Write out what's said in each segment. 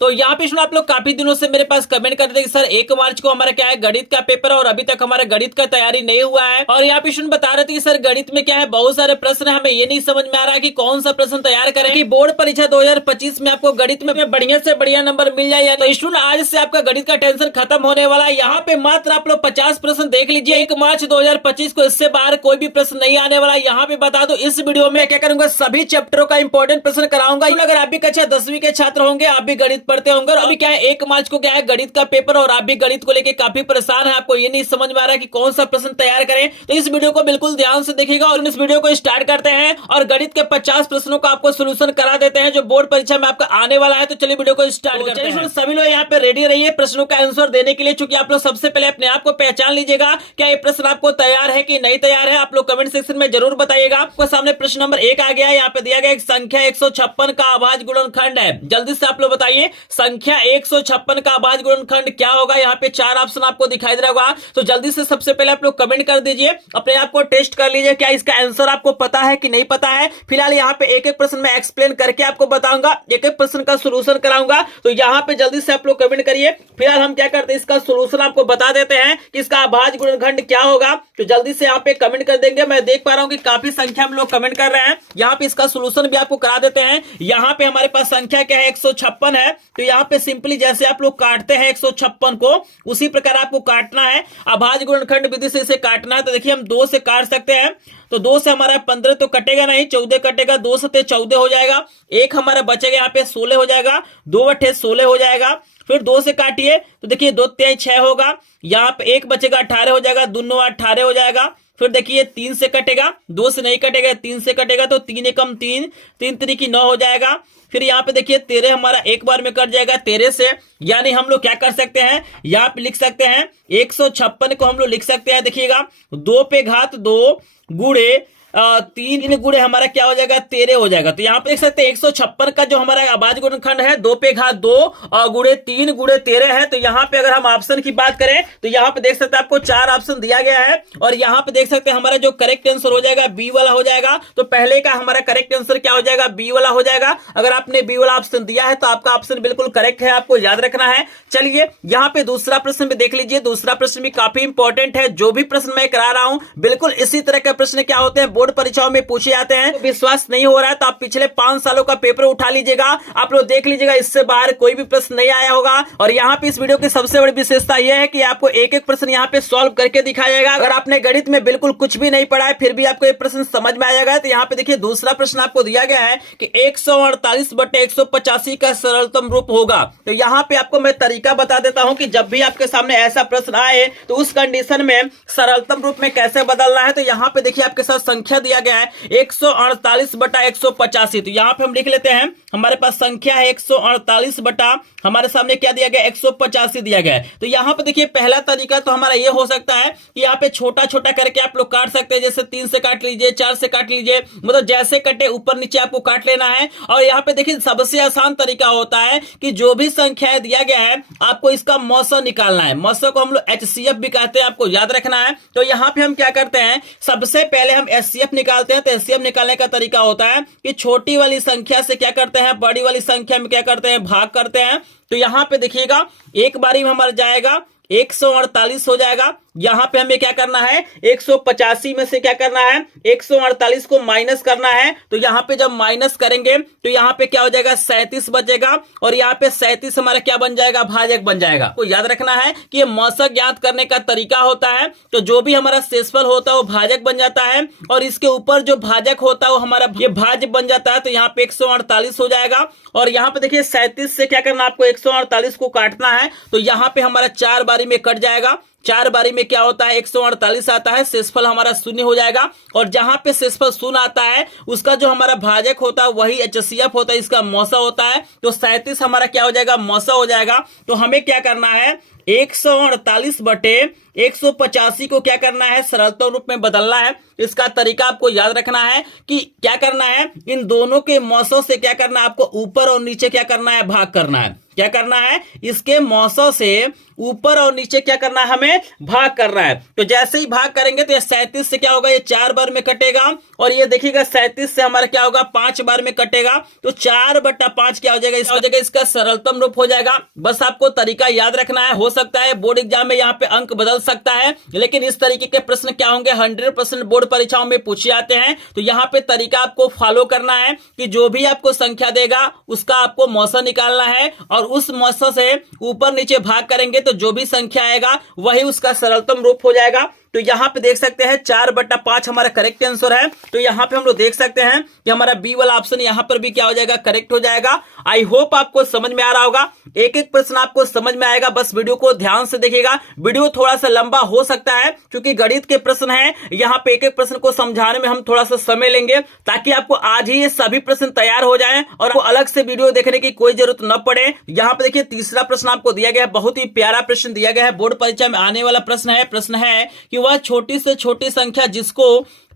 तो यहाँ पे सुनो, आप लोग काफी दिनों से मेरे पास कमेंट कर रहे थे कि सर 1 मार्च को हमारा क्या है गणित का पेपर है और अभी तक हमारा गणित का तैयारी नहीं हुआ है। और यहाँ पे सुन बता रहे थे कि सर गणित में क्या है बहुत सारे प्रश्न है, हमें ये नहीं समझ में आ रहा है कि कौन सा प्रश्न तैयार करें कि बोर्ड परीक्षा 2025 में आपको गणित में बढ़िया से बढ़िया नंबर मिल जाए। तो सुन, आज से आपका गणित का टेंशन खत्म होने वाला है। यहाँ पे मात्र आप लोग 50 प्रश्न देख लीजिए 1 मार्च 2025 को, इससे बाहर कोई भी प्रश्न नहीं आने वाला। यहाँ पे बता दो इस वीडियो में क्या करूंगा, सभी चैप्टरों का इंपॉर्टेंट प्रश्न कराऊंगा। अगर आप भी कक्षा 10वीं के छात्र होंगे, आप भी गणित पढ़ते होंगे और अभी क्या है 1 मार्च को क्या है गणित का पेपर और आप भी गणित को लेकर काफी परेशान है, आपको ये नहीं समझ में आ रहा है कि कौन सा प्रश्न तैयार करें, तो इस वीडियो को बिल्कुल ध्यान से देखिएगा और इस वीडियो को स्टार्ट करते हैं और गणित के 50 प्रश्नों का आपको सोल्यूशन करा देते हैं जो बोर्ड परीक्षा में आपका आने वाला है। तो चलिए वीडियो को स्टार्ट करते हैं। सभी लोग यहाँ पे रेडी रहिए प्रश्नों का आंसर देने के लिए, चूंकि आप लोग सबसे पहले अपने आप को पहचान लीजिएगा क्या ये प्रश्न आपको तैयार है कि नहीं तैयार है, आप लोग कमेंट सेक्शन में जरूर बताइएगा। आपको सामने प्रश्न नंबर 1 आ गया है, यहाँ पे दिया गया एक संख्या 156 का अभाज्य गुणनखंड है। जल्दी से आप लोग बताइए संख्या 156 का अभाज्य गुणनखंड क्या होगा। यहाँ पे 4 ऑप्शन आपको दिखाई दे रहा होगा, तो जल्दी से सबसे पहले आप लोग कमेंट कर दीजिए, अपने आप को टेस्ट कर लीजिए क्या इसका आंसर आपको पता है कि नहीं पता है। फिलहाल यहाँ पे एक एक प्रश्न में एक्सप्लेन करके आपको बताऊंगा, एक एक प्रश्न का सोल्यूशन कराऊंगा, तो यहाँ पे जल्दी से आप लोग कमेंट करिए। फिलहाल हम क्या करते हैं इसका सोल्यूशन आपको बता देते हैं कि इसका अभाज्य गुणनखंड क्या होगा, तो जल्दी से यहाँ पे कमेंट कर देंगे। मैं देख पा रहा हूँ कि काफी संख्या में लोग कमेंट कर रहे हैं, यहाँ पे इसका सोल्यूशन भी आपको करा देते हैं। यहाँ पे हमारे पास संख्या क्या है 156 है, तो यहाँ पे सिंपली जैसे आप लोग काटते हैं 156 को उसी प्रकार आपको काटना है, अभाज्य गुणनखंड विधि से इसे काटना है। तो देखिए हम 2 से काट सकते हैं, तो 2 से हमारा 15 तो कटेगा नहीं, 14 कटेगा, 2 से 14 हो जाएगा, एक हमारा बचेगा यहाँ पे 16 हो जाएगा, 2/16 हो जाएगा। फिर 2 से काटिए तो देखिए 2 3 6 होगा, यहाँ पे एक बचेगा 18 हो जाएगा, 2 9 18 हो जाएगा। फिर देखिए 3 से कटेगा, 2 से नहीं कटेगा, 3 से कटेगा तो 3 एकम 3, 3 3 9 हो जाएगा। फिर यहाँ पे देखिए 13 हमारा एक बार में कट जाएगा 13 से, यानी हम लोग क्या कर सकते हैं यहाँ पे लिख सकते हैं 156 को हम लोग लिख सकते हैं, देखिएगा 2 पे घात 2 गुणे 3 गुणे हमारा क्या हो जाएगा 13 हो जाएगा। तो यहाँ पे देख सकते हैं 156 का जो हमारा अभाज्य गुणनखंड है 2 पे घात 2 और गुणे 3 गुणे 13 है। तो यहाँ पे अगर हम ऑप्शन की बात करें तो यहाँ पे देख सकते हैं आपको 4 ऑप्शन दिया गया है और यहाँ पे देख सकते हैं हमारा जो करेक्ट आंसर हो जाएगा बी वाला हो जाएगा। तो पहले का हमारा करेक्ट आंसर क्या हो जाएगा बी वाला हो जाएगा। अगर आपने बी वाला ऑप्शन दिया है तो आपका ऑप्शन बिल्कुल करेक्ट है, आपको याद रखना है। चलिए यहाँ पे दूसरा प्रश्न भी देख लीजिए, दूसरा प्रश्न भी काफी इंपॉर्टेंट है। जो भी प्रश्न मैं करा रहा हूं बिल्कुल इसी तरह के प्रश्न क्या होते हैं बोर्ड परीक्षाओं में पूछे जाते हैं। तो विश्वास नहीं हो रहा है तो आप पिछले 5 सालों का पेपर उठा लीजिएगा, आप लोग देख लीजिएगा, इससे बाहर कोई भी प्रश्न नहीं आया होगा। और यहाँ पे इस वीडियो की सबसे बड़ी विशेषता यह है कि आपको एक एक प्रश्न यहाँ पे सॉल्व करके दिखाया जाएगा। अगर आपने गणित में बिल्कुल कुछ भी नहीं पढ़ा है फिर भी आपको ये प्रश्न समझ में आ जाएगा। तो यहाँ पे देखिए दूसरा प्रश्न आपको दिया गया है कि 148/185 का सरलतम रूप होगा। तो यहाँ पे आपको मैं तरीका बता देता हूं कि जब भी आपके सामने ऐसा प्रश्न आए तो उस कंडीशन में सरलतम रूप में कैसे बदलना है। तो यहाँ पे देखिए आपके साथ संख्या दिया गया है 148/185। तो यहाँ पे हम लिख लेते हैं, हमारे पास संख्या है 148 बटा हमारे सामने क्या दिया गया 185 दिया गया है। तो यहाँ पे देखिए पहला तरीका तो हमारा ये हो सकता है कि यहाँ पे छोटा छोटा करके आप लोग काट सकते हैं, जैसे 3 से काट लीजिए, 4 से काट लीजिए, मतलब जैसे कटे ऊपर नीचे आपको काट लेना है। और यहाँ पे देखिए सबसे आसान तरीका होता है कि जो भी संख्या दिया गया है आपको इसका मौसा निकालना है। मौसा को हम लोग HCF भी कहते हैं, आपको याद रखना है। तो यहाँ पे हम क्या करते हैं, सबसे पहले हम HCF निकालते हैं। तो HCF निकालने का तरीका होता है कि छोटी वाली संख्या से क्या करते हैं बड़ी वाली संख्या में क्या करते हैं भाग करते हैं। तो यहाँ पे देखिएगा एक बारी में हमारा जाएगा 148 हो जाएगा। यहाँ पे हमें क्या करना है 185 में से क्या करना है 148 को माइनस करना है। तो यहाँ पे जब माइनस करेंगे तो यहाँ पे क्या हो जाएगा 37 बचेगा और यहाँ पे 37 हमारा क्या बन जाएगा भाजक बन जाएगा। तो याद रखना है कि ये मौसक ज्ञात करने का तरीका होता है। तो जो भी हमारा शेषफल होता है वो भाजक बन जाता है और इसके ऊपर जो भाजक होता है वो हमारा ये भाज्य बन जाता है। तो यहाँ पे 148 हो जाएगा और यहाँ पे देखिए 37 से क्या करना आपको 148 को काटना है। तो यहाँ पे हमारा 4 बारी में कट जाएगा, 4 बारी में क्या होता है 148 आता है, शेषफल हमारा 0 हो जाएगा। और जहां पे शेषफल 0 आता है उसका जो हमारा भाजक होता है वही HCF होता है, इसका मौसा होता है। तो 37 हमारा क्या हो जाएगा मौसा हो जाएगा। तो हमें क्या करना है 148/185 को क्या करना है सरलतम रूप में बदलना है। इसका तरीका आपको याद रखना है कि क्या करना है इन दोनों के मौसों से क्या करना है आपको ऊपर और नीचे क्या करना है भाग करना है। क्या करना है, इसके मौसों से ऊपर और नीचे क्या करना है, हमें भाग करना है। तो जैसे ही भाग करेंगे तो ये 37 से क्या होगा, ये 4 बार में कटेगा, और ये देखिएगा 37 से हमारा क्या होगा, 5 बार में कटेगा। तो 4/5 क्या हो जाएगा, इस हो जाएगा, इसका सरलतम रूप हो जाएगा। बस आपको तरीका याद रखना है। हो सकता है बोर्ड एग्जाम में यहाँ पे अंक बदल सकता है, लेकिन इस तरीके के प्रश्न क्या होंगे, 100% बोर्ड परीक्षाओं में पूछे जाते हैं। तो यहाँ पे तरीका आपको फॉलो करना है कि जो भी आपको संख्या देगा उसका आपको मौसा निकालना है, और उस मौसा से ऊपर नीचे भाग करेंगे तो जो भी संख्या आएगा वही उसका सरलतम रूप हो जाएगा। तो यहाँ पे देख सकते हैं 4/5 हमारा करेक्ट आंसर है। तो यहाँ पे हम लोग देख सकते हैं कि हमारा बी वाला ऑप्शन यहाँ पर भी क्या हो जाएगा, करेक्ट हो जाएगा। आई होप आपको समझ में आ रहा होगा, एक एक प्रश्न आपको समझ में आएगा, बस वीडियो को ध्यान से देखिएगा। वीडियो थोड़ा सा लंबा हो सकता है क्योंकि गणित के प्रश्न है, यहाँ पे एक एक प्रश्न को समझाने में हम थोड़ा सा समय लेंगे, ताकि आपको आज ही ये सभी प्रश्न तैयार हो जाए और आपको अलग से वीडियो देखने की कोई जरूरत न पड़े। यहाँ पे देखिए तीसरा प्रश्न आपको दिया गया है, बहुत ही प्यारा प्रश्न दिया गया है, बोर्ड परीक्षा में आने वाला प्रश्न है कि वह छोटी से छोटी संख्या जिसको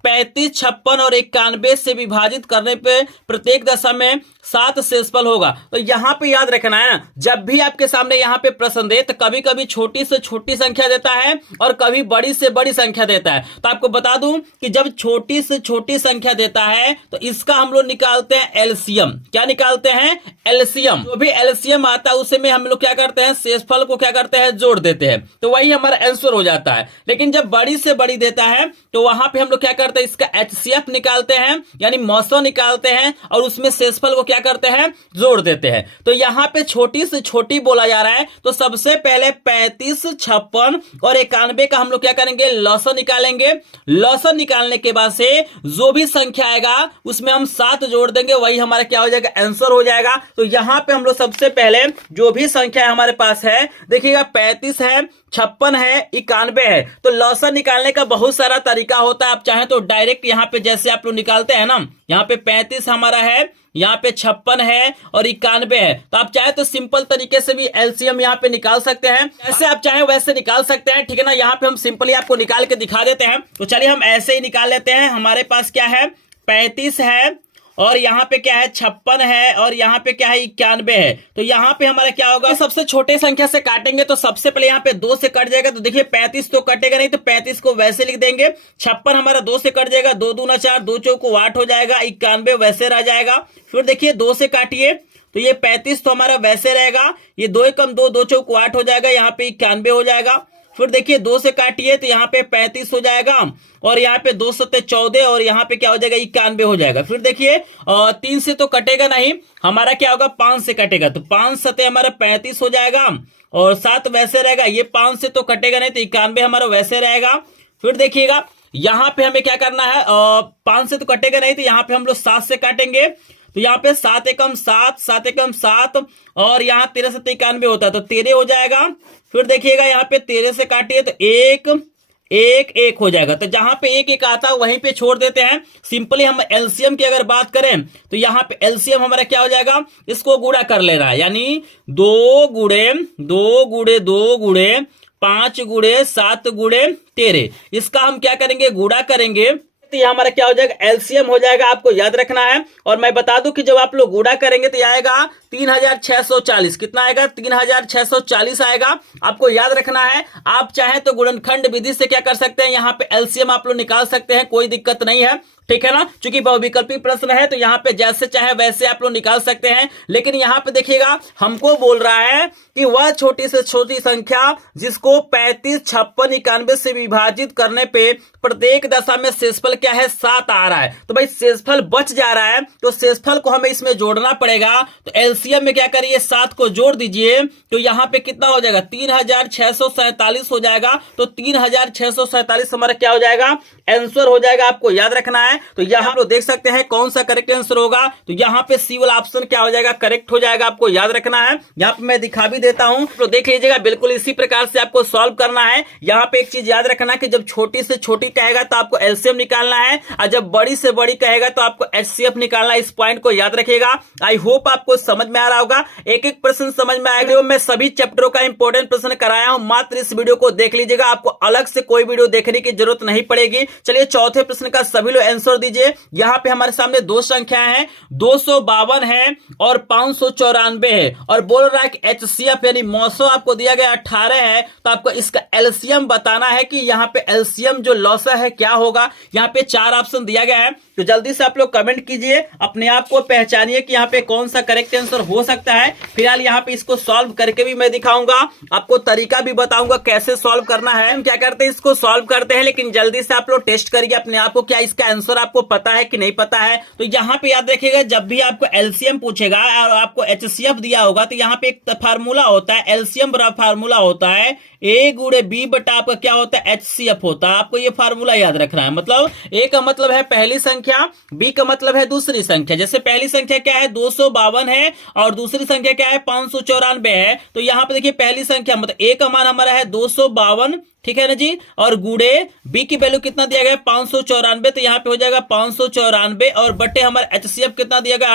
35, 56 और 91 से विभाजित करने पे प्रत्येक दशा में 7 शेषफल होगा। तो यहाँ पे याद रखना है ना, जब भी आपके सामने यहाँ पे प्रश्न दे तो कभी कभी छोटी से छोटी संख्या देता है और कभी बड़ी से बड़ी संख्या देता है। तो आपको बता दूं कि जब छोटी से छोटी संख्या देता है तो इसका हम लोग निकालते हैं एलसीएम। क्या निकालते हैं, एलसीएम। जो भी एलसीएम आता है उसे में हम लोग क्या करते हैं, शेषफल को क्या करते हैं, जोड़ देते हैं, तो वही हमारा आंसर हो जाता है। लेकिन जब बड़ी से बड़ी देता है तो वहां पे हम लोग क्या करते हैं, इसका एचसीएफ निकालते हैं, यानी मौसा निकालते हैं, और उसमें शेषफल को क्या करते हैं, जोड़ देते हैं। तो यहाँ पे छोटी से छोटी बोला जा रहा है, तो सबसे पहले 35, 56 और 91 का हम लोग क्या करेंगे, लौसा निकालेंगे। लौसा निकालने के बाद से जो भी संख्या आएगा उसमें हम 7 जोड़ देंगे, वही हमारा क्या हो जाएगा, आंसर हो जाएगा। तो यहाँ पे हम लोग सबसे पहले जो भी संख्या हमारे पास है, देखिएगा 35 है, 56 है, 91 है। तो लौसा निकालने का बहुत सारा तरीका होता है, आप चाहें तो डायरेक्ट यहाँ पे जैसे आप लोग निकालते हैं ना, यहाँ पे 35 हमारा है, यहाँ पे 56 है और 91 है। तो आप चाहे तो सिंपल तरीके से भी एलसीएम यहाँ पे निकाल सकते हैं, जैसे आप चाहें वैसे निकाल सकते हैं, ठीक है ना। यहाँ पे हम सिंपली आपको निकाल के दिखा देते हैं। तो चलिए हम ऐसे ही निकाल लेते हैं। हमारे पास क्या है, 35 है, और यहाँ पे क्या है, 56 है, और यहाँ पे क्या है, 91 है। तो यहाँ पे हमारा क्या होगा, सबसे छोटे संख्या से काटेंगे तो सबसे पहले यहाँ पे 2 से कट जाएगा। तो देखिए 35 तो कटेगा नहीं, तो 35 को वैसे लिख देंगे। 56 हमारा 2 से कट जाएगा, 2 दूना 4, 2 चौको 8 हो जाएगा। 91 वैसे रह जाएगा। फिर देखिए 2 से काटिए तो ये 35 तो हमारा वैसे रहेगा, ये 2 एकम 2, 2 चौको 8 हो जाएगा, यहाँ पे 91 हो जाएगा। फिर देखिए 2 से काटिए तो यहाँ पे 35 हो जाएगा, और यहाँ पे 2 सत्ते 14, और यहाँ पे क्या हो जाएगा, 91 हो जाएगा। फिर देखिए 3 से तो कटेगा नहीं, हमारा क्या होगा, 5 से कटेगा। तो 5 सत्ते हमारा 35 हो जाएगा, और 7 वैसे रहेगा। ये 5 से तो कटेगा नहीं, तो 91 हमारा वैसे रहेगा। फिर देखिएगा यहाँ पे हमें क्या करना है, 5 से तो कटेगा नहीं, तो यहाँ पे हम लोग 7 से काटेंगे। तो यहाँ पे 7 एकम 7, 7 एकम 7, और यहाँ 13 सत्ते 91 होता है, तो 13 हो जाएगा। फिर देखिएगा यहाँ पे 13 से काटिए तो 1, 1, 1 हो जाएगा। तो जहां पे 1, 1 आता है वहीं पे छोड़ देते हैं। सिंपली हम एलसीएम की अगर बात करें तो यहाँ पे एलसीएम हमारा क्या हो जाएगा, इसको गुणा कर लेना है, यानी 2 गुणे 2 गुणे 2 गुणे 5 गुणे 7 गुणे 13, इसका हम क्या करेंगे, गुणा करेंगे। तो ये हमारा क्या हो जाएगा, एलसीएम हो जाएगा। आपको याद रखना है। और मैं बता दूं कि जब आप लोग गुणा करेंगे तो आएगा 3640। कितना आएगा, 3640 आएगा। आपको याद रखना है। आप चाहे तो गुणनखंड विधि से क्या कर सकते हैं, यहाँ पे एलसीएम आप लोग निकाल सकते हैं, कोई दिक्कत नहीं है, ठीक है ना। चूंकि बहुविकल्पी प्रश्न है तो यहाँ पे जैसे चाहे वैसे आप लोग निकाल सकते हैं। लेकिन यहाँ पे देखिएगा हमको बोल रहा है कि वह छोटी से छोटी संख्या जिसको 35, 56, 91 से विभाजित करने पे प्रत्येक दशा में शेषफल क्या है, 7 आ रहा है। तो भाई शेषफल बच जा रहा है, तो शेषफल को हमें इसमें जोड़ना पड़ेगा। तो एलसीएम में क्या करिए, 7 को जोड़ दीजिए, तो यहाँ पे कितना हो जाएगा, 3647 हो जाएगा। तो 3647 हमारा क्या हो जाएगा, आंसर हो जाएगा। आपको याद रखना है। तो यहाँ हम लोग देख सकते हैं कौन सा करेक्ट आंसर होगा। तो यहाँ पे सी वाला ऑप्शन क्या हो जाएगा, करेक्ट हो जाएगा। आपको याद रखना है। यहाँ पे मैं दिखा भी देता हूं, तो देख लीजिएगा। बिल्कुल इसी प्रकार से आपको सॉल्व करना है। यहाँ पे एक चीज याद रखना कि जब छोटी से छोटी कहेगा तो आपको एलसीएम निकालना है, और जब बड़ी से बड़ी कहेगा तो आपको एचसीएफ निकालना है। इस पॉइंट को याद रखिएगा। आई होप आपको समझ में आ रहा होगा। एक एक प्रश्न समझ में आएगा। मैं सभी चैप्टरों का इंपॉर्टेंट प्रश्न कराया हूं, मात्र इस वीडियो को देख लीजिएगा। आपको अलग से कोई वीडियो देखने की जरूरत नहीं पड़ेगी। चलिए चौथे प्रश्न का सभी लोग आंसर आंसर दीजिए। यहाँ पे हमारे सामने दो संख्याएं हैं, 252 है और 594 है, और बोल रहा है कि HCF यानी मौसम आपको दिया गया 18 है, तो आपको इसका एलसीएम बताना है कि यहाँ पे एलसीएम जो लॉसा है क्या होगा। यहाँ पे 4 ऑप्शन दिया गया है, तो जल्दी से आप लोग कमेंट कीजिए, अपने आप को पहचानिए कि यहाँ पे कौन सा करेक्ट आंसर हो सकता है। फिलहाल यहाँ पे इसको सॉल्व करके भी मैं दिखाऊंगा, आपको तरीका भी बताऊंगा कैसे सॉल्व करना है। हम क्या करते हैं, इसको सॉल्व करते हैं, लेकिन जल्दी से आप लोग टेस्ट करिए अपने आप को, क्या इसका आंसर आपको पता है कि नहीं पता है। तो यहाँ पे याद रखिएगा, जब भी आपको एलसीएम पूछेगा और आपको HCF दिया होगा, तो यहाँ पे एक फार्मूला होता है, एलसीएम बराबर फार्मूला होता है A गुणे B बटा आपका क्या होता है, HCF होता है। आपको ये फार्मूला याद रखना है। मतलब A का मतलब है पहली संख्या, B का मतलब है दूसरी संख्या। जैसे पहली संख्या क्या है, 252 है, और दूसरी संख्या क्या है, 594 है। तो यहाँ पे देखिए पहली संख्या मतलब A का मान हमारा है 252, ठीक है ना जी, और गुणे B की वैल्यू कितना दिया गया है, 594, तो यहाँ पे हो जाएगा 594, और बटे हमारा HCF कितना दिया गया,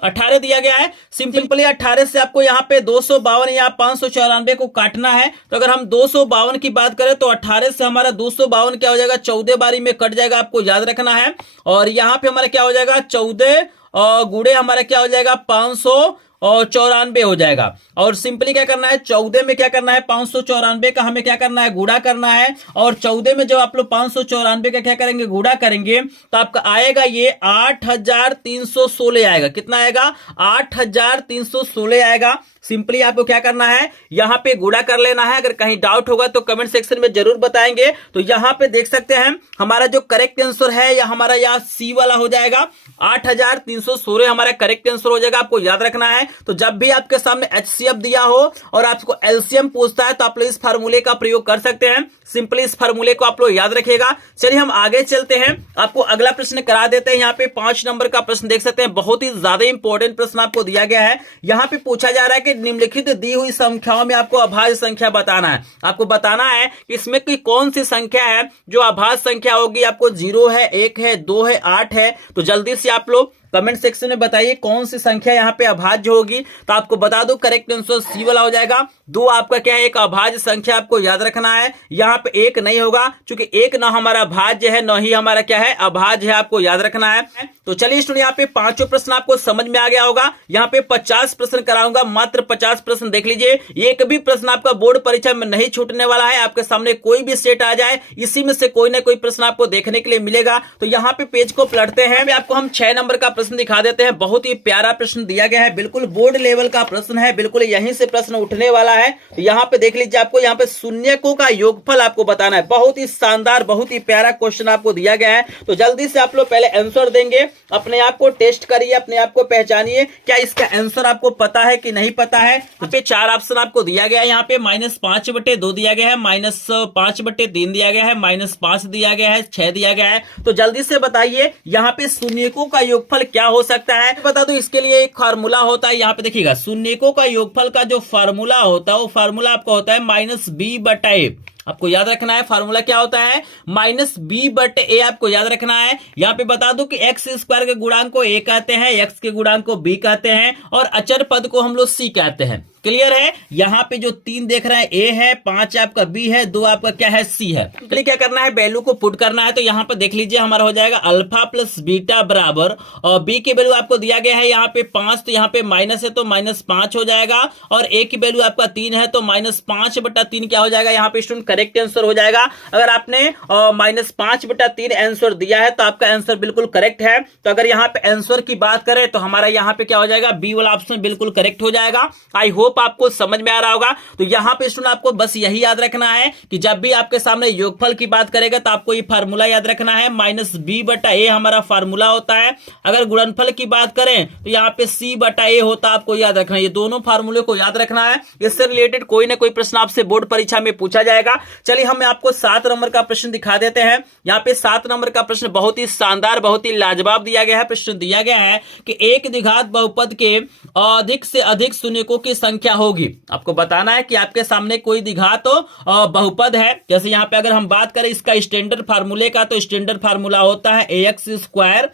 18 दिया गया है। सिंपली 18 से आपको यहाँ पे 252 या 594 को काटना है। तो अगर हम 252 की बात करें तो 18 से हमारा 252 क्या हो जाएगा, 14 बारी में कट जाएगा, आपको याद रखना है। और यहाँ पे हमारा क्या हो जाएगा, 14 और गुणे हमारा क्या हो जाएगा, 594 हो जाएगा। और सिंपली क्या करना है, 14 में क्या करना है, 594 का हमें क्या करना है, गुणा करना है। और 14 में जब आप लोग 594 का क्या करेंगे, गुणा करेंगे, तो आपका आएगा ये 8316 आएगा। कितना आएगा, 8316 आएगा। सिंपली आपको क्या करना है, यहाँ पे गुणा कर लेना है। अगर कहीं डाउट होगा तो कमेंट सेक्शन में जरूर बताएंगे। तो यहाँ पे देख सकते हैं हमारा जो करेक्ट आंसर है, या हमारा यहाँ सी वाला हो जाएगा, 8316 हमारा करेक्ट आंसर हो जाएगा। आपको याद रखना है। तो जब भी आपके सामने HCF दिया हो और आपको एलसीएम पूछता है, तो आप लोग इस फार्मूले का प्रयोग कर सकते हैं। सिंपली इस फार्मूले को आप लोग याद रखिएगा। चलिए हम आगे चलते हैं, आपको अगला प्रश्न करा देते हैं। यहाँ पे 5 नंबर का प्रश्न देख सकते हैं, बहुत ही ज्यादा इंपॉर्टेंट प्रश्न आपको दिया गया है। यहाँ पे पूछा जा रहा है कि निम्नलिखित दी हुई संख्याओं में आपको अभाज्य संख्या बताना है। आपको बताना है कि इसमें की कौन सी संख्या है जो अभाज्य संख्या होगी। आपको 0 है, 1 है, 2 है, 8 है। तो जल्दी से आप लोग कमेंट सेक्शन में बताइए कौन सी संख्या यहाँ पे अभाज्य होगी। तो आपको बता दो करेक्ट आंसर सी वाला हो जाएगा। 2 आपका क्या है, एक अभाज्य संख्या, आपको याद रखना है। यहाँ पे 1 नहीं होगा, क्योंकि 1 ना हमारा भाज्य है, न ही हमारा क्या है, अभाज्य है, आपको याद रखना है। तो चलिए स्टूडेंट, यहाँ पे 5 प्रश्न आपको समझ में आ गया होगा। यहाँ पे 50 प्रश्न कराऊंगा, मात्र 50 प्रश्न देख लीजिए। एक भी प्रश्न आपका बोर्ड परीक्षा में नहीं छूटने वाला है। आपके सामने कोई भी सेट आ जाए, इसी में से कोई ना कोई प्रश्न आपको देखने के लिए मिलेगा। तो यहाँ पे पेज को पलटते हैं, आपको हम 6 नंबर का प्रश्न दिखा देते हैं। बहुत ही प्यारा प्रश्न दिया गया है, बिल्कुल बोर्ड लेवल का प्रश्न है, बिल्कुल यहीं से प्रश्न उठने वाला है। तो यहाँ पे देख लीजिए, आपको यहाँ पे शून्यकों का योगफल आपको बताना है। बहुत ही शानदार, बहुत ही प्यारा क्वेश्चन आपको दिया गया है। तो जल्दी से आप लोग पहले आंसर देंगे, अपने आप को टेस्ट करिए, अपने आप को पहचानिए, क्या इसका आंसर आपको पता है कि नहीं पता है। यहाँ पे 4 ऑप्शन आपको दिया गया है। यहाँ पे -5/2 दिया गया है, -5/3 दिया गया है, -5 दिया गया है, 6 दिया गया है। तो जल्दी से बताइए यहाँ पे शून्यकों का योगफल क्या हो सकता है। बता दो, इसके लिए एक फार्मूला होता है। यहाँ पे देखिएगा, शून्यकों का योगफल का जो फार्मूला होता है, वो फार्मूला आपका होता है -b/a। आपको याद रखना है फार्मूला क्या होता है, -b/a आपको याद रखना है। यहाँ पे बता दूं कि x² के गुणांक को a कहते हैं, x के गुणांक को b कहते हैं, और अचर पद को हम लोग c कहते हैं। क्लियर है। यहाँ पे जो 3 देख रहे हैं, a है, 5 आपका b है, 2 आपका क्या है, c है। तो क्या करना है, वैल्यू को पुट करना है। तो यहाँ पे देख लीजिए, हमारा हो जाएगा अल्फा प्लस बीटा बराबर, और b की वैल्यू आपको दिया गया है यहाँ पे 5, तो यहाँ पे माइनस है तो -5 हो जाएगा, और a की वैल्यू आपका 3 है, तो -5/3 क्या हो जाएगा, यहाँ पे स्टूडेंट करेक्ट आंसर हो जाएगा। अगर आपने -5/3 आंसर दिया है तो आपका आंसर बिल्कुल करेक्ट है। तो अगर यहाँ पे आंसर की बात करें तो हमारा यहाँ पे क्या हो जाएगा, बी वाला ऑप्शन बिल्कुल करेक्ट हो जाएगा। आई होप आपको समझ में आ रहा होगा। तो यहाँ पे स्टूडेंट आपको बस यही याद रखना है कि जब भी आपके सामने योगफल की बात करेगा तो आपको ये फार्मूला याद रखना है, -b/a हमारा फार्मूला होता है। अगर गुणनफल की बात करें तो यहाँ पे c/a होता है, आपको याद रखना है। ये दोनों फार्मूले को याद रखना है, इससे रिलेटेड कोई ना कोई प्रश्न आपसे बोर्ड परीक्षा में पूछा जाएगा। चलिए हम आपको 7 नंबर का प्रश्न दिखा देते हैं। यहाँ पे 7 नंबर का प्रश्न बहुत ही शानदार, बहुत ही लाजवाब दिया गया है। प्रश्न दिया गया है कि एक द्विघात बहुपद के अधिक से अधिक शून्यकों की संख्या होगी। आपको बताना है कि आपके सामने कोई द्विघात बहुपद है। जैसे यहाँ पे अगर हम बात करें इसका स्टैंडर्ड फार्मूले का, तो स्टैंडर्ड फार्मूला होता है ax²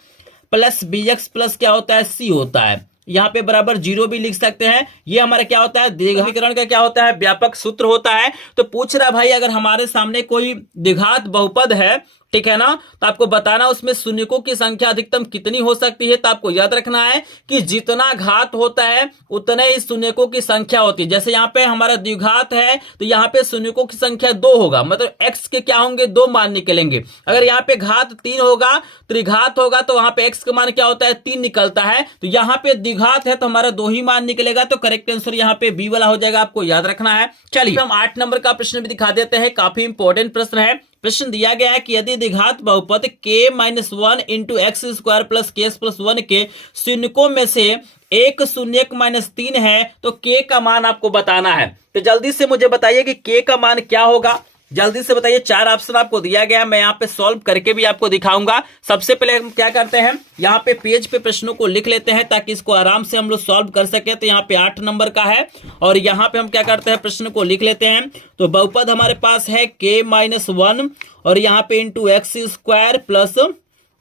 प्लस bx प्लस क्या होता है, c होता है। यहाँ पे बराबर 0 भी लिख सकते हैं। ये हमारा क्या होता है, द्विघातीकरण का क्या होता है, व्यापक सूत्र होता है। तो पूछ रहा भाई, अगर हमारे सामने कोई द्विघात बहुपद है ठीक है ना। तो आपको बताना उसमें शून्यकों की संख्या अधिकतम कितनी हो सकती है। तो आपको याद रखना है कि जितना घात होता है उतने ही शून्यकों की संख्या होती है। जैसे यहाँ पे हमारा द्विघात है तो यहाँ पे शून्यकों की संख्या 2 होगा, मतलब x के क्या होंगे 2 मान निकलेंगे। अगर यहाँ पे घात 3 होगा, त्रिघात होगा, तो वहां पे x का मान क्या होता है 3 निकलता है। तो यहाँ पे द्विघात है तो हमारा 2 ही मान निकलेगा। तो करेक्ट आंसर यहाँ पे बी वाला हो जाएगा, आपको याद रखना है। चलिए हम 8 नंबर का प्रश्न भी दिखा देते हैं, काफी इंपॉर्टेंट प्रश्न है। प्रश्न दिया गया है कि यदि द्विघात बहुपद k-1 into x square plus के प्लस 1 के शून्यकों में से एक शून्यक -3 है तो k का मान आपको बताना है। तो जल्दी से मुझे बताइए कि k का मान क्या होगा, जल्दी से बताइए। 4 ऑप्शन आपको दिया गया है, मैं यहाँ पे सॉल्व करके भी आपको दिखाऊंगा। सबसे पहले हम क्या करते हैं, यहाँ पे पेज पे प्रश्नों को लिख लेते हैं ताकि इसको आराम से हम लोग सॉल्व कर सके। तो यहाँ पे 8 नंबर का है और यहाँ पे हम क्या करते हैं, प्रश्न को लिख लेते हैं। तो बहुपद हमारे पास है k-1 और यहाँ पे इंटू एक्स स्क्वायर प्लस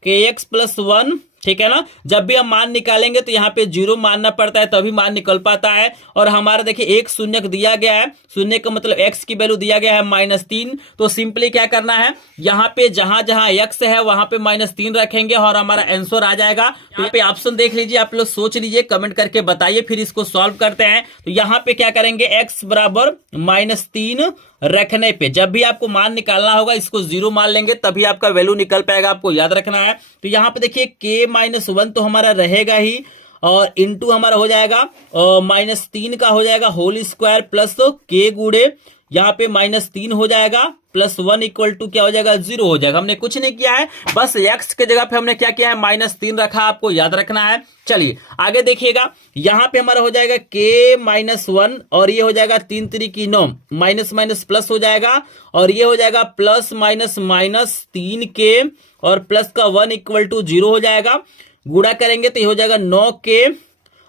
के एक्स प्लस 1, ठीक है ना। जब भी हम मान निकालेंगे तो यहाँ पे 0 मानना पड़ता है तभी मान निकल पाता है। और हमारा देखिए एक शून्यक दिया गया है, शून्य का मतलब x की वैल्यू दिया गया है -3। तो सिंपली क्या करना है, यहाँ पे जहां जहां x है वहां पे -3 रखेंगे और हमारा आंसर आ जाएगा। यहाँ पे ऑप्शन देख लीजिए, आप लोग सोच लीजिए, कमेंट करके बताइए, फिर इसको सॉल्व करते हैं। तो यहाँ पे क्या करेंगे, x बराबर -3 रखने पे जब भी आपको मान निकालना होगा इसको 0 मान लेंगे तभी आपका वैल्यू निकल पाएगा, आपको याद रखना है। तो यहाँ पे देखिए k-1 तो हमारा रहेगा ही और इंटू हमारा हो जाएगा -3 का हो जाएगा होल स्क्वायर प्लस k गुणे यहाँ पे -3 हो जाएगा प्लस 1 इक्वल टू क्या हो जाएगा 0 हो जाएगा। हमने कुछ नहीं किया है, बस x के जगह पे हमने क्या किया है -3 रखा, आपको याद रखना है। चलिए आगे देखिएगा, यहाँ पे हमारा हो जाएगा k-1 और ये हो जाएगा 3 3 की 9, माइनस माइनस प्लस हो जाएगा और ये हो जाएगा प्लस माइनस -3k और प्लस का 1 इक्वल टू 0 हो जाएगा। गुणा करेंगे तो ये हो जाएगा 9k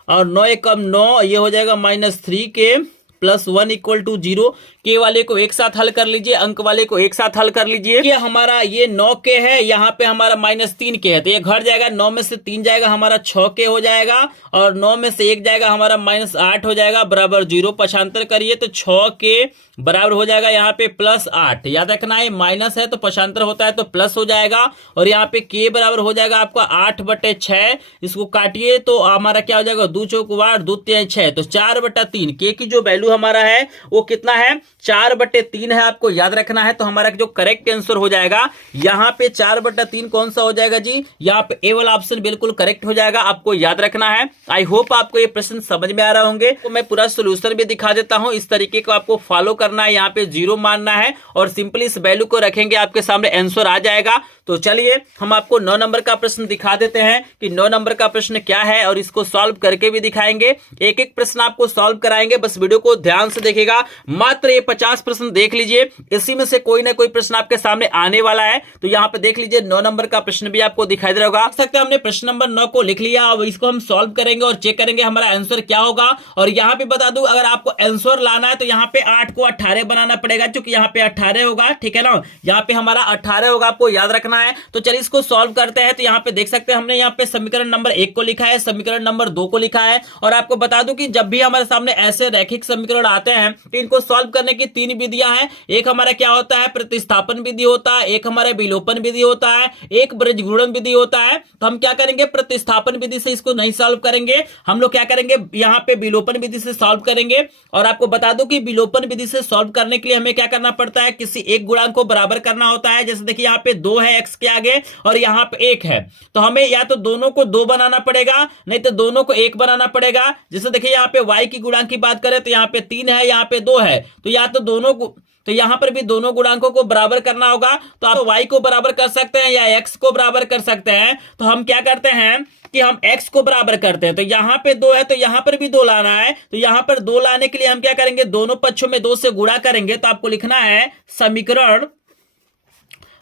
और 9 एकम 9, ये हो जाएगा -3k प्लस 1 इक्वल टू 0। के वाले को एक साथ हल कर लीजिए, अंक वाले को एक साथ हल कर लीजिए। ये हमारा ये 9k है, यहाँ पे हमारा -3k है तो ये घट जाएगा, 9 में से 3 जाएगा हमारा 6k हो जाएगा और 9 में से 1 जाएगा हमारा -8 हो जाएगा बराबर 0। पक्षांतर करिए तो 6k बराबर हो जाएगा यहाँ पे +8। याद रखना है माइनस है तो पक्षांतर होता है तो प्लस हो जाएगा और यहाँ पे k बराबर हो जाएगा आपका 8/6। इसको काटिए तो हमारा क्या हो जाएगा, 2 चौक 8 2 3 6 तो 4/3। k की जो वैल्यू हमारा है वो कितना है, 4/3 है, आपको याद रखना है। तो हमारा जो करेक्ट आंसर हो जाएगा यहाँ पे 4/3 कौन सा हो जाएगा जी, यहाँ पे ए वाला ऑप्शन बिल्कुल करेक्ट हो जाएगा, आपको याद रखना है। आई होप आपको ये प्रश्न समझ में आ रहा होंगे। तो मैं पूरा सोल्यूशन भी दिखा देता हूँ, इस तरीके को आपको फॉलो करना है। यहाँ पे 0 मानना है और सिंपली इस वैल्यू को रखेंगे, आपके सामने आंसर आ जाएगा। तो चलिए हम आपको 9 नंबर का प्रश्न दिखा देते हैं कि 9 नंबर का प्रश्न क्या है और इसको सॉल्व करके भी दिखाएंगे। एक एक प्रश्न आपको सॉल्व कराएंगे, बस वीडियो को ध्यान से देखिएगा। मात्र ये 50 प्रश्न देख लीजिए, इसी में से कोई ना कोई प्रश्न आपके सामने आने वाला है। तो यहाँ पे देख लीजिए 9 नंबर का प्रश्न भी आपको दिखाई दे रहा होगा। देख सकते हैं हमने प्रश्न नंबर 9 को लिख लिया, अब इसको हम सॉल्व करेंगे और चेक करेंगे हमारा आंसर क्या होगा। और यहाँ पे बता दूं, अगर आपको आंसर लाना है तो यहाँ पे 8 को 18 बनाना पड़ेगा, क्योंकि यहाँ पे 18 होगा, ठीक है ना। यहाँ पे हमारा 18 होगा, आपको याद रखना है। तो चलिए इसको सॉल्व करते हैं। तो यहाँ पे देख सकते हैं हमने यहाँ पे समीकरण नंबर 1 को लिखा है, समीकरण नंबर 2 को लिखा है। और आपको बता दूं कि जब भी हमारे सामने ऐसे रैखिक समीकरण आते हैं तो इनको सॉल्व करने की 3 विधियां हैं। एक हमारा क्या होता है, प्रतिस्थापन विधि होता है, एक हमारा विलोपन विधि होता है, एक बृहज्गुणन विधि होता है। तो हम क्या करेंगे, प्रतिस्थापन विधि से इसको नहीं सॉल्व करेंगे, हम लोग क्या करेंगे यहाँ पे विलोपन विधि से सॉल्व करेंगे। और आपको बता दूं कि विलोपन विधि से सॉल्व करने के लिए हमें क्या करना पड़ता है, किसी एक गुणांक को बराबर करना होता है। जैसे देखिए यहाँ पे 2 है x के आगे और यहाँ पे 1 है, तो हमें या तो दोनों को 2 बनाना पड़ेगा, नहीं तो दोनों को 1 बनाना पड़ेगा। जैसे देखिए यहाँ पे y की गुणांक की बात करें तो यहाँ पे 3 है, यहाँ पे 2 है, तो या तो दोनों को, तो यहां पर भी दोनों गुणांकों को बराबर करना होगा। तो आप y को बराबर कर सकते हैं या x को बराबर कर सकते हैं। तो हम क्या करते हैं कि हम x को बराबर करते हैं। तो यहां पे 2 है तो यहां पर भी 2 लाना है। तो यहां पर 2 लाने के लिए हम क्या करेंगे, दोनों पक्षों में 2 से गुणा करेंगे। तो आपको लिखना है समीकरण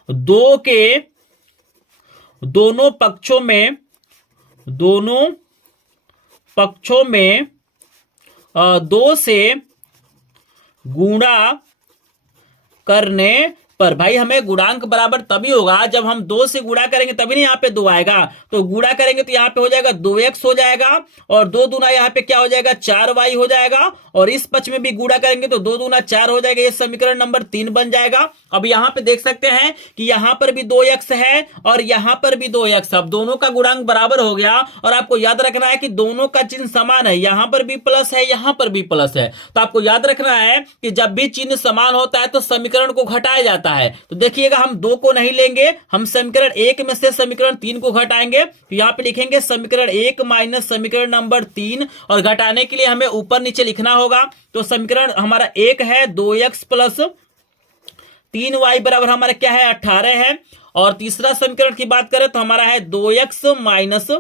2 के दोनों पक्षों में 2 से गुणा करने पर भाई हमें गुणांक बराबर तभी होगा जब हम 2 से गुणा करेंगे, तभी नहीं यहाँ पे 2 आएगा। तो गुणा करेंगे तो यहाँ पे हो जाएगा 2x हो जाएगा, और 2 दूना यहाँ पे क्या हो जाएगा 4y हो जाएगा, और इस पक्ष में भी गुणा करेंगे तो 2 दूना 4 हो जाएगा। ये समीकरण नंबर 3 बन जाएगा। अब यहाँ पे देख सकते हैं कि यहाँ पर भी 2x है और यहाँ पर भी 2x। अब दोनों का गुणांक बराबर हो गया, और आपको याद रखना है कि दोनों का चिन्ह समान है, यहाँ पर भी प्लस है, यहाँ पर भी प्लस है। तो आपको याद रखना है कि जब भी चिन्ह समान होता है तो समीकरण को घटाया जाता है। तो देखिएगा हम 2 को नहीं लेंगे, हम समीकरण 1 में से समीकरण 3 को घटाएंगे। तो यहाँ पे लिखेंगे समीकरण 1 माइनस समीकरण नंबर 3, और घटाने के लिए हमें ऊपर नीचे लिखना होगा। तो समीकरण हमारा 1 है 2x प्लस 3y बराबर हमारा क्या है 18 है, और तीसरा समीकरण की बात करें तो हमारा है 2x माइनस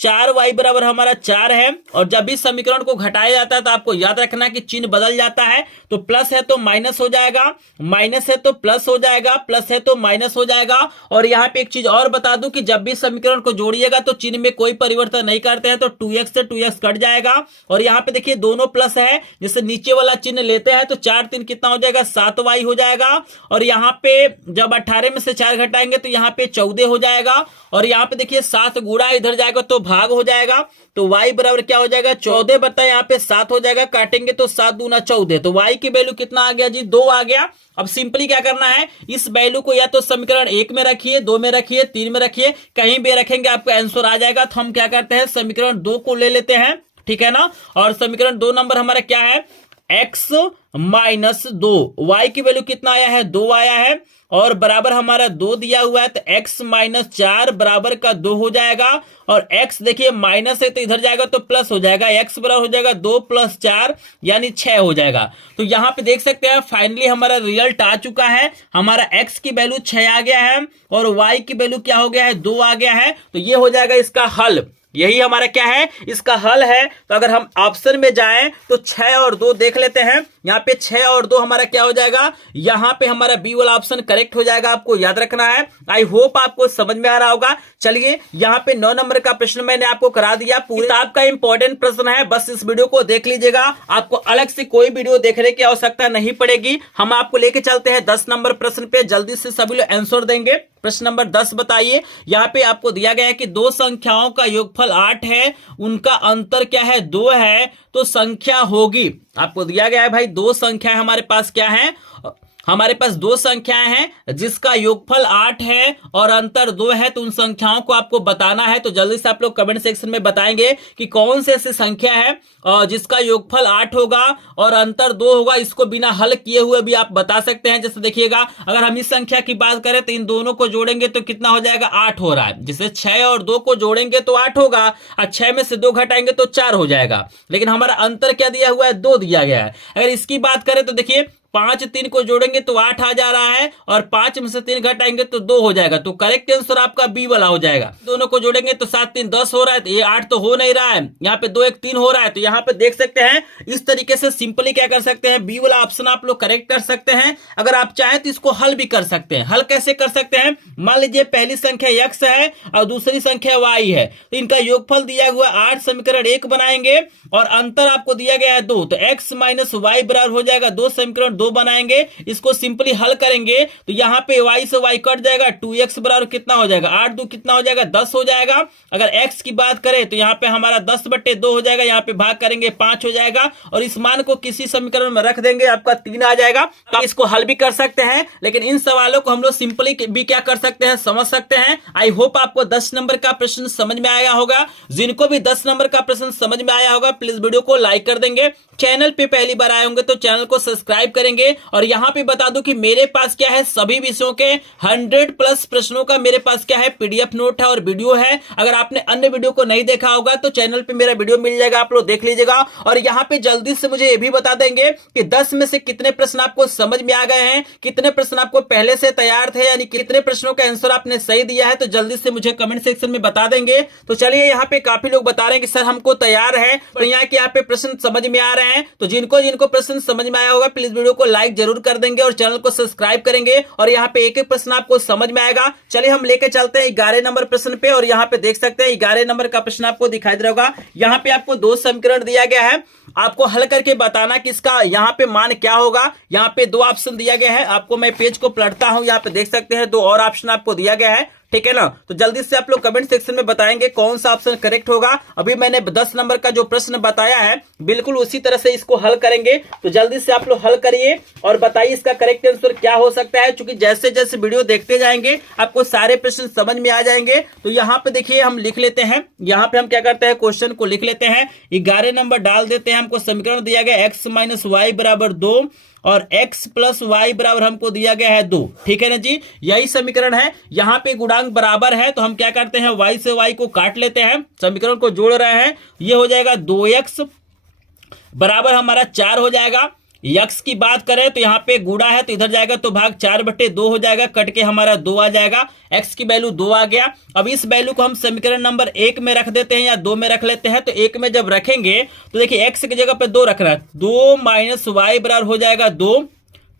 4y बराबर हमारा 4 है। और जब भी समीकरण को घटाया जाता है तो आपको याद रखना है कि चिन्ह बदल जाता है। तो प्लस है तो माइनस हो जाएगा, माइनस है तो प्लस हो जाएगा, प्लस है तो माइनस हो जाएगा। और यहाँ पे एक चीज और बता दूं कि जब भी समीकरण को जोड़िएगा तो चिन्ह में कोई परिवर्तन नहीं करते हैं, तो 2x से 2x कट जाएगा। और यहाँ पे देखिए दोनों प्लस है, जैसे नीचे वाला चिन्ह लेते हैं तो 4 3 कितना हो जाएगा 7y हो जाएगा। और यहाँ पे जब 18 में से 4 घटाएंगे तो यहाँ पे 14 हो जाएगा। और यहाँ पे देखिए 7 गुणा इधर जाएगा तो भाग हो जाएगा। तो y बराबर क्या हो जाएगा 14 बटा यहाँ पे 7 हो जाएगा, काटेंगे तो 7 दूना 14। तो y की वैल्यू कितना आ गया जी 2 आ गया। अब सिंपली क्या करना है, इस वैल्यू को या तो समीकरण 1 में रखिए, 2 में रखिए, 3 में रखिए, कहीं भी रखेंगे आपका आंसर आ जाएगा। तो हम क्या करते हैं समीकरण 2 को ले लेते हैं, ठीक है ना। और समीकरण 2 नंबर हमारा क्या है x माइनस 2, y की वैल्यू कितना आया है 2 आया है, और बराबर हमारा 2 दिया हुआ है। तो x माइनस 4 बराबर का 2 हो जाएगा। और x देखिए माइनस है तो इधर जाएगा तो प्लस हो जाएगा, x बराबर हो जाएगा 2 प्लस 4 यानी 6 हो जाएगा। तो यहाँ पे देख सकते हैं फाइनली हमारा रिजल्ट आ चुका है। हमारा x की वैल्यू 6 आ गया है और y की वैल्यू क्या हो गया है 2 आ गया है। तो ये हो जाएगा इसका हल, यही हमारा क्या है इसका हल है। तो अगर हम ऑप्शन में जाएं तो 6 और 2 देख लेते हैं। यहाँ पे 6 और 2 हमारा क्या हो जाएगा, यहाँ पे हमारा बी वाला ऑप्शन करेक्ट हो जाएगा। आपको याद रखना है। आई होप आपको समझ में आ रहा होगा। चलिए यहाँ पे 9 नंबर का प्रश्न मैंने आपको करा दिया, पूरी किताब का इंपॉर्टेंट प्रश्न है, बस इस वीडियो को देख लीजिएगा। आपको अलग से कोई वीडियो देखने की आवश्यकता नहीं पड़ेगी। हम आपको लेके चलते हैं 10 नंबर प्रश्न पे, जल्दी से सभी लोग आंसर देंगे। प्रश्न नंबर 10 बताइए। यहाँ पे आपको दिया गया है कि 2 संख्याओं का योगफल 8 है, उनका अंतर क्या है 2 है, तो संख्या होगी। आपको दिया गया है भाई 2 संख्याएं हमारे पास क्या है, हमारे पास 2 संख्याएं हैं जिसका योगफल 8 है और अंतर 2 है, तो उन संख्याओं को आपको बताना है। तो जल्दी से आप लोग कमेंट सेक्शन में बताएंगे कि कौन से ऐसी संख्या है जिसका योगफल 8 होगा और अंतर 2 होगा। इसको बिना हल किए हुए भी आप बता सकते हैं। जैसे देखिएगा अगर हम इस संख्या की बात करें तो इन दोनों को जोड़ेंगे तो कितना हो जाएगा 8 हो रहा है। जैसे 6 और 2 को जोड़ेंगे तो 8 होगा और 6 में से 2 घटाएंगे तो 4 हो जाएगा। लेकिन हमारा अंतर क्या दिया हुआ है 2 दिया गया है। अगर इसकी बात करें तो देखिए 5 3 को जोड़ेंगे तो 8 आ जा रहा है और 5 में से 3 घटाएंगे तो 2 हो जाएगा। तो करेक्ट आंसर आपका बी वाला हो जाएगा। दोनों को जोड़ेंगे तो 7 3 10 हो रहा है, तो ये 8 तो हो नहीं रहा है। यहाँ पे 2 1 3 हो रहा है। तो यहाँ पे देख सकते हैं इस तरीके से सिंपली क्या कर सकते हैं, बी वाला ऑप्शन आप लोग करेक्ट कर सकते हैं। अगर आप चाहें तो इसको हल भी कर सकते हैं। हल कैसे कर सकते हैं, मान लीजिए पहली संख्या x है और दूसरी संख्या y है, तो इनका योगफल दिया हुआ 8, समीकरण 1 बनाएंगे और अंतर आपको दिया गया है 2, तो x माइनस वाई बराबर हो जाएगा 2, समीकरण 2 बनाएंगे। इसको सिंपली हल करेंगे तो यहाँ पे y से y कट जाएगा, 2x बराबर कितना हो जाएगा 8 2 कितना हो जाएगा 10 हो जाएगा। अगर x की बात करें तो यहाँ पे हमारा 10/2 हो जाएगा, यहाँ पे भाग करेंगे 5 हो जाएगा और इस मान को किसी समीकरण में रख देंगे, आपका 3 आ जाएगा। तो इसको हल भी कर सकते हैं, लेकिन इन सवालों को हम लोग सिंपली भी क्या कर सकते हैं, समझ सकते हैं। आई होप आपको 10 नंबर का प्रश्न समझ में आया होगा। जिनको भी 10 नंबर का प्रश्न समझ में आया होगा प्लीज वीडियो को लाइक कर देंगे। चैनल पे पहली बार आए होंगे तो चैनल को सब्सक्राइब करेंगे। और यहाँ पे बता दूं कि मेरे पास क्या है, सभी विषयों के 100+ प्रश्नों का मेरे पास क्या है PDF नोट है और वीडियो है। अगर आपने अन्य वीडियो को नहीं देखा होगा तो चैनल पे मेरा वीडियो मिल जाएगा, आप लोग देख लीजिएगा। और यहाँ पे जल्दी से मुझे ये भी बता देंगे कि 10 में से कितने प्रश्न आपको समझ में आ गए हैं, कितने प्रश्न आपको पहले से तैयार थे, यानी कितने प्रश्नों का आंसर आपने सही दिया है। तो जल्दी से मुझे कमेंट सेक्शन में बता देंगे। तो चलिए यहाँ पे काफी लोग बता रहे हैं कि सर हमको तैयार है, और यहाँ के यहाँ पे प्रश्न समझ में आ रहे हैं। तो जिनको जिनको प्रश्न समझ में आया होगा प्लीज वीडियो को लाइक जरूर कर देंगे और चैनल को सब्सक्राइब करेंगे और यहाँ पे एक एक प्रश्न आपको समझ में आएगा। चलिए हम लेके चलते हैं 11 नंबर प्रश्न पे और यहाँ पे देख सकते हैं 11 नंबर का प्रश्न आपको दिखाई दे रहा होगा। यहाँ पे आपको दो समीकरण दिया गया है, आपको हल करके बताना कि इसका यहाँ पे मान क्या होगा। यहाँ पे दो ऑप्शन दिया गया है, आपको मैं पेज को पलटता हूं, यहाँ पे देख सकते हैं दो और ऑप्शन आपको दिया गया है, ठीक है ना। तो जल्दी से आप लोग कमेंट सेक्शन में बताएंगे कौन सा ऑप्शन करेक्ट होगा। अभी मैंने 10 नंबर का जो प्रश्न बताया है बिल्कुल उसी तरह से इसको हल करेंगे, तो जल्दी से आप लोग हल करिए और बताइए इसका करेक्ट आंसर क्या हो सकता है। क्योंकि जैसे जैसे वीडियो देखते जाएंगे आपको सारे प्रश्न समझ में आ जाएंगे। तो यहाँ पे देखिए हम लिख लेते हैं, यहाँ पे हम क्या करते हैं क्वेश्चन को लिख लेते हैं, 11 नंबर डाल देते हैं। हमको समीकरण दिया गया x - y बराबर 2 और x + y बराबर हमको दिया गया है 2, ठीक है ना जी। यही समीकरण है, यहाँ पे गुणांक बराबर है तो हम क्या करते हैं y से y को काट लेते हैं, समीकरण को जोड़ रहे हैं। ये हो जाएगा 2x बराबर हमारा 4 हो जाएगा। x की बात करें तो यहाँ पे गुणा है तो इधर जाएगा तो भाग 4/2 हो जाएगा, कट के हमारा 2 आ जाएगा। x की वैल्यू 2 आ गया। अब इस वैल्यू को हम समीकरण नंबर 1 में रख देते हैं या 2 में रख लेते हैं। तो 1 में जब रखेंगे तो देखिए x की जगह पे 2 रख रहा है, 2 - y बराबर हो जाएगा 2,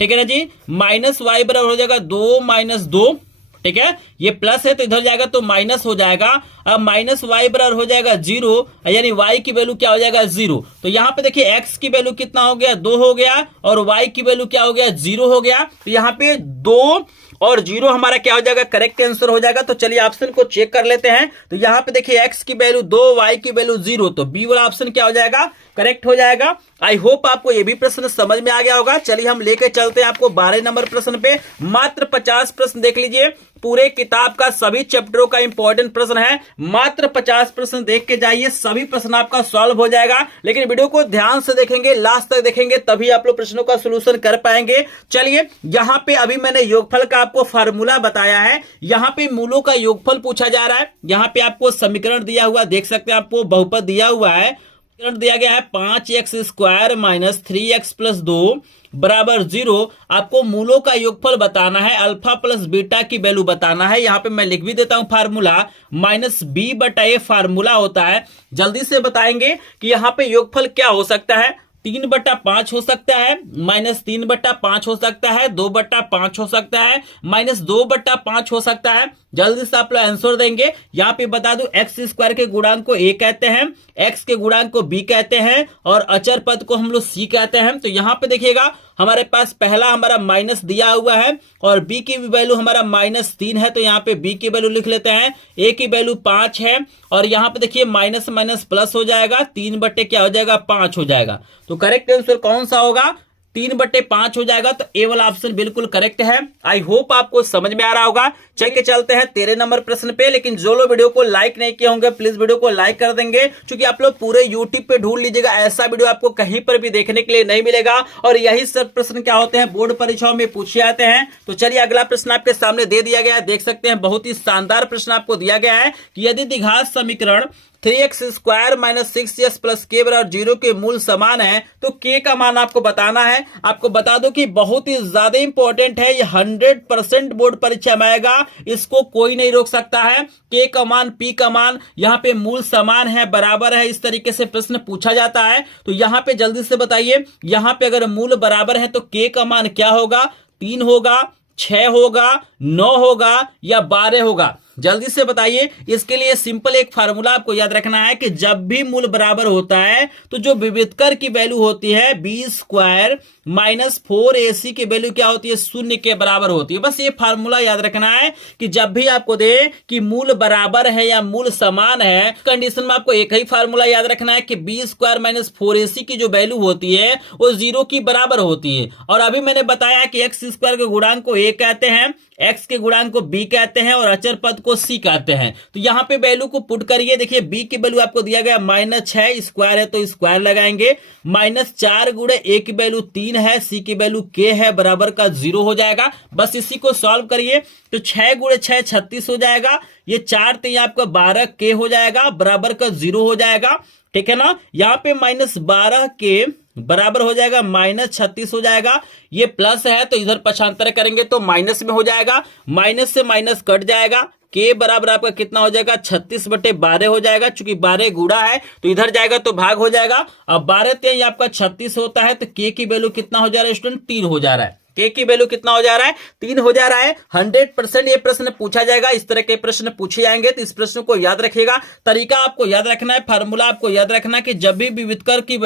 ठीक है ना जी। माइनस y बराबर हो जाएगा 2 - 2, ठीक है। ये प्लस है तो इधर जाएगा तो माइनस हो जाएगा। अब -y बराबर हो जाएगा 0, यानी y की वैल्यू क्या हो जाएगा 0। तो यहाँ पे देखिए x की वैल्यू कितना हो गया 2 हो गया और y की वैल्यू क्या हो गया 0 हो गया। तो यहाँ पे 2 और 0 हमारा क्या हो जाएगा करेक्ट आंसर हो जाएगा। तो चलिए ऑप्शन को चेक कर लेते हैं। तो यहाँ पे देखिए x की वैल्यू 2, y की वैल्यू 0, तो बी वाला ऑप्शन क्या हो जाएगा करेक्ट हो जाएगा। आई होप आपको ये भी प्रश्न समझ में आ गया होगा। चलिए हम लेके चलते हैं आपको 12 नंबर प्रश्न पे। मात्र 50 प्रश्न देख लीजिए, पूरे किताब का सभी चैप्टरों का इंपॉर्टेंट प्रश्न है। मात्र 50 प्रश्न देख के जाइए, सभी प्रश्न आपका सॉल्व हो जाएगा। लेकिन वीडियो को ध्यान से देखेंगे, लास्ट तक देखेंगे, तभी आप लोग प्रश्नों का सोल्यूशन कर पाएंगे। चलिए यहाँ पे अभी मैंने योगफल का आपको फार्मूला बताया है, यहाँ पे मूलों का योगफल पूछा जा रहा है। यहाँ पे आपको समीकरण दिया हुआ देख सकते हैं, आपको बहुपद दिया हुआ है, समीकरण दिया गया है 5x² - 3x + 2 बराबर 0। आपको मूलों का योगफल बताना है, अल्फा प्लस बीटा की वैल्यू बताना है। यहाँ पे मैं लिख भी देता हूं फार्मूला, -b/a फार्मूला होता है। जल्दी से बताएंगे कि यहाँ पे योगफल क्या हो सकता है। 3/5 हो सकता है, -3/5 हो सकता है, 2/5 हो सकता है, -2/5 हो सकता है। जल्दी से आप लोग आंसर देंगे। यहाँ पे बता दूं x² के गुणांक को a कहते हैं, x के गुणांक को b कहते हैं और अचर पद को हम लोग c कहते हैं। तो यहाँ पे देखिएगा हमारे पास पहला हमारा माइनस दिया हुआ है और b की वैल्यू हमारा -3 है, तो यहाँ पे b की वैल्यू लिख लेते हैं। a की वैल्यू 5 है और यहाँ पे देखिए माइनस माइनस प्लस हो जाएगा, 3 क्या हो जाएगा 5 हो जाएगा। तो करेक्ट आंसर कौन सा होगा 3/5 हो जाएगा। तो ए वाला ऑप्शन बिल्कुल करेक्ट है। आई होप आपको समझ में आ रहा होगा। चल के चलते हैं 13 नंबर प्रश्न पे। लेकिन जो लोग वीडियो को लाइक नहीं किए होंगे प्लीज वीडियो को लाइक कर देंगे, क्योंकि आप लोग पूरे यूट्यूब पे ढूंढ लीजिएगा, ऐसा वीडियो आपको कहीं पर भी देखने के लिए नहीं मिलेगा। और यही सब प्रश्न क्या होते हैं बोर्ड परीक्षाओं में पूछे जाते हैं। तो चलिए अगला प्रश्न आपके सामने दे दिया गया है, देख सकते हैं बहुत ही शानदार प्रश्न आपको दिया गया है कि यदि द्विघात समीकरण 3x² - 6s + k बराबर 0 के मूल समान है तो k का मान आपको बताना है। आपको बता दो कि बहुत ही ज्यादा इंपॉर्टेंट है, ये 100% बोर्ड परीक्षा में आएगा, इसको कोई नहीं रोक सकता है। k का मान, p का मान, यहाँ पे मूल समान है, बराबर है, इस तरीके से प्रश्न पूछा जाता है। तो यहाँ पे जल्दी से बताइए, यहाँ पे अगर मूल बराबर है तो k का मान क्या होगा, 3 होगा, 6 होगा, 9 होगा या 12 होगा। जल्दी से बताइए। इसके लिए सिंपल एक फार्मूला आपको याद रखना है कि जब भी मूल बराबर होता है तो जो विविधकर की वैल्यू होती है b² - 4ac की वैल्यू क्या होती है, 0 के बराबर होती है। बस ये फार्मूला याद रखना है कि जब भी आपको दे कि मूल बराबर है या मूल समान है, कंडीशन में आपको एक ही फार्मूला याद रखना है कि b² - 4ac की जो वैल्यू होती है वो 0 की बराबर होती है। और अभी मैंने बताया कि x² के गुणांक को a कहते हैं, x के गुणांक को b कहते हैं और अचर पद को c कहते हैं। तो यहाँ पे वैल्यू को पुट करिए। देखिए b की वैल्यू आपको दिया गया -6, स्क्वायर है तो स्क्वायर लगाएंगे, -4 गुणे a की वैल्यू 3 है, c की वैल्यू k है, बराबर का 0 हो जाएगा। बस इसी को सॉल्व करिए तो 6 गुणे 6 36 हो जाएगा, ये 4 तो आपका 12 k हो जाएगा, बराबर का 0 हो जाएगा। ठीक है ना। यहाँ पे -12 के बराबर हो जाएगा -36 हो जाएगा। ये प्लस है तो इधर पक्षांतर करेंगे तो माइनस में हो जाएगा, माइनस से माइनस कट जाएगा, के बराबर आपका कितना हो जाएगा 36/12 हो जाएगा। चूंकि 12 गुणा है तो इधर जाएगा तो भाग हो जाएगा। अब 12 3 आपका 36 होता है तो के की वैल्यू कितना हो जा रहा है स्टूडेंट 3 हो जा रहा है। के की वैल्यू कितना हो जा रहा है 3 हो जा रहा है। 100% ये प्रश्न पूछा जाएगा। इस तरह के प्रश्न पूछे जाएंगे तो इस प्रश्न को याद रखिएगा। तरीका आपको याद रखना है, फार्मूला आपको याद रखना है कि जब भी विविधकर की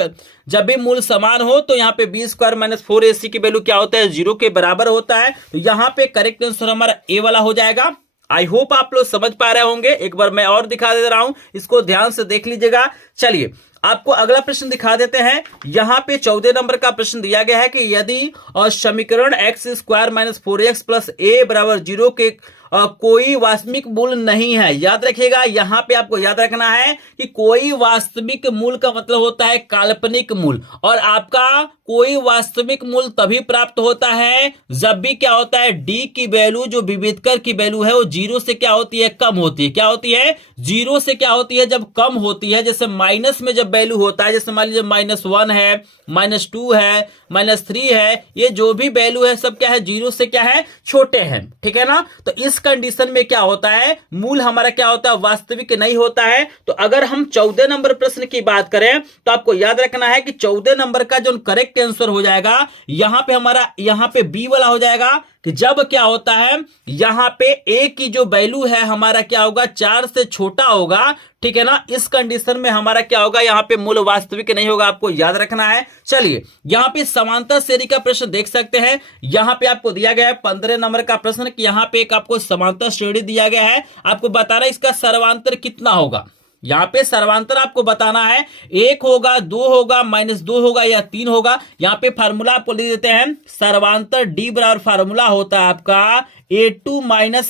जब भी मूल समान हो तो यहाँ पे बी स्क्वायर माइनस 4ac की वैल्यू क्या होता है 0 के बराबर होता है। तो यहाँ पे करेक्ट आंसर हमारा ए वाला हो जाएगा। आई होप आप लोग समझ पा रहे होंगे। एक बार मैं और दिखा दे रहा हूं, इसको ध्यान से देख लीजिएगा। चलिए आपको अगला प्रश्न दिखा देते हैं। यहां पे 14 नंबर का प्रश्न दिया गया है कि यदि समीकरण X square minus 4x plus A बराबर 0 के कोई वास्तविक मूल नहीं है। याद रखिएगा, यहां पे आपको याद रखना है कि कोई वास्तविक मूल का मतलब होता है काल्पनिक मूल, और आपका कोई वास्तविक मूल तभी प्राप्त होता है जब भी क्या होता है डी की वैल्यू जो विविधकर की वैल्यू है वो 0 से क्या होती है कम होती है। क्या होती है 0 से क्या होती है जब कम होती है। जैसे माइनस में जब वैल्यू होता है, जैसे मान लीजिए -1 है, -2 है, -3 है, ये जो भी वैल्यू है सब क्या है 0 से क्या है छोटे हैं। ठीक है ना। तो इस कंडीशन में क्या होता है मूल हमारा क्या होता है वास्तविक नहीं होता है। तो अगर हम 14 नंबर प्रश्न की बात करें तो आपको याद रखना है कि 14 नंबर का जो करेक्ट आंसर हो जाएगा यहां पे हमारा यहां पे बी वाला हो जाएगा कि जब क्या होता है यहां पे ए की जो वैल्यू है हमारा क्या होगा 4 से छोटा होगा। ठीक है ना। इस कंडीशन में हमारा क्या होगा यहां पे मूल वास्तविक नहीं होगा, आपको याद रखना है। चलिए यहां पे समांतर श्रेणी का प्रश्न देख सकते हैं। यहां पे आपको दिया गया है 15 नंबर का प्रश्न कि यहां पे एक आपको समांतर श्रेणी दिया गया है, आपको बताना है इसका सर्वांतर कितना होगा। यहां पे सर्वांतर आपको बताना है 1 होगा, 2 होगा, -2 होगा या 3 होगा। यहां पे फार्मूला आपको लिख देते हैं सर्वांतर डी बराबर फार्मूला होता है आपका A2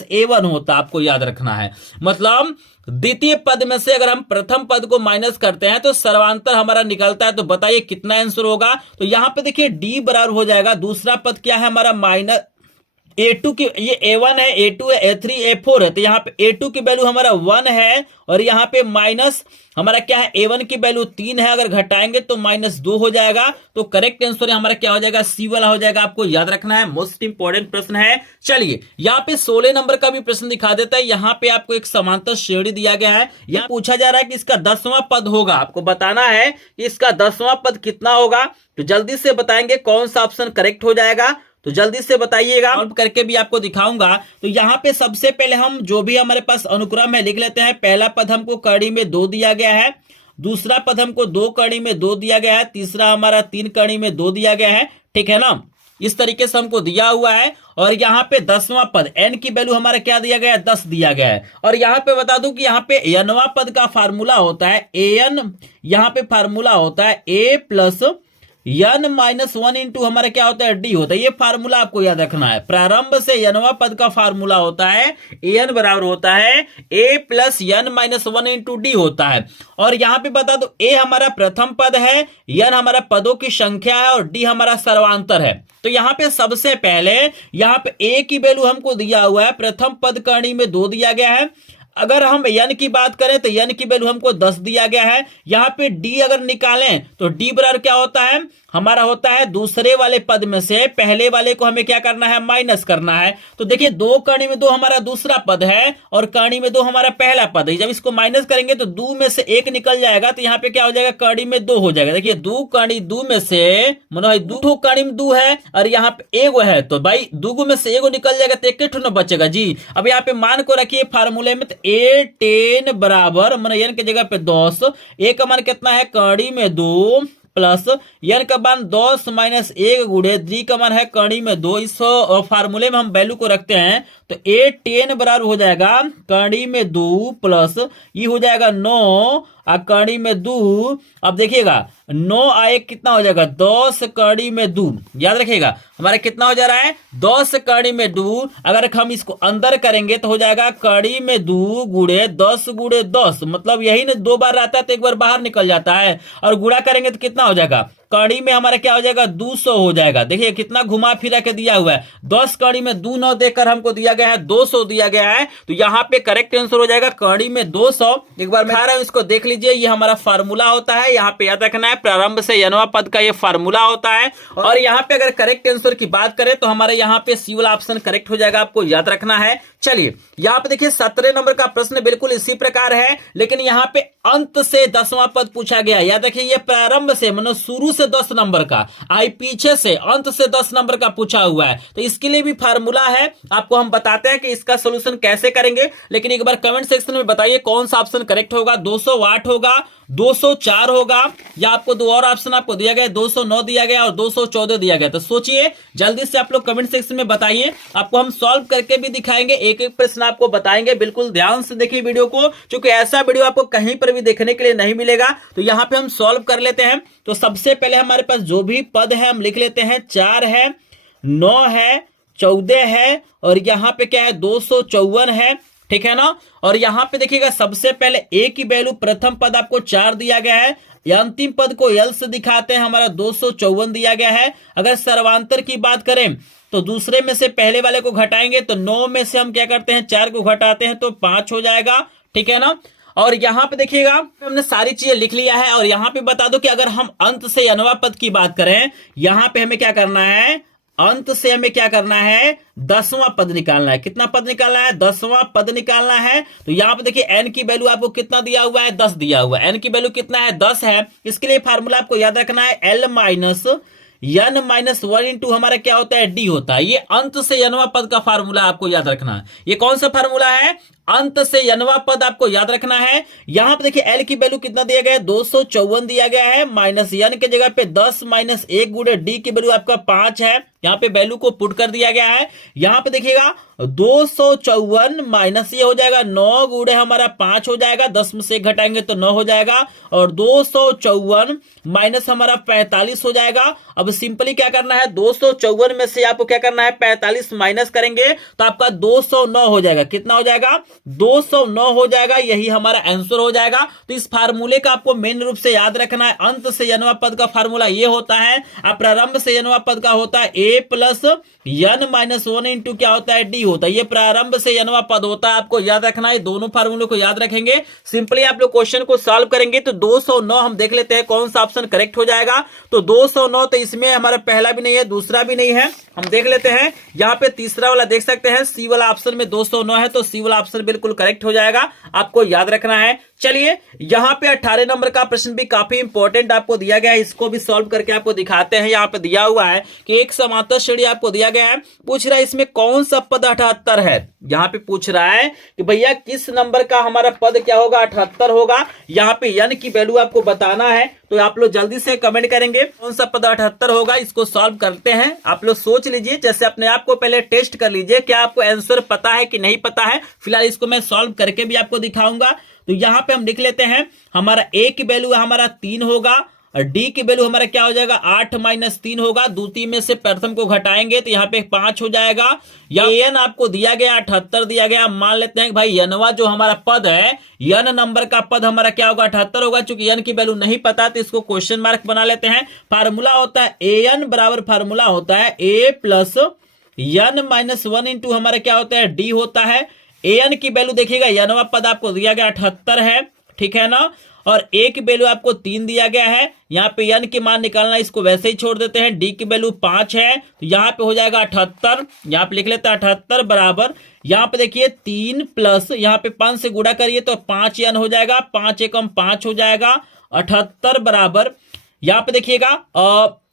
- A1 होता है, आपको याद रखना है। मतलब द्वितीय पद में से अगर हम प्रथम पद को माइनस करते हैं तो सर्वांतर हमारा निकलता है। तो बताइए कितना आंसर होगा। तो यहां पे देखिए डी बराबर हो जाएगा, दूसरा पद क्या है हमारा माइनस A2 की, ये A1 है, A2 है, A3 A4 है। तो यहाँ पे A2 की वैल्यू हमारा 1 है और यहाँ पे माइनस हमारा क्या है A1 की वैल्यू 3 है। अगर घटाएंगे तो -2 हो जाएगा। तो करेक्ट आंसर हमारा क्या हो जाएगा सी वाला हो जाएगा, आपको याद रखना है। मोस्ट इंपॉर्टेंट प्रश्न है। चलिए यहाँ पे 16 नंबर का भी प्रश्न दिखा देता है। यहाँ पे आपको एक समांतर श्रेणी दिया गया है। यहाँ पूछा जा रहा है कि इसका 10वां पद होगा, आपको बताना है कि इसका 10वां पद कितना होगा। तो जल्दी से बताएंगे कौन सा ऑप्शन करेक्ट हो जाएगा, तो जल्दी से बताइएगा। सॉल्व करके भी आपको दिखाऊंगा। तो यहाँ पे सबसे पहले हम जो भी हमारे पास अनुक्रम है लिख लेते हैं। पहला पद हमको कड़ी में 2 दिया गया है, दूसरा पद हमको 2 कड़ी में 2 दिया गया है, तीसरा हमारा 3 कड़ी में 2 दिया गया है। ठीक है ना। इस तरीके से हमको दिया हुआ है। और यहाँ पे 10वां पद n की वैल्यू हमारा क्या दिया गया है 10 दिया गया है। और यहाँ पे बता दूं कि यहाँ पे nवां पद का फार्मूला होता है an, यहाँ पे फार्मूला होता है a प्लस n-1 इंटू हमारा क्या होता है डी होता है। ये फार्मूला आपको याद रखना है। प्रारंभ से nवां पद का फार्मूला होता है an बराबर होता है a plus n-1 into D होता है। और यहाँ पे बता दो a हमारा प्रथम पद है, n हमारा पदों की संख्या है और d हमारा सर्वांतर है। तो यहाँ पे सबसे पहले यहाँ पे a की वैल्यू हमको दिया हुआ है, प्रथम पद कड़ी में 2 दिया गया है। अगर हम n की बात करें तो n की वैल्यू हमको 10 दिया गया है। यहाँ पे d अगर निकालें तो d बराबर क्या होता है हमारा होता है दूसरे वाले पद में से पहले वाले को हमें क्या करना है माइनस करना है। तो देखिए 2 कड़ी में 2 हमारा दूसरा पद है और कड़ी में 2 हमारा पहला पद है। जब इसको माइनस करेंगे तो 2 में से 1 निकल जाएगा। तो यहाँ पे क्या हो जाएगा कड़ी में 2 हो जाएगा। देखिए 2 कड़ी 2 में से मतलब भाई 2 कड़ी में 2 है और यहाँ पे 1 है। तो भाई 2 में से 1 निकल जाएगा तो 1 न बचेगा जी। अब यहाँ पे मान को रखिए फार्मूले में, तो A10 बराबर मतलब n की जगह पे 10, a का मान कितना है कड़ी में 2 प्लस n का मान 10 - 1 गुणे d का मान है कड़ी में 2। इस फार्मूले में हम वैल्यू को रखते हैं तो A10 बराबर हो जाएगा कड़ी में 2 प्लस ये हो जाएगा 9 और कड़ी में 2। अब देखिएगा 9 आए कितना हो जाएगा 10 कड़ी में 2। याद रखिएगा हमारा कितना हो जा रहा है 10 कड़ी में 2। अगर हम इसको अंदर करेंगे तो हो जाएगा कड़ी में 2 गुणे 10 गुणे 10, मतलब यही ना 2 बार रहता है तो 1 बार बाहर निकल जाता है। और गुणा करेंगे तो कितना हो जाएगा कड़ी में हमारा क्या हो जाएगा 200 हो जाएगा। देखिए कितना घुमा फिरा के दिया हुआ है, 10 कड़ी में 2 9 देकर हमको दिया गया है 200 दिया गया है। तो यहाँ पे करेक्ट आंसर हो जाएगा कड़ी में 200। एक बार मैं आ रहा हूं, इसको देख लीजिए, ये हमारा फार्मूला होता है, यहाँ पे याद रखना है प्रारंभ से यनवा पद का ये फार्मूला होता है। और यहाँ पे अगर करेक्ट आंसर की बात करें तो हमारे यहाँ पे सी वाला ऑप्शन करेक्ट हो जाएगा, आपको याद रखना है। चलिए यहाँ पे देखिए 17 नंबर का प्रश्न बिल्कुल इसी प्रकार है, लेकिन यहाँ पे अंत से 10वां पद पूछा गया। याद रखिए ये प्रारंभ से मतलब शुरू से 10 नंबर का, आई पीछे से अंत से 10 नंबर का पूछा हुआ है। तो इसके लिए भी फार्मूला है, आपको हम बताते हैं कि इसका सोल्यूशन कैसे करेंगे। लेकिन एक बार कमेंट सेक्शन में बताइए कौन सा ऑप्शन करेक्ट होगा, 208 होगा, 204 होगा, या आपको दो और ऑप्शन आपको दिया गया, 209 दिया गया और 214 दिया गया। तो सोचिए जल्दी से आप लोग कमेंट सेक्शन में बताइए, आपको हम सॉल्व करके भी दिखाएंगे, एक एक प्रश्न आपको बताएंगे। बिल्कुल ध्यान से देखिए वीडियो को, क्योंकि ऐसा वीडियो आपको कहीं पर भी देखने के लिए नहीं मिलेगा। तो यहाँ पे हम सॉल्व कर लेते हैं। तो सबसे पहले हमारे पास जो भी पद है हम लिख लेते हैं, 4 है, 9 है, 14 है और यहाँ पे क्या है 254 है, ठीक है ना। और यहाँ पे देखिएगा सबसे पहले ए की वैल्यू प्रथम पद आपको 4 दिया गया है, या अंतिम पद को एल से दिखाते हैं, हमारा 254 दिया गया है। अगर सर्वांतर की बात करें तो दूसरे में से पहले वाले को घटाएंगे तो 9 में से हम क्या करते हैं 4 को घटाते हैं तो 5 हो जाएगा, ठीक है ना। और यहाँ पे देखिएगा हमने सारी चीजें लिख लिया है। और यहाँ पे बता दो कि अगर हम अंत से यनवा पद की बात करें, यहाँ पे हमें क्या करना है, अंत से हमें क्या करना है 10वां पद निकालना है। कितना पद निकालना है, 10वां पद निकालना है। तो यहाँ पे देखिए एन की वैल्यू आपको कितना दिया हुआ है, 10 दिया हुआ है। एन की वैल्यू कितना है, 10 है। इसके लिए फार्मूला आपको याद रखना है, L minus n minus 1 into हमारा क्या होता है डी होता है। ये अंत से यनवा पद का फार्मूला आपको याद रखना है। ये कौन सा फार्मूला है, अंत से यनवा पद आपको याद रखना है। यहां पे देखिए एल की वैल्यू कितना दिया गया है, 254 दिया गया है, माइनस एन के जगह पे 10 माइनस 1 गुणे डी की वैल्यू आपका 5 है। यहाँ पे वैल्यू को पुट कर दिया गया है। यहाँ पे देखिएगा 254 माइनस ये हो जाएगा 9 गुणे हमारा 5 हो जाएगा, 10 में से 1 घटाएंगे तो 9 हो जाएगा, और 254 माइनस हमारा 45 हो जाएगा। अब सिंपली क्या करना है, 254 में से आपको क्या करना है 45 माइनस करेंगे तो आपका 209 हो जाएगा। कितना हो जाएगा, 209 हो जाएगा। यही हमारा आंसर हो जाएगा। तो इस फार्मूले का आपको मेन रूप से याद रखना है। अंत से यनवा पद का फार्मूला ये होता है, और प्रारंभ से यनवा पद का होता है ए प्लस n माइनस 1 इंटू क्या होता है डी होता है। ये प्रारंभ से यनवा पद होता है, आपको याद रखना है। दोनों फार्मूले को याद रखेंगे, सिंपली आप लोग क्वेश्चन को सॉल्व करेंगे। तो 209 हम देख लेते हैं कौन सा ऑप्शन करेक्ट हो जाएगा। तो 209 तो इसमें हमारा पहला भी नहीं है, दूसरा भी नहीं है। हम देख लेते हैं, यहाँ पे तीसरा वाला देख सकते हैं, सी वाला ऑप्शन में 209 है, तो सी वाला ऑप्शन बिल्कुल करेक्ट हो जाएगा, आपको याद रखना है। चलिए यहाँ पे 18 नंबर का प्रश्न भी काफी इंपॉर्टेंट आपको दिया गया है, इसको भी सॉल्व करके आपको दिखाते हैं। यहाँ पे दिया हुआ है कि एक समांतर श्रेणी आपको दिया गया है, पूछ रहा है इसमें कौन सा पद 78 है। यहाँ पे पूछ रहा है कि भैया किस नंबर का हमारा पद क्या होगा, 78 होगा। यहाँ पे n की वैल्यू आपको बताना है, तो आप लोग जल्दी से कमेंट करेंगे कौन सा पद 78 होगा। इसको सॉल्व करते हैं, आप लोग सोच लीजिए, जैसे अपने आप को पहले टेस्ट कर लीजिए, क्या आपको आंसर पता है कि नहीं पता है। फिलहाल इसको मैं सॉल्व करके भी आपको दिखाऊंगा। तो यहाँ पे हम लिख लेते हैं, हमारा ए की वैल्यू हमारा 3 होगा, और डी की वैल्यू हमारा क्या हो जाएगा 8 माइनस 3 होगा। द्वितीय में से प्रथम को घटाएंगे तो यहाँ पे 5 हो जाएगा। या एन आपको दिया गया 78 दिया गया, मान लेते हैं कि भाई यनवा जो हमारा पद है, यन नंबर का पद हमारा क्या होगा 78 होगा। चूंकि यन की वैल्यू नहीं पता तो इसको क्वेश्चन मार्क बना लेते हैं। फार्मूला होता है ए एन बराबर फार्मूला होता है ए प्लस n माइनस 1 इंटू हमारा क्या होता है डी होता है। एन की वैल्यू देखिएगा, यनवा पद आपको दिया गया 78 है, ठीक है ना, और ए की वैल्यू आपको 3 दिया गया है। यहाँ पे n की मान निकालना, इसको वैसे ही छोड़ देते हैं। डी की वैल्यू 5 है, तो यहाँ पे हो जाएगा 78। यहाँ पे लिख लेते हैं 78 बराबर, यहाँ पे देखिए 3 प्लस यहाँ पे 5 से गुणा करिए तो 5 n हो जाएगा, 5 एकम 5 हो जाएगा। 78 बराबर, यहाँ पे देखिएगा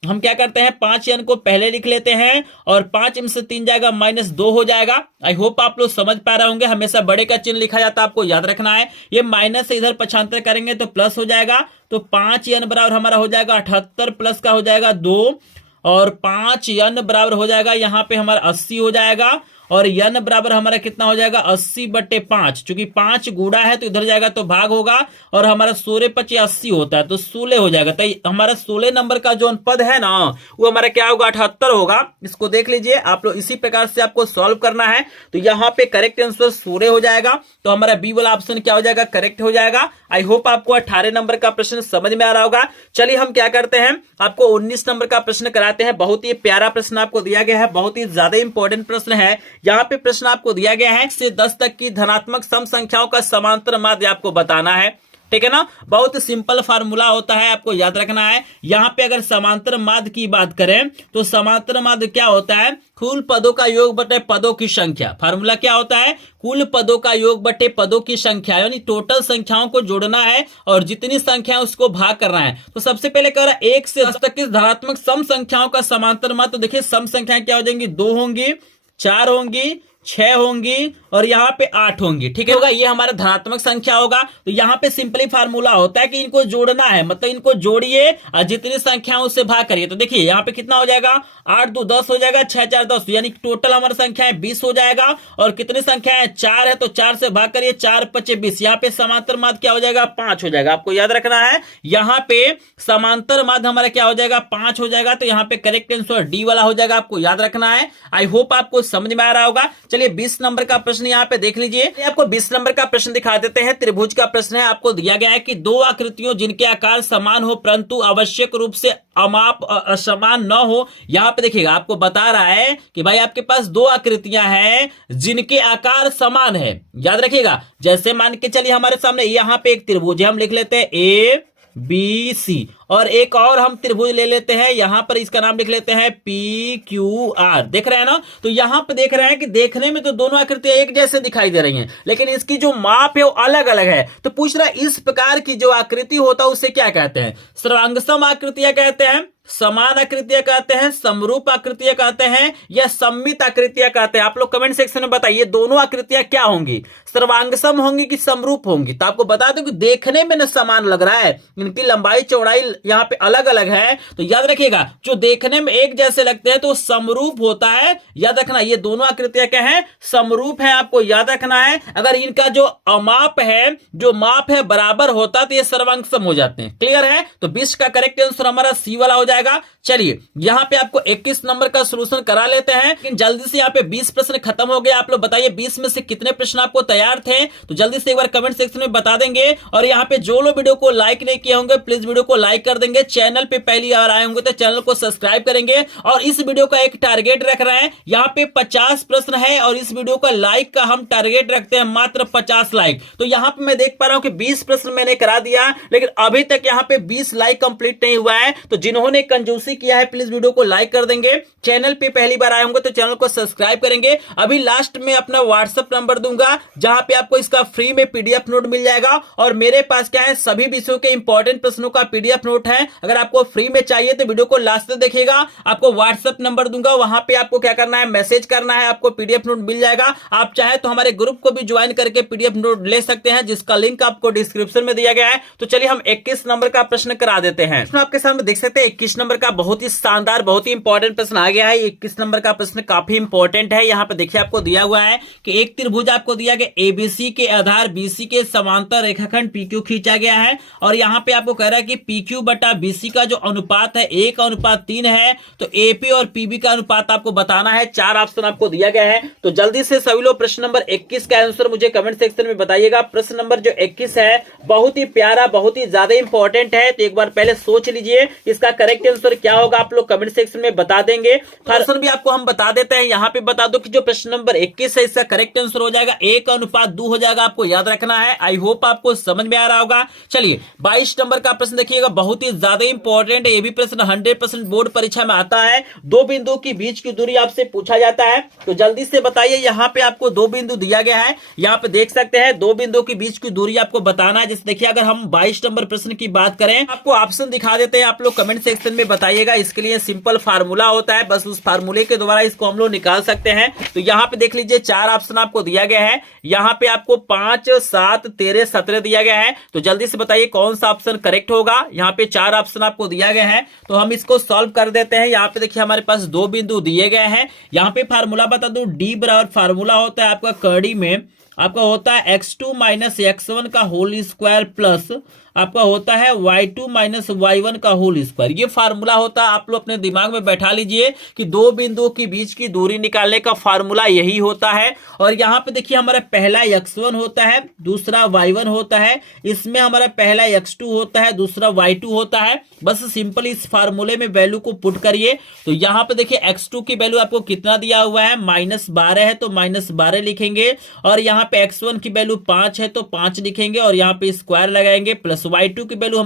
हम क्या करते हैं 5 n को पहले लिख लेते हैं, और 5 में से 3 जाएगा माइनस 2 हो जाएगा। आई होप आप लोग समझ पा रहे होंगे, हमेशा बड़े का चिन्ह लिखा जाता है, आपको याद रखना है। ये माइनस से इधर पक्षांतर करेंगे तो प्लस हो जाएगा। तो 5 n बराबर हमारा हो जाएगा 78 प्लस का हो जाएगा 2, और 5 n बराबर हो जाएगा यहाँ पे हमारा 80 हो जाएगा। और n बराबर हमारा कितना हो जाएगा 80/5, चूंकि 5 गुणा है तो इधर जाएगा तो भाग होगा, और हमारा 16×5 = 80 होता है, तो 16 हो जाएगा। तो हमारा 16 नंबर का जो पद है ना वो हमारा क्या होगा 78 होगा। इसको देख लीजिए आप लोग, इसी प्रकार से आपको सॉल्व करना है। तो यहाँ पे करेक्ट आंसर 16 हो जाएगा, तो हमारा बी वाला ऑप्शन क्या हो जाएगा करेक्ट हो जाएगा। आई होप आपको 18 नंबर का प्रश्न समझ में आ रहा होगा। चलिए हम क्या करते हैं, आपको 19 नंबर का प्रश्न कराते हैं। बहुत ही प्यारा प्रश्न आपको दिया गया है, बहुत ही ज्यादा इंपॉर्टेंट प्रश्न है। यहाँ पे प्रश्न आपको दिया गया है 1 से 10 तक की धनात्मक सम संख्याओं का समांतर माध्य आपको बताना है, ठीक है ना। बहुत सिंपल फार्मूला होता है, आपको याद रखना है। यहां पे अगर समांतर माध्य की बात करें तो समांतर माध्य क्या होता है, कुल पदों का योग बटे पदों की संख्या। फार्मूला क्या होता है, कुल पदों का योग बटे पदों की संख्या, यानी टोटल संख्याओं को जोड़ना है और जितनी संख्या उसको भाग करना है। तो सबसे पहले कह रहा है 1 से 10 तक की धनात्मक सम संख्याओं का समांतर माध्य। तो देखिए सम संख्याएं क्या हो जाएंगी, 2 होंगी, 4 होंगी, 6 होंगी और यहाँ पे 8 होंगी, ठीक है होगा। ये हमारा धनात्मक संख्या होगा। तो यहाँ पे सिंपली फार्मूला होता है कि इनको जोड़ना है, मतलब इनको जोड़िए और जितनी संख्या उससे भाग करिए। तो देखिए यहाँ पे कितना हो जाएगा, 8 2 10 हो जाएगा, 6 4 10, यानी टोटल हमारी संख्या है 20 हो जाएगा। और कितनी संख्या है 4 है, तो 4 से भाग करिए, 4 5 20। यहाँ पे समांतर माध्य क्या हो जाएगा 5 हो जाएगा। आपको याद रखना है यहाँ पे समांतर माध्य हमारा क्या हो जाएगा 5 हो जाएगा। तो यहाँ पे करेक्ट आंसर डी वाला हो जाएगा, आपको याद रखना है। आई होप आपको समझ में आ रहा होगा। चलिए 20 नंबर का प्रश्न यहाँ पे देख लीजिए। आपको 20 नंबर का प्रश्न दिखा देते हैं। त्रिभुज का प्रश्न है, आपको दिया गया है कि 2 आकृतियों जिनके आकार समान हो परंतु आवश्यक रूप से अमाप असमान न हो। यहाँ पे देखिएगा आपको बता रहा है कि भाई आपके पास 2 आकृतियां हैं जिनके आकार समान है। याद रखिएगा, जैसे मान के चलिए हमारे सामने यहाँ पे एक त्रिभुज है, हम लिख लेते हैं ABC, और एक और हम त्रिभुज ले लेते हैं, यहां पर इसका नाम लिख लेते हैं PQR। देख रहे हैं ना, तो यहां पे देख रहे हैं कि देखने में तो दोनों आकृतियां एक जैसे दिखाई दे रही हैं, लेकिन इसकी जो माप है वो अलग अलग है। तो पूछ रहा है इस प्रकार की जो आकृति होता है उसे क्या कहते हैं, सर्वांगसम आकृतियां कहते हैं, समान आकृतियां कहते हैं, समरूप आकृतियां कहते हैं, या सममित आकृतियां कहते हैं। आप लोग कमेंट सेक्शन में बताइए दोनों आकृतियां क्या होंगी, सर्वांगसम होंगी कि समरूप होंगी। तो आपको बता दो कि देखने में न समान लग रहा है, इनकी लंबाई चौड़ाई यहाँ पे अलग अलग है। तो याद रखिएगा जो देखने में एक जैसे लगते हैं तो समरूप होता है। याद रखना ये दोनों आकृतियां क्या है, समरूप है, आपको याद रखना है। अगर इनका जो अमाप है, जो माप है बराबर होता तो ये सर्वांगसम हो जाते हैं। क्लियर है, तो 20 का करेक्ट आंसर हमारा सी वाला हो जाएगा। चलिए यहाँ पे आपको 21 नंबर का सॉल्यूशन करा लेते हैं, लेकिन जल्दी से यहाँ पे 20 प्रश्न खत्म हो गए। आप लोग बताइए 20 में से कितने प्रश्न आपको तैयार थे, तो जल्दी से एक बार कमेंट सेक्शन में बता देंगे। और यहाँ पे जो लोग वीडियो को लाइक नहीं किए होंगे प्लीज वीडियो को लाइक कर देंगे। चैनल पे पहली बार आए होंगे तो चैनल को सब्सक्राइब करेंगे। और इस वीडियो का एक टारगेट रख रहे हैं, यहाँ पे 50 प्रश्न है और इस वीडियो का लाइक का हम टारगेट रखते हैं मात्र 50 लाइक। तो यहाँ पे मैं देख पा रहा हूँ कि 20 प्रश्न मैंने करा दिया, लेकिन अभी तक यहाँ पे 20 लाइक कंप्लीट नहीं हुआ है। तो जिन्होंने कंजूसी किया है प्लीज वीडियो को लाइक कर देंगे। चैनल पे पहली बार आए होंगे तो चैनल को सब्सक्राइब करेंगे। अभी लास्ट में अपना व्हाट्सएप नंबर दूंगा जहां पे आपको इसका फ्री में पीडीएफ नोट मिल जाएगा। और मेरे पास क्या है, सभी विषयों के इंपॉर्टेंट प्रश्नों का पीडीएफ नोट है। अगर आपको फ्री में चाहिए तो वीडियो को लास्ट तक देखिएगा। आपको व्हाट्सएप नंबर दूंगा, वहां पे आपको क्या करना है, मैसेज करना है, आपको पीडीएफ नोट मिल जाएगा। आप चाहे तो हमारे ग्रुप को भी ज्वाइन करके पीडीएफ नोट ले सकते हैं, जिसका लिंक आपको डिस्क्रिप्शन में दिया गया है। तो चलिए हम 21 नंबर का प्रश्न करा देते हैं। आपके सामने देख सकते हैं 21 नंबर का बहुत ही शानदार, बहुत ही इंपॉर्टेंट प्रश्न आ गया है। 21 नंबर का प्रश्न काफी इंपॉर्टेंट है। यहाँ पे देखिए आपको दिया हुआ है कि एक त्रिभुज आपको दिया गया एबीसी के आधार बीसी के समांतर रेखाखंड पीक्यू खींचा गया है। और यहाँ पे आपको कह रहा है कि पीक्यू बटा बीसी का जो अनुपात है 1:3 है। तो एपी और पीबी का अनुपात आपको बताना है। 4 ऑप्शन आपको दिया गया है। तो जल्दी से सभी लोग प्रश्न नंबर 21 का आंसर मुझे कमेंट सेक्शन में बताइएगा। प्रश्न नंबर जो 21 है बहुत ही प्यारा, बहुत ही ज्यादा इंपॉर्टेंट है। तो एक बार पहले सोच लीजिए इसका करेक्ट आंसर क्या होगा, आप लोग कमेंट सेक्शन में बता देंगे। आंसर भी आपको हम बता देते हैं। यहाँ पे बता दो कि जो प्रश्न नंबर 21 है इसका करेक्ट आंसर हो जाएगा 1:2 हो जाएगा। आपको याद रखना है। आई होप आपको समझ में आ रहा होगा। चलिए 22 नंबर का प्रश्न देखिएगा, बहुत ही ज्यादा इंपॉर्टेंट है। ये भी प्रश्न 100% बोर्ड परीक्षा में आता है। 2 बिंदु की बीच की दूरी आपसे पूछा जाता है। तो जल्दी से बताइए, यहाँ पे आपको 2 बिंदु दिया गया है। यहाँ पे देख सकते हैं 2 बिंदु की बीच की दूरी आपको बताना है। जैसे देखिए अगर हम 22 नंबर प्रश्न की बात करें, आपको ऑप्शन दिखा देते हैं, आप लोग कमेंट सेक्शन में बताइएगा। इसके लिए सिंपल फार्मूला होता है, बस उस फार्मूले के द्वारा इसको हम लोग निकाल सकते हैं। तो यहाँ पे देख लीजिए 4 ऑप्शन आपको दिया गया है। यहाँ पे आपको 5, 7, 13, 17 दिया गया है। तो जल्दी से बताइए कौन सा ऑप्शन करेक्ट होगा। यहाँ पे 4 ऑप्शन आपको दिया गया है, तो हम इसको सॉल्व कर देते हैं। यहाँ पे देखिए हमारे पास 2 बिंदु दिए गए हैं। यहाँ पे फार्मूला बता दूं, डी बराबर फार्मूला होता है आपका कड़ी में आपका होता है x2 माइनस x1 का होल स्क्वायर प्लस आपका होता है y2 माइनस y1 का होल स्क्वायर। ये फार्मूला होता है, आप लोग अपने दिमाग में बैठा लीजिए कि दो बिंदुओं के बीच की दूरी निकालने का फार्मूला यही होता है। और यहाँ पे देखिए हमारा पहला x1 होता है, दूसरा y1 होता है, इसमें हमारा पहला x2 होता है, दूसरा y2 होता है। बस सिंपल इस फार्मूले में वैल्यू को पुट करिए। तो यहाँ पे देखिए x2 की वैल्यू आपको कितना दिया हुआ है, -12 है तो -12 लिखेंगे, और यहाँ पे x1 की वैल्यू 5 है तो 5 लिखेंगे, और यहाँ पे स्क्वायर लगाएंगे, प्लस y2 की वैल्यू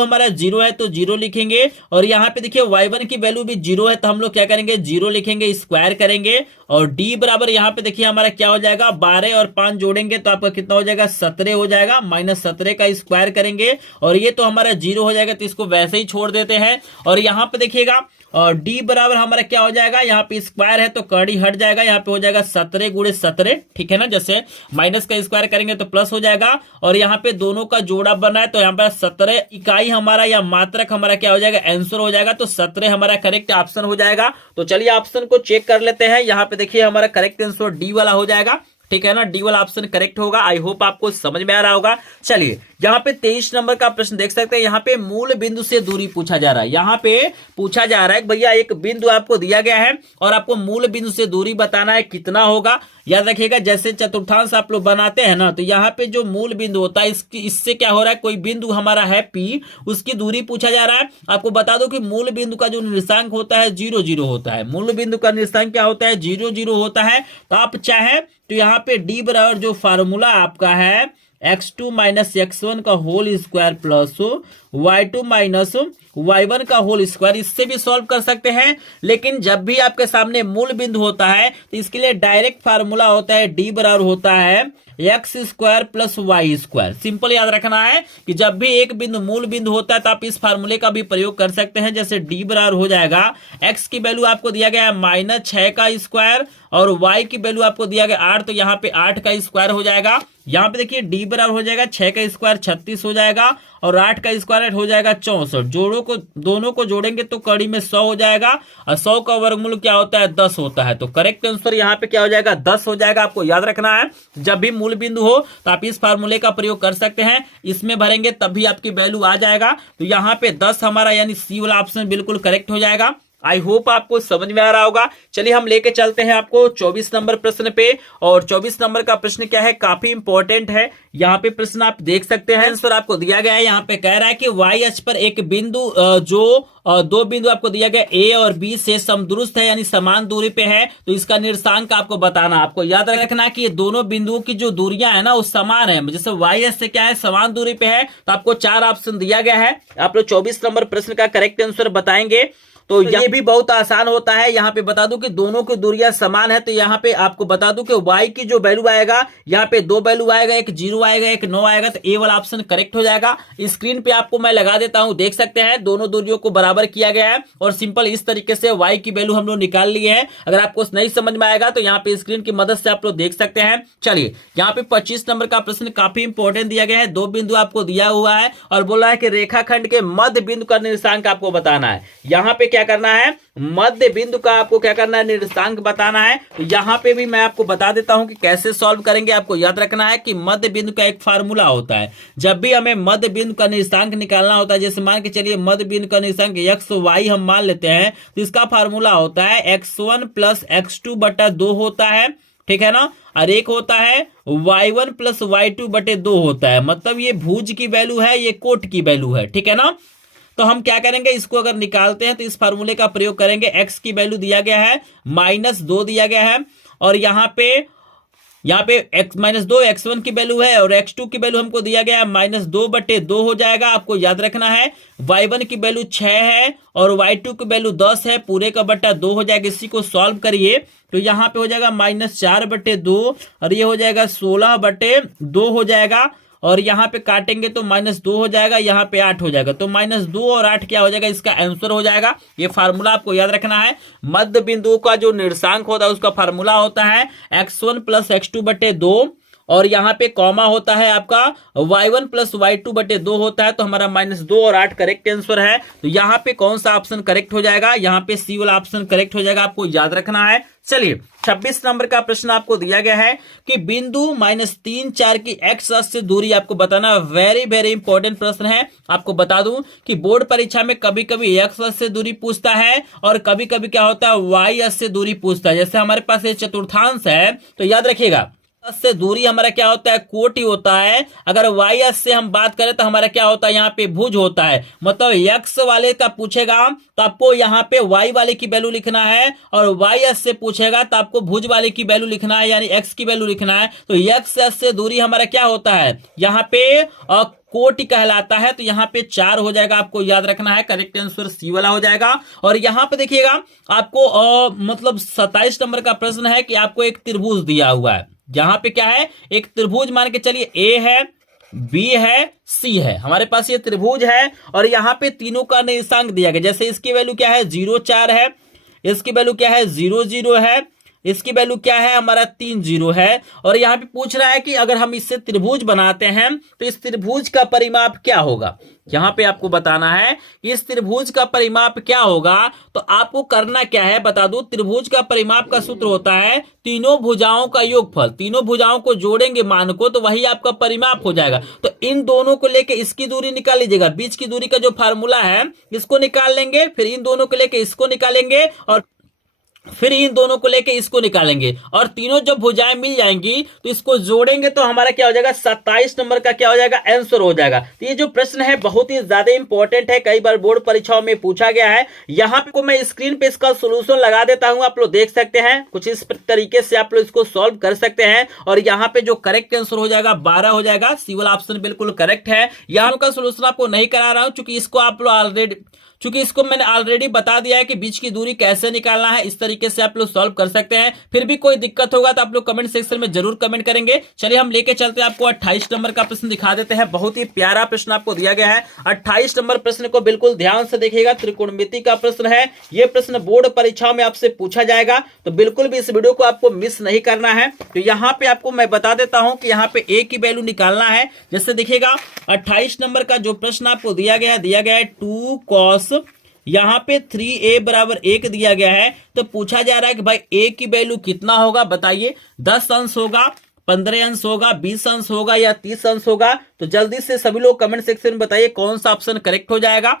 हमारा 0 है तो 0 लिखेंगे, और यहाँ पे देखिए y1 की वैल्यू भी 0 है तो हम लोग क्या करेंगे 0 लिखेंगे, स्क्वायर करेंगे। और d बराबर यहाँ पे देखिए हमारा क्या हो जाएगा, 12 और 5 जोड़ेंगे तो आपका कितना हो जाएगा, 17 हो जाएगा, -17 का स्क्वायर करेंगे, और ये तो हमारा 0 हो जाएगा तो इसको वैसे ही छोड़ देते हैं। और यहाँ पे देखिएगा और d बराबर हमारा क्या हो जाएगा, यहाँ पे स्क्वायर है तो कड़ी हट जाएगा, यहाँ पे हो जाएगा 17 गुणे 17, ठीक है ना। जैसे माइनस का स्क्वायर करेंगे तो प्लस हो जाएगा, और यहाँ पे दोनों का जोड़ा बना है तो यहाँ पे 17 इकाई हमारा या मात्रक हमारा क्या हो जाएगा, आंसर हो जाएगा। तो 17 हमारा करेक्ट ऑप्शन हो जाएगा। तो चलिए ऑप्शन को चेक कर लेते हैं। यहाँ पे देखिए हमारा करेक्ट आंसर डी वाला हो जाएगा, ठीक है ना, डी वाला ऑप्शन करेक्ट होगा। आई होप आपको समझ में आ रहा होगा। चलिए यहाँ पे 23 नंबर का प्रश्न देख सकते हैं। यहाँ पे मूल बिंदु से दूरी पूछा जा रहा है। यहाँ पे पूछा जा रहा है भैया एक बिंदु आपको दिया गया है और आपको मूल बिंदु से दूरी बताना है, कितना होगा। याद रखिएगा जैसे चतुर्थांश आप लोग बनाते हैं ना, तो यहाँ पे जो मूल बिंदु होता है इससे क्या हो रहा है, कोई बिंदु हमारा है P, उसकी दूरी पूछा जा रहा है। आपको बता दो कि मूल बिंदु का जो निर्देशांक होता है 0 0 होता है। मूल बिंदु का निर्देशांक क्या होता है, 0 0 होता है। तो आप चाहे तो यहाँ पे डी बराबर जो फार्मूला आपका है x2 माइनस x1 का whole square plus y2 minus y1 का होल स्क्वायर, इससे भी सॉल्व कर सकते हैं। लेकिन जब भी आपके सामने मूल बिंदु होता है तो इसके लिए डायरेक्ट फार्मूला होता है डी बराबर होता है X square plus Y square. Simple याद रखना है कि जब भी एक बिंदु मूल बिंदु होता है तो आप इस फार्मूले का भी प्रयोग कर सकते हैं। जैसे डी बराबर हो जाएगा, एक्स की वैल्यू आपको दिया गया है -6 का स्क्वायर और y की वैल्यू आपको दिया गया 8, तो यहाँ पे 8 का स्क्वायर हो जाएगा। यहाँ पे देखिए डी बराबर हो जाएगा 6 का स्क्वायर 36 हो जाएगा और 8 का स्क्वायर हो जाएगा 64। दोनों को जोड़ेंगे तो कड़ी में 100 हो जाएगा, और 100 का वर्गमूल क्या होता है, 10 होता है। तो करेक्ट आंसर यहाँ पे क्या हो जाएगा, 10 हो जाएगा। आपको याद रखना है जब भी मूल बिंदु हो तो आप इस फार्मूले का प्रयोग कर सकते हैं, इसमें भरेंगे तब भी आपकी वैल्यू आ जाएगा। तो यहाँ पे 10 हमारा यानी सी वाला ऑप्शन बिल्कुल करेक्ट हो जाएगा। आई होप आपको समझ में आ रहा होगा। चलिए हम लेके चलते हैं आपको 24 नंबर प्रश्न पे, और 24 नंबर का प्रश्न क्या है, काफी इंपॉर्टेंट है। यहाँ पे प्रश्न आप देख सकते हैं, आंसर आपको दिया गया है। यहाँ पे कह रहा है कि वाई अक्ष पर एक बिंदु दो बिंदु आपको दिया गया ए और बी से समदुरुस्त है यानी समान दूरी पे है, तो इसका निर्देशांक आपको बताना। आपको याद रखना कि ये दोनों बिंदुओं की जो दूरियां है ना वो समान है। जैसे वाई अक्ष से क्या है, समान दूरी पे है, तो आपको 4 ऑप्शन दिया गया है। आप लोग 24 नंबर प्रश्न का करेक्ट आंसर बताएंगे। तो ये भी बहुत आसान होता है। यहाँ पे बता दूं कि दोनों की दूरियां समान है, तो यहाँ पे आपको बता दूं कि y की जो वैल्यू आएगा, यहाँ पे 2 वैल्यू आएगा, एक 0 आएगा, एक 9 आएगा, तो ए वाला ऑप्शन करेक्ट हो जाएगा। स्क्रीन पे आपको मैं लगा देता हूं, देख सकते हैं दोनों दूरियों को बराबर किया गया है, और सिंपल इस तरीके से y की वैल्यू हम लोग निकाल लिए हैं। अगर आपको नहीं समझ में आएगा तो यहाँ पे स्क्रीन की मदद से आप लोग देख सकते हैं। चलिए यहाँ पे 25 नंबर का प्रश्न काफी इंपॉर्टेंट दिया गया है। 2 बिंदु आपको दिया हुआ है और बोला है कि रेखाखंड के मध्य बिंदु का निर्देशांक आपको बताना है। यहाँ पे क्या करना है, मध्य बिंदु का आपको क्या करना है, निर्देशांक बताना है। तो यहाँ पे भी मैं आपको बता देता हूं कि कैसे सॉल्व करेंगे। आपको याद रखना है कि मध्य बिंदु का एक फार्मूला होता है। जब भी हमें मध्य बिंदु का निर्देशांक निकालना होता है, जैसे मान के चलिए मध्य बिंदु का निर्देशांक एक्स वाई हम मान लेते हैं, तो इसका फार्मूला होता है x1 प्लस x2 बटा 2 होता है, ठीक है ना, और एक होता है y1 प्लस y2 बटे 2 होता है। मतलब ये भुज की वैल्यू है, ये कोट की वैल्यू है, ठीक है ना। तो हम क्या करेंगे, इसको अगर निकालते हैं तो इस फार्मूले का प्रयोग करेंगे। x की वैल्यू दिया गया है -2 दिया गया है, और यहाँ पे -2 x1 की वैल्यू है, और x2 की वैल्यू हमको दिया गया है -2 बटे 2 हो जाएगा। आपको याद रखना है y1 की वैल्यू 6 है और y2 की वैल्यू 10 है, पूरे का बटा 2 हो जाएगा। इसी को सॉल्व करिए तो यहाँ पे हो जाएगा -4 बटे 2, और ये हो जाएगा 16 बटे 2 हो जाएगा, और यहाँ पे काटेंगे तो -2 हो जाएगा, यहाँ पे 8 हो जाएगा। तो -2 और 8 क्या हो जाएगा, इसका आंसर हो जाएगा। ये फार्मूला आपको याद रखना है। मध्य बिंदु का जो निर्देशांक होता है उसका फार्मूला होता है x1 प्लस x2 बटे 2, और यहाँ पे कॉमा होता है आपका y1 प्लस y2 बटे 2 होता है, तो हमारा -2 और 8 करेक्ट आंसर है। तो यहाँ पे कौन सा ऑप्शन करेक्ट हो जाएगा? यहाँ पे सी वाला ऑप्शन करेक्ट हो जाएगा, आपको याद रखना है। चलिए 26 नंबर का प्रश्न आपको दिया गया है कि बिंदु -3 4 की एक्स अक्ष से दूरी आपको बताना। वेरी वेरी इंपॉर्टेंट प्रश्न है। आपको बता दूं कि बोर्ड परीक्षा में कभी कभी एक्स अक्ष से दूरी पूछता है और कभी कभी क्या होता है वाई अक्ष से दूरी पूछता है। जैसे हमारे पास ये चतुर्थांश है तो याद रखिएगा से दूरी हमारा क्या होता है कोटि होता है। अगर वाई अक्ष से हम बात करें तो हमारा क्या होता है यहाँ पे भुज होता है। मतलब एक्स वाले का पूछेगा तो आपको यहाँ पे वाई वाले की वैल्यू लिखना है और वाई अक्ष से पूछेगा तो आपको भुज वाले की वैल्यू लिखना है, यानी एक्स की वैल्यू लिखना है। तो एक्स अक्ष से दूरी हमारा क्या होता है यहाँ पे कोटि कहलाता है। तो यहाँ पे 4 हो जाएगा, आपको याद रखना है। करेक्ट आंसर सी वाला हो जाएगा। और यहाँ पे देखिएगा आपको मतलब 27 नंबर का प्रश्न है कि आपको एक त्रिभुज दिया हुआ है। जहां पे क्या है एक त्रिभुज मान के चलिए ए है, बी है, सी है। हमारे पास ये त्रिभुज है और यहाँ पे तीनों का निर्देशांक दिया गया। जैसे इसकी वैल्यू क्या है 0 4 है, इसकी वैल्यू क्या है 0 0 है, इसकी वैल्यू क्या है हमारा 3 0 है। और यहाँ पे पूछ रहा है कि अगर हम इससे त्रिभुज बनाते हैं तो इस त्रिभुज का परिमाप क्या होगा। यहाँ पे आपको बताना है इस त्रिभुज का परिमाप क्या होगा। तो आपको करना क्या है बता दूं, त्रिभुज का परिमाप का सूत्र होता है तीनों भुजाओं का योगफल। तीनों भुजाओं को जोड़ेंगे मान को तो वही आपका परिमाप हो जाएगा। तो इन दोनों को लेके इसकी दूरी निकाल लीजिएगा, बीच की दूरी का जो फार्मूला है इसको निकाल लेंगे, फिर इन दोनों को लेके इसको निकालेंगे और फिर इन दोनों को लेके इसको निकालेंगे और तीनों जब भुजाएं मिल जाएंगी तो इसको जोड़ेंगे तो हमारा क्या हो जाएगा 27 नंबर का क्या हो जाएगा आंसर हो जाएगा। तो ये जो प्रश्न है बहुत ही ज्यादा इंपॉर्टेंट है, कई बार बोर्ड परीक्षाओं में पूछा गया है। यहाँ पे मैं स्क्रीन पे इसका सोल्यूशन लगा देता हूं, आप लोग देख सकते हैं। कुछ इस तरीके से आप लोग इसको सॉल्व कर सकते हैं और यहाँ पे जो करेक्ट आंसर हो जाएगा 12 हो जाएगा। सी वाला ऑप्शन बिल्कुल करेक्ट है। यहाँ का सोल्यूशन आपको नहीं करा रहा हूं चूंकि इसको मैंने ऑलरेडी बता दिया है कि बीच की दूरी कैसे निकालना है। इस तरीके से आप लोग सॉल्व कर सकते हैं। फिर भी कोई दिक्कत होगा तो आप लोग कमेंट सेक्शन में जरूर कमेंट करेंगे। चलिए हम लेके चलते हैं, आपको 28 नंबर का प्रश्न दिखा देते हैं। बहुत ही प्यारा प्रश्न आपको दिया गया है। 28 नंबर प्रश्न को बिल्कुल ध्यान से देखिएगा, त्रिकोणमिति का प्रश्न है। यह प्रश्न बोर्ड परीक्षाओं में आपसे पूछा जाएगा, तो बिल्कुल भी इस वीडियो को आपको मिस नहीं करना है। तो यहाँ पे आपको मैं बता देता हूं कि यहाँ पे ए की वैल्यू निकालना है। जैसे देखिएगा 28 नंबर का जो प्रश्न आपको दिया गया है 2 cos, यहाँ पे 3a बराबर 1 दिया गया है। तो पूछा जा रहा है कि भाई a की वैल्यू कितना होगा बताइए। 10 अंश होगा, 15 अंश होगा, 20 अंश होगा या 30 अंश होगा। तो जल्दी से सभी लोग कमेंट सेक्शन में बताइए कौन सा ऑप्शन करेक्ट हो जाएगा।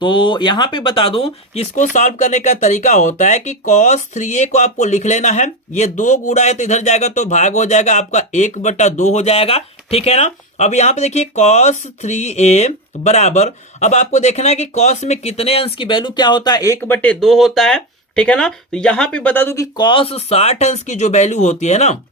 तो यहाँ पे बता दूं कि इसको सॉल्व करने का तरीका होता है कि cos 3a को आपको लिख लेना है। ये 2 गुणा है तो इधर जाएगा तो भाग हो जाएगा, आपका 1/2 हो जाएगा। ठीक है ना। अब यहाँ पे देखिए cos 3a बराबर, अब आपको देखना है कि cos में कितने अंश की वैल्यू क्या होता है 1/2 होता है। ठीक है ना। तो यहाँ पे बता दूं कि cos 60 अंश की जो वैल्यू होती है ना,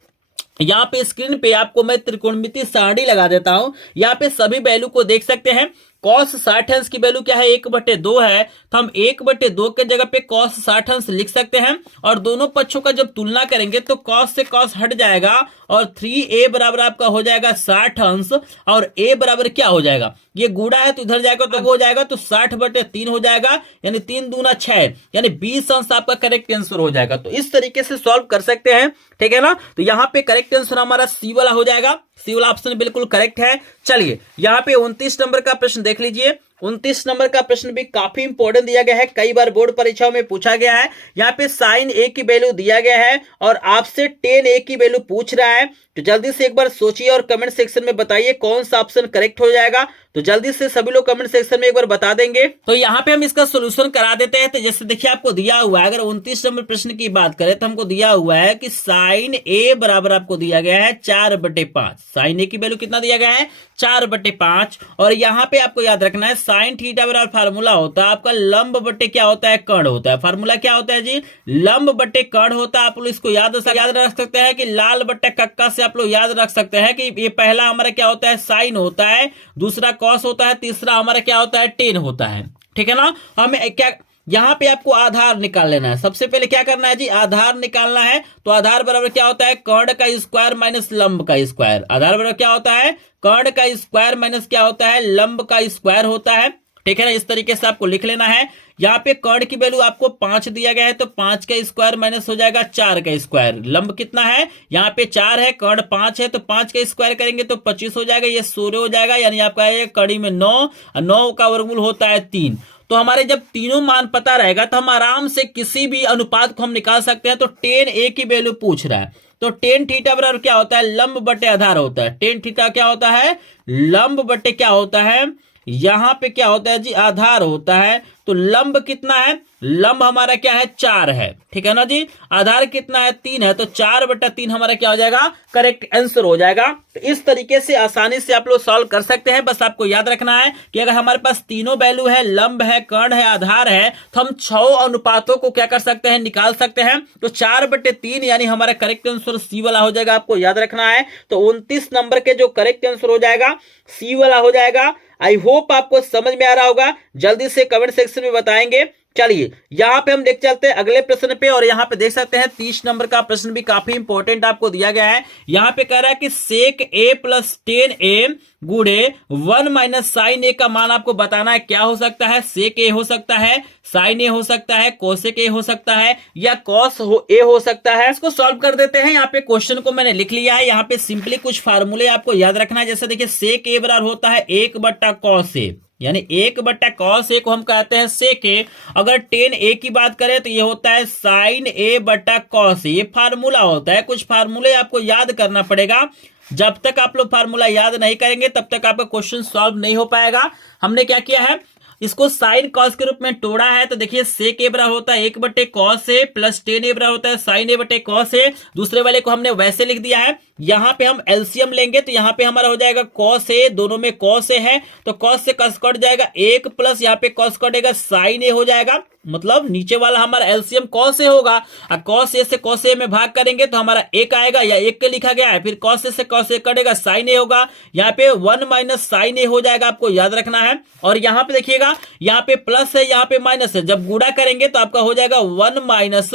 यहाँ पे स्क्रीन पे आपको मैं त्रिकोणमिति सारणी लगा देता हूं। यहाँ पे सभी वैल्यू को देख सकते हैं। cos 60 अंश की वैल्यू क्या है 1/2 है, तो हम 1/2 के जगह पे cos 60 अंश लिख सकते हैं। और दोनों पक्षों का जब तुलना करेंगे तो cos से cos हट जाएगा और 3a बराबर आपका हो जाएगा 60 अंश और a बराबर क्या हो जाएगा, ये गुणा है तो इधर जाएगा तो हो जाएगा तो 60/3 हो जाएगा, यानी 3 दूना 6, यानी 20 अंश आपका करेक्ट आंसर हो जाएगा। तो इस तरीके से सॉल्व कर सकते हैं। ठीक है ना। तो यहाँ पे करेक्ट आंसर हमारा सी वाला हो जाएगा। सी वाला ऑप्शन बिल्कुल करेक्ट है। चलिए यहाँ पे 29 नंबर का प्रश्न देख लीजिए। 29 नंबर का प्रश्न भी काफी इंपॉर्टेंट दिया गया है, कई बार बोर्ड परीक्षाओं में पूछा गया है। यहाँ पे sin a की वैल्यू दिया गया है और आपसे tan a की वैल्यू पूछ रहा है। तो जल्दी से एक बार सोचिए और कमेंट सेक्शन में बताइए कौन सा ऑप्शन करेक्ट हो जाएगा। तो जल्दी से सभी लोग कमेंट सेक्शन में एक बार बता देंगे। तो यहाँ पे हम इसका सोल्यूशन करा देते हैं। तो जैसे देखिए आपको दिया हुआ है, अगर 29 नंबर प्रश्न की बात करें तो हमको दिया हुआ है कि sin a बराबर आपको दिया गया है 4/5। sin a की वैल्यू कितना दिया गया है 4/5। और यहाँ पे आपको याद रखना है sin थीटा बराबर फार्मूला होता है आपका लंब बटे क्या होता है कर्ण होता है। फार्मूला क्या होता है जी, लंब बटे कर्ण होता है। आप लोग इसको याद रख सकते हैं कि लाल बटे कक्का से आप लोग याद रख सकते हैं कि ये पहला हमारा क्या होता है साइन होता है, दूसरा कॉस होता है, तीसरा हमारा क्या होता है टेन होता है। ठीक है ना। हमें क्या यहाँ पे आपको आधार निकाल लेना है। सबसे पहले क्या करना है जी, आधार निकालना है। तो आधार बराबर क्या होता है कर्ण का स्क्वायर माइनस लंब का स्क्वायर। आधार बराबर क्या होता है कर्ण का स्क्वायर माइनस क्या होता है लंब का स्क्वायर होता है। ठीक है ना। इस तरीके से आपको लिख लेना है। यहाँ पे कर्ण की वैल्यू आपको 5 दिया गया है, तो 5 का स्क्वायर माइनस हो जाएगा 4 का स्क्वायर। लंब कितना है, यहाँ पे 4 है, कर्ण 5 है, तो 5 का स्क्वायर करेंगे तो 25 हो जाएगा, ये 16 हो जाएगा, यानी आपका कड़ी में 9, 9 का वर्गमूल होता है 3। तो हमारे जब तीनों मान पता रहेगा तो हम आराम से किसी भी अनुपात को हम निकाल सकते हैं। तो tan a की वैल्यू पूछ रहा है, तो tan थीटा बराबर क्या होता है, लंब बटे आधार होता है। tan थीटा क्या होता है, लंब बटे क्या होता है, यहां पे क्या होता है जी, आधार होता है। तो लंब कितना है, लंब हमारा क्या है 4 है, ठीक है ना जी। आधार कितना है 3 है, तो 4/3 हमारा क्या हो जाएगा, करेक्ट आंसर हो जाएगा। तो इस तरीके से आसानी से आप लोग सॉल्व कर सकते हैं। बस आपको याद रखना है कि अगर हमारे पास तीनों वैल्यू है, लंब है, कर्ण है, आधार है, तो हम 6 अनुपातों को क्या कर सकते हैं, निकाल सकते हैं। तो 4/3 यानी हमारा करेक्ट आंसर सी वाला हो जाएगा, आपको याद रखना है। तो 29 नंबर के जो करेक्ट आंसर हो जाएगा सी वाला हो जाएगा। आई होप आपको समझ में आ रहा होगा, जल्दी से कमेंट सेक्शन में बताएंगे। चलिए यहाँ पे हम देख चलते हैं अगले प्रश्न पे, और यहाँ पे देख सकते हैं 30 नंबर का प्रश्न भी काफी इंपॉर्टेंट आपको दिया गया है। यहाँ पे कह रहा है कि सेक a प्लस tan a गुणे 1 माइनस साइन ए का मान आपको बताना है। क्या हो सकता है, सेक ए हो सकता है, साइन ए हो सकता है, कोसेक ए हो सकता है, या कॉस ए हो सकता है। इसको सॉल्व कर देते हैं। यहाँ पे क्वेश्चन को मैंने लिख लिया है, यहाँ पे सिंपली कुछ फार्मूले आपको याद रखना है। जैसे देखिए सेक ए बराबर होता है 1/cos a, यानी 1/cos a को हम कहते हैं सेक ए। अगर tan a की बात करें तो ये होता है साइन a/cos a। ये फार्मूला होता है, कुछ फार्मूले आपको याद करना पड़ेगा। जब तक आप लोग फार्मूला याद नहीं करेंगे तब तक आपका क्वेश्चन सॉल्व नहीं हो पाएगा। हमने क्या किया है, इसको साइन कॉस के रूप में तोड़ा है। तो देखिए सेक ए बराबर होता है 1/cos a plus tan a बराबर होता है साइन a/cos a। दूसरे वाले को हमने वैसे लिख दिया है। यहां पे हम एलसीएम लेंगे तो यहां पे हमारा हो जाएगा cos a, दोनों में cos a है तो cos से cos कट जाएगा, 1 प्लस यहाँ पे cos कटेगा साइन a हो जाएगा। मतलब नीचे वाला हमारा एलसीएम cos a होगा, और cos a से cos a में भाग करेंगे तो हमारा 1 आएगा, या 1 के लिखा गया है। फिर cos a से cos a कटेगा, साइन a होगा, यहाँ पे 1 माइनस साइन a हो जाएगा, आपको याद रखना है। और यहाँ पे देखिएगा, यहाँ पे प्लस है, यहाँ पे माइनस है, जब गुणा करेंगे तो आपका हो जाएगा 1 माइनस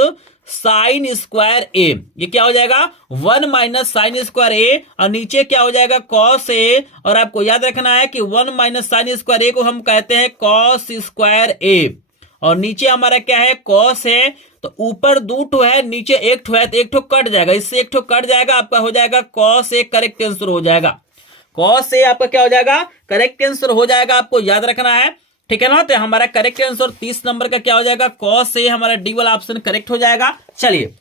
साइन स्क्वायर ए। ये क्या हो जाएगा, 1 माइनस साइन स्क्वायर ए, और नीचे क्या हो जाएगा cos ए। और आपको याद रखना है कि 1 माइनस साइन स्क्वायर ए को हम कहते हैं cos स्क्वायर ए, और नीचे हमारा क्या है cos है। तो ऊपर 2 ठो है, नीचे 1 ठो है, तो 1 ठो कट जाएगा, इससे 1 ठो कट जाएगा, आपका हो जाएगा cos ए करेक्ट आंसर हो जाएगा। cos ए आपका क्या हो जाएगा, करेक्ट आंसर हो जाएगा, आपको याद रखना है, ठीक है ना। तो हमारा करेक्ट आंसर 30 नंबर का क्या हो जाएगा, cos ए, हमारा डी वाला ऑप्शन करेक्ट हो जाएगा। चलिए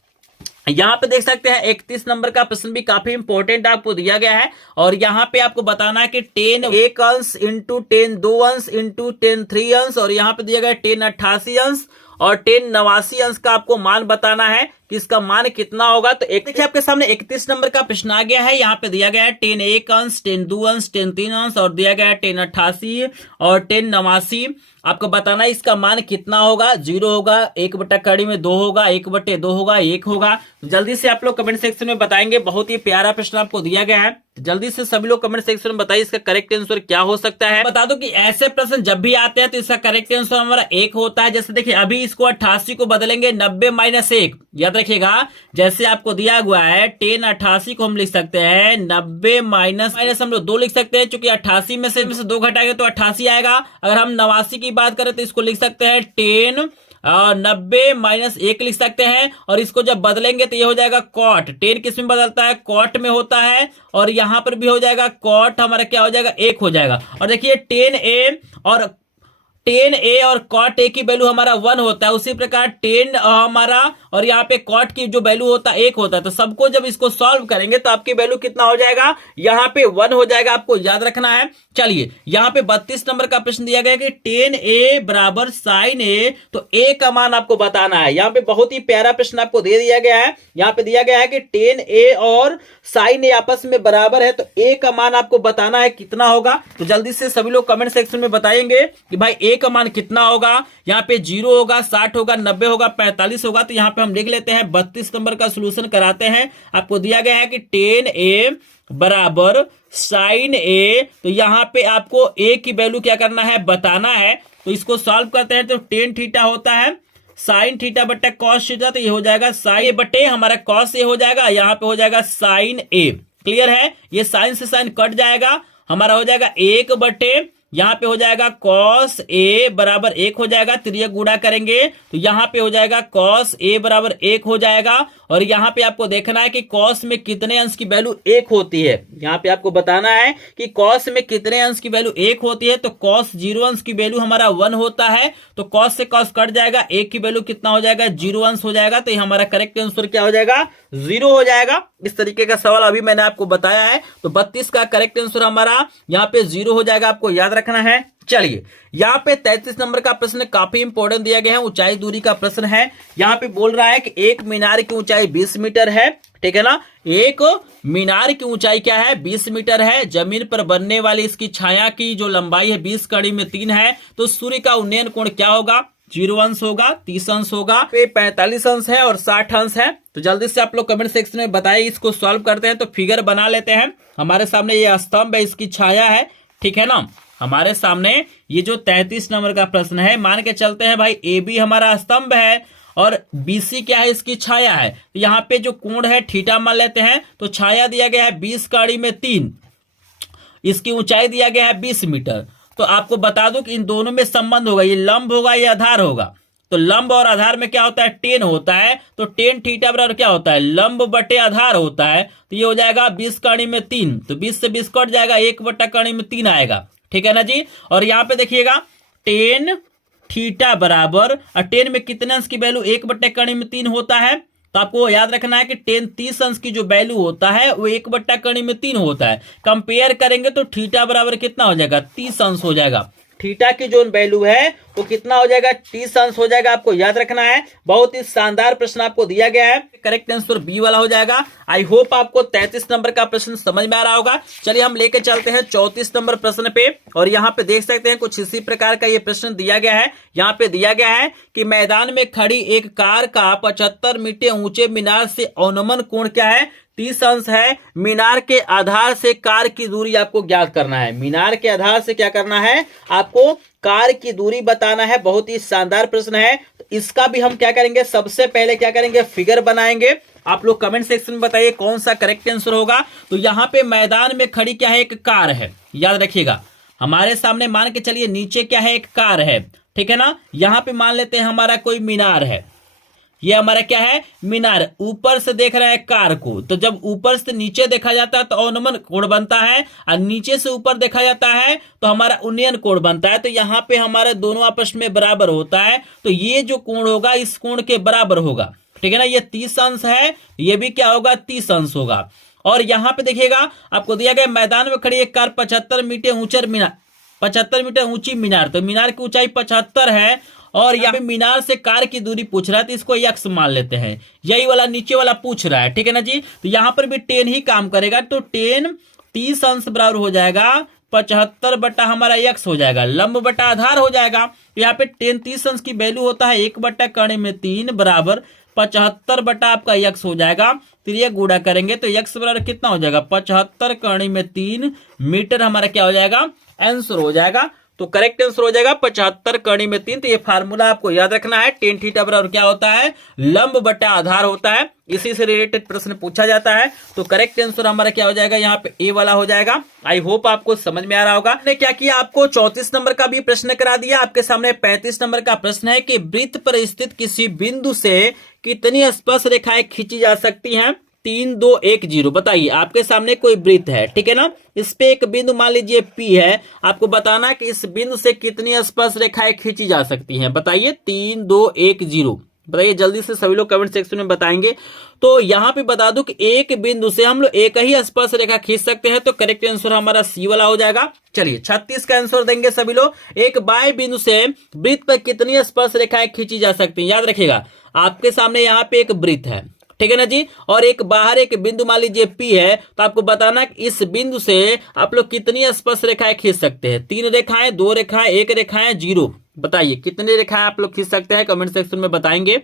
यहाँ पे देख सकते हैं 31 नंबर का प्रश्न भी काफी इंपॉर्टेंट आपको दिया गया है, और यहाँ पे आपको बताना है कि tan 1 अंश इंटू tan 2 अंश इंटू tan 3 अंश, और यहाँ पे दिया गया tan 88 अंश और tan 89 अंश का आपको मान बताना है कि इसका मान कितना होगा। तो एक देखिए आपके सामने 31 नंबर का प्रश्न आ गया है। यहाँ पे दिया गया है tan 1 अंश, tan 2 अंश, tan 3 अंश, और दिया गया है tan 88 और tan 89। आपको बताना है इसका मान कितना होगा। 0 होगा, 1/2 में 2 होगा, 1/2 होगा, 1 होगा। जल्दी से आप लोग कमेंट सेक्शन में बताएंगे। बहुत ही प्यारा प्रश्न आपको दिया गया है, जल्दी से सभी लोग कमेंट सेक्शन में बताइए इसका करेक्ट आंसर क्या हो सकता है। बता दो कि ऐसे प्रश्न जब भी आते हैं तो इसका करेक्ट आंसर हमारा 1 होता है। जैसे देखिए अभी इसको 88 को बदलेंगे 90 माइनस 1, याद रखिएगा जैसे आपको दिया हुआ है tan 88 को हम लिख सकते हैं 90 माइनस हम लोग 2 लिख सकते हैं, क्योंकि 88 में से 2 घटाएंगे तो 88 आएगा। अगर हम 89 की बात करें तो इसको लिख सकते हैं tan 90 माइनस 1 लिख सकते हैं, और इसको जब बदलेंगे तो ये हो जाएगा cot। tan किस में बदलता है, cot में होता है, और यहां पर भी हो जाएगा cot, हमारा क्या हो जाएगा 1 हो जाएगा। और देखिए tan a और cot a की वैल्यू हमारा 1 होता है, उसी प्रकार tan हमारा और यहाँ पे cot की जो वैल्यू होता है 1 होता है। तो सबको जब इसको सॉल्व करेंगे तो आपकी वैल्यू कितना हो जाएगा, यहाँ पे 1 हो जाएगा, आपको याद रखना है। चलिए यहाँ पे 32 नंबर का प्रश्न दिया गया कि tan a बराबर sin a, तो a का मान आपको बताना है। यहाँ पे बहुत ही प्यारा प्रश्न आपको दे दिया गया है। यहाँ पे दिया गया है कि tan a और sin a आपस में बराबर है, तो a का मान आपको बताना है कितना होगा। तो जल्दी से सभी लोग कमेंट सेक्शन में बताएंगे कि भाई a का मान कितना होगा। यहाँ पे 0 होगा, 60 होगा, 90 होगा, 45 होगा। तो यहाँ पे हम लिख लेते हैं 32 नंबर का सोल्यूशन कराते हैं। आपको दिया गया है कि tan a बराबर sin a, तो यहाँ पे आपको a की वैल्यू क्या करना है, बताना है। तो इसको सॉल्व करते हैं तो tan थीटा होता है sin थीटा बट्टा cos थीटा, तो ये हो जाएगा sin a बटे हमारा cos a हो जाएगा, यहाँ पे हो जाएगा sin a। क्लियर है, ये sin से sin कट जाएगा, हमारा हो जाएगा 1 बटे यहाँ पे हो जाएगा cos a बराबर 1 हो जाएगा, तिर्यक गुणा करेंगे तो यहाँ पे हो जाएगा cos a बराबर 1 हो जाएगा। और यहाँ पे आपको देखना है कि cos में कितने अंश की वैल्यू 1 होती है, यहाँ पे आपको बताना है कि cos में कितने अंश की वैल्यू 1 होती है। तो cos 0 अंश की वैल्यू हमारा 1 होता है, तो cos से cos कट जाएगा, 1 की वैल्यू कितना हो जाएगा 0 अंश हो जाएगा। तो ये हमारा करेक्ट आंसर क्या हो जाएगा 0 हो जाएगा। इस तरीके का सवाल अभी मैंने आपको बताया है, तो 32 का करेक्ट आंसर हमारा यहाँ पे 0 हो जाएगा, आपको याद रखना है। चलिए यहाँ पे 33 नंबर का प्रश्न काफी इंपॉर्टेंट दिया गया है, ऊंचाई दूरी का प्रश्न है। यहाँ पे बोल रहा है कि एक मीनार की ऊंचाई 20 मीटर है, ठीक है ना। एक मीनार की ऊंचाई क्या है 20 मीटर है, जमीन पर बनने वाली इसकी छाया की जो लंबाई है 20 कड़ी में 3 है, तो सूर्य का उन्नयन कोण क्या होगा 0 अंश होगा, 30 अंश होगा, 45 अंश है और 60 अंश है। तो जल्दी से आप लोग कमेंट सेक्शन में बताइए, इसको सॉल्व करते हैं। तो फिगर बना लेते हैं। हमारे सामने ये स्तंभ है, इसकी छाया है, ठीक है ना। हमारे सामने ये जो 33 नंबर का प्रश्न है, मान के चलते हैं भाई ए बी हमारा स्तंभ है और बीसी क्या है इसकी छाया है। तो यहाँ पे जो कोण है थीटा मान लेते हैं, तो छाया दिया गया है 20 कड़ी में 3, इसकी ऊंचाई दिया गया है 20 मीटर। तो आपको बता दूं कि इन दोनों में संबंध होगा, ये लंब होगा ये आधार होगा। तो लंब और आधार में क्या होता है टेन होता है, तो टेन थीटा बराबर क्या होता है लंब बटे आधार होता है। तो ये हो जाएगा 20 कड़ी में 3, तो 20 से 20 कट जाएगा, 1 बटा कड़ी में 3 आएगा, ठीक है ना जी। और यहाँ पे देखिएगा टेन थीटा बराबर, और टेन में कितने अंश की वैल्यू 1 बटे कड़ी में 3 होता है। तो आपको याद रखना है कि टेन 30 अंश की जो वैल्यू होता है वो 1 बट्टा कड़ी में 3 होता है। कंपेयर करेंगे तो थीटा बराबर कितना हो जाएगा 30 अंश हो जाएगा। थीटा की जो वैल्यू है वो कितना हो जाएगा 30 अंश हो जाएगा, आपको याद रखना है। बहुत ही शानदार प्रश्न आपको दिया गया है, करेक्ट आंसर बी वाला हो जाएगा। आई होप आपको 33 नंबर का प्रश्न समझ में आ रहा होगा। चलिए हम लेके चलते हैं 34 नंबर प्रश्न पे, और यहाँ पे देख सकते हैं कुछ इसी प्रकार का ये प्रश्न दिया गया है। यहाँ पे दिया गया है कि मैदान में खड़ी एक कार का 75 मीटर ऊंचे मीनार से अवनमन कोण क्या है 30 अंश है। मीनार के आधार से कार की दूरी आपको ज्ञात करना है। मीनार के आधार से क्या करना है आपको कार की दूरी बताना है। बहुत ही शानदार प्रश्न है। तो इसका भी हम क्या करेंगे, सबसे पहले क्या करेंगे फिगर बनाएंगे। आप लोग कमेंट सेक्शन में बताइए कौन सा करेक्ट आंसर होगा। तो यहाँ पे मैदान में खड़ी क्या है एक कार है, याद रखिएगा। हमारे सामने मान के चलिए नीचे क्या है एक कार है, ठीक है ना। यहाँ पे मान लेते हैं हमारा कोई मीनार है, ये हमारा क्या है मीनार। ऊपर से देख रहा है कार को, तो जब ऊपर से नीचे देखा जाता है तो अवनमन कोण बनता है, और नीचे से ऊपर देखा जाता है तो हमारा उन्नयन कोण बनता है। तो यहाँ पे हमारे दोनों आपस में बराबर होता है, तो ये जो कोण होगा इस कोण के बराबर होगा, ठीक है ना। ये 30 अंश है, ये भी क्या होगा 30 अंश होगा। और यहाँ पे देखिएगा आपको दिया गया मैदान में खड़ी एक कार 75 मीटर ऊंचा मीनार, 75 मीटर ऊंची मीनार, तो मीनार की ऊंचाई 75 है। और यहाँ पे मीनार से कार की दूरी पूछ रहा है, तो इसको यक्स मान लेते हैं। यही वाला नीचे वाला पूछ रहा है, ठीक है ना जी। तो यहाँ पर भी 10 ही काम करेगा, तो 10 30 अंश बराबर हो जाएगा 75 बटा हमारा यक्स हो जाएगा, लंब बटा आधार हो जाएगा। तो यहाँ पे 10 30 अंश की वैल्यू होता है 1 बटा कड़ी में 3 बराबर 75 बटा आपका यक्स हो जाएगा। फिर ये गुणा करेंगे तो यक्स बराबर कितना हो जाएगा 75 कड़ी में 3 मीटर हमारा क्या हो जाएगा आंसर हो जाएगा। तो करेक्ट आंसर हो जाएगा 75 कड़ी में 3। तो ये फार्मूला आपको याद रखना है। टेन थीटा बराबर क्या होता है लंब बटा आधार होता है। इसी से रिलेटेड प्रश्न पूछा जाता है। तो करेक्ट आंसर हमारा क्या हो जाएगा यहाँ पे ए वाला हो जाएगा। आई होप आपको समझ में आ रहा होगा। ने क्या किया आपको 34 नंबर का भी प्रश्न करा दिया। आपके सामने 35 नंबर का प्रश्न है कि वृत्त पर स्थित किसी बिंदु से कितनी स्पर्श रेखाएं खींची जा सकती हैं 3 2 1 0। बताइए आपके सामने कोई वृत्त है, ठीक है ना। इस पे एक बिंदु मान लीजिए P है। आपको बताना है कि इस बिंदु से कितनी स्पर्श रेखाएं खींची जा सकती हैं। बताइए 3 2 1 0। बताइए जल्दी से सभी लोग कमेंट सेक्शन में बताएंगे। तो यहाँ पे बता दूं कि एक बिंदु से हम लोग एक ही स्पर्श रेखा खींच सकते हैं। तो करेक्ट आंसर हमारा सी वाला हो जाएगा। चलिए 36 का आंसर देंगे सभी लोग। एक बाह्य बिंदु से वृत्त पर कितनी स्पर्श रेखाएं खींची जा सकती हैं। याद रखिएगा आपके सामने यहाँ पे एक वृत्त है, ठीक है ना जी, और एक बाहर एक बिंदु मान लीजिए P है। तो आपको बताना कि इस बिंदु से आप लोग कितनी स्पर्श रेखाएं खींच सकते हैं। 3 रेखाएं 2 रेखाएं 1 रेखाएं 0। बताइए कितनी रेखाएं आप लोग खींच सकते हैं, कमेंट सेक्शन में बताएंगे।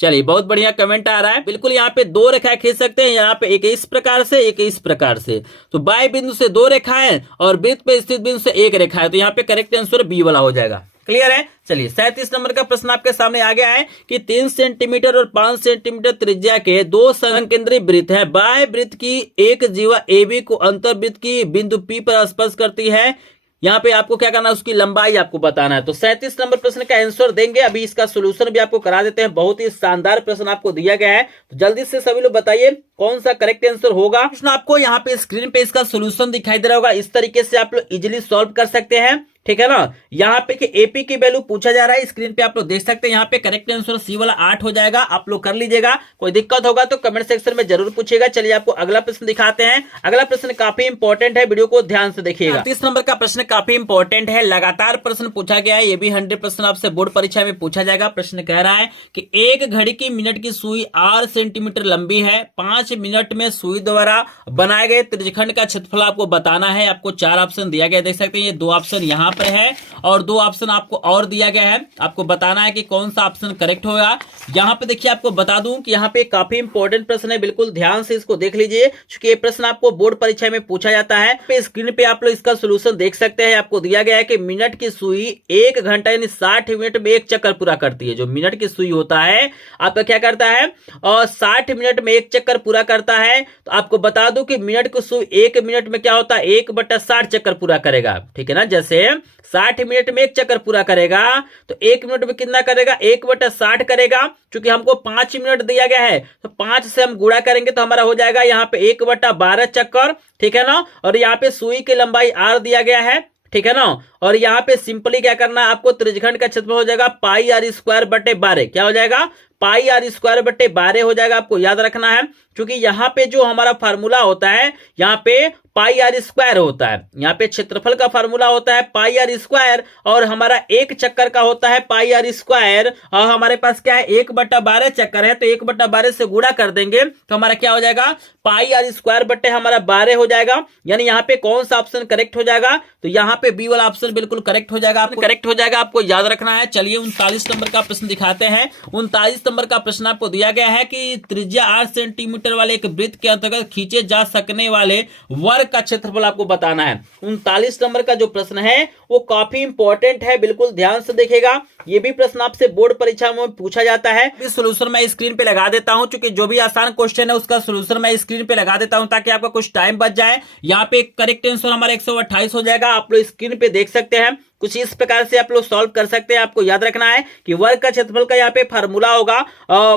चलिए बहुत बढ़िया कमेंट आ रहा है। बिल्कुल यहाँ पे 2 रेखाएं खींच सकते हैं। यहाँ पे एक इस प्रकार से एक इस प्रकार से। तो बाह्य बिंदु से 2 रेखाएं और वृत्त पे स्थित बिंदु से 1 रेखा है। तो यहाँ पे करेक्ट आंसर बी वाला हो जाएगा। क्लियर है। चलिए 37 नंबर का प्रश्न आपके सामने आ गया है कि 3 सेंटीमीटर और 5 सेंटीमीटर त्रिज्या के 2 संकेंद्रित वृत्त है। बाह्य वृत्त की एक जीवा AB को अंतर वृत्त की बिंदु P पर स्पर्श करती है। यहाँ पे आपको क्या करना है, उसकी लंबाई आपको बताना है। तो 37 नंबर प्रश्न का आंसर देंगे। अभी इसका सोल्यूशन भी आपको करा देते हैं, बहुत ही शानदार प्रश्न आपको दिया गया है। तो जल्दी से सभी लोग बताइए कौन सा करेक्ट आंसर होगा। प्रश्न आपको यहाँ पे स्क्रीन पे इसका सोल्यूशन दिखाई दे रहा होगा, इस तरीके से आप लोग इजिली सॉल्व कर सकते हैं, ठीक है ना। यहाँ पे कि एपी की वैल्यू पूछा जा रहा है, स्क्रीन पे आप लोग देख सकते हैं। यहाँ पे करेक्ट आंसर सी वाला 8 हो जाएगा, आप लोग कर लीजिएगा। कोई दिक्कत होगा तो कमेंट सेक्शन में जरूर पूछिएगा। चलिए आपको अगला प्रश्न दिखाते हैं। अगला प्रश्न काफी इंपॉर्टेंट है, वीडियो को ध्यान से देखिएगा। 30 नंबर का प्रश्न काफी इंपॉर्टेंट है, लगातार प्रश्न पूछा गया है, ये भी 100% आपसे बोर्ड परीक्षा में पूछा जाएगा। प्रश्न कह रहा है कि एक घड़ी की मिनट की सुई 8 सेंटीमीटर लंबी है, 5 मिनट में सुई द्वारा बनाए गए त्रिज्यखंड का क्षेत्रफल आपको बताना है। आपको 4 ऑप्शन दिया गया, देख सकते हैं। ये 2 ऑप्शन यहाँ पर है और 2 ऑप्शन आपको और दिया गया है। आपको बताना है कि कौन सा ऑप्शन करेक्ट होगा। यहाँ पे देखिए, आपको बता दूं कि यहाँ पे काफी इंपॉर्टेंट प्रश्न है, बिल्कुल ध्यान से इसको देख लीजिए, क्योंकि ये प्रश्न आपको बोर्ड परीक्षा में पूछा जाता है। पे स्क्रीन पे आप लोग इसका सोल्यूशन देख सकते हैं। आपको दिया गया है कि मिनट की सुई 1 घंटा यानी 60 मिनट में एक चक्कर पूरा करती है। जो मिनट की सुई होता है आपका क्या करता है, और 60 मिनट में एक चक्कर पूरा करता है। तो आपको बता दूं कि मिनट की सुई 1 मिनट में क्या होता है, 1/60 चक्कर पूरा करेगा, ठीक है ना। जैसे 60 मिनट में एक चक्कर पूरा करेगा तो 1 मिनट में कितना करेगा, 1/60 करेगा। क्योंकि हमको 5 मिनट दिया गया है तो 5 से हम गुणा करेंगे तो हमारा हो जाएगा यहाँ पे 1/12 चक्कर, ठीक है ना। और यहाँ पे सुई की लंबाई r दिया गया है, ठीक है ना। और यहाँ पे सिंपली क्या करना है आपको, त्रिज्यखंड का क्षेत्रफल हो जाएगा पाई r स्क्वायर बटे 12। क्या हो जाएगा, पाई r स्क्वायर बटे 12 हो जाएगा। आपको याद रखना है, क्योंकि यहाँ पे जो हमारा फार्मूला होता है, यहाँ पे पाई r स्क्वायर होता है। यहाँ पे क्षेत्रफल का फार्मूला होता है पाई r स्क्वायर, और हमारा एक चक्कर का होता है पाई r स्क्वायर। और हमारे पास क्या है, 1/12 चक्कर है, तो 1/12 से गुणा कर देंगे तो हमारा क्या हो जाएगा, पाई r स्क्वायर बटे हमारा 12 हो जाएगा। यानी यहाँ पे कौन सा ऑप्शन करेक्ट हो जाएगा, तो यहाँ पे बी वाला ऑप्शन बिल्कुल करेक्ट हो जाएगा, करेक्ट हो जाएगा, आपको याद रखना है। चलिए 39 नंबर का प्रश्न दिखाते हैं। 39 नंबर का प्रश्न आपको दिया गया है कि त्रिज्या 8 सेंटीमीटर वाले एक वृत्त के अंतर्गत खींचे जा सकने वाले वर्ग का क्षेत्रफल आपको बताना है। 39 नंबर का जो प्रश्न है वो काफी इंपॉर्टेंट है, बिल्कुल ध्यान से देखेगा। ये भी प्रश्न आपसे बोर्ड परीक्षा में पूछा जाता है। इस सोल्यूशन मैं स्क्रीन पे लगा देता हूं, क्योंकि जो भी आसान क्वेश्चन है उसका सोल्यूशन मैं स्क्रीन पे लगा देता हूं ताकि आपका कुछ टाइम बच जाए। यहाँ पे करेक्ट आंसर हमारा 128 हो जाएगा, आप लोग स्क्रीन पे देख सकते हैं। कुछ इस प्रकार से आप लोग सॉल्व कर सकते हैं। आपको याद रखना है कि वर्ग का क्षेत्रफल का यहाँ पे फार्मूला होगा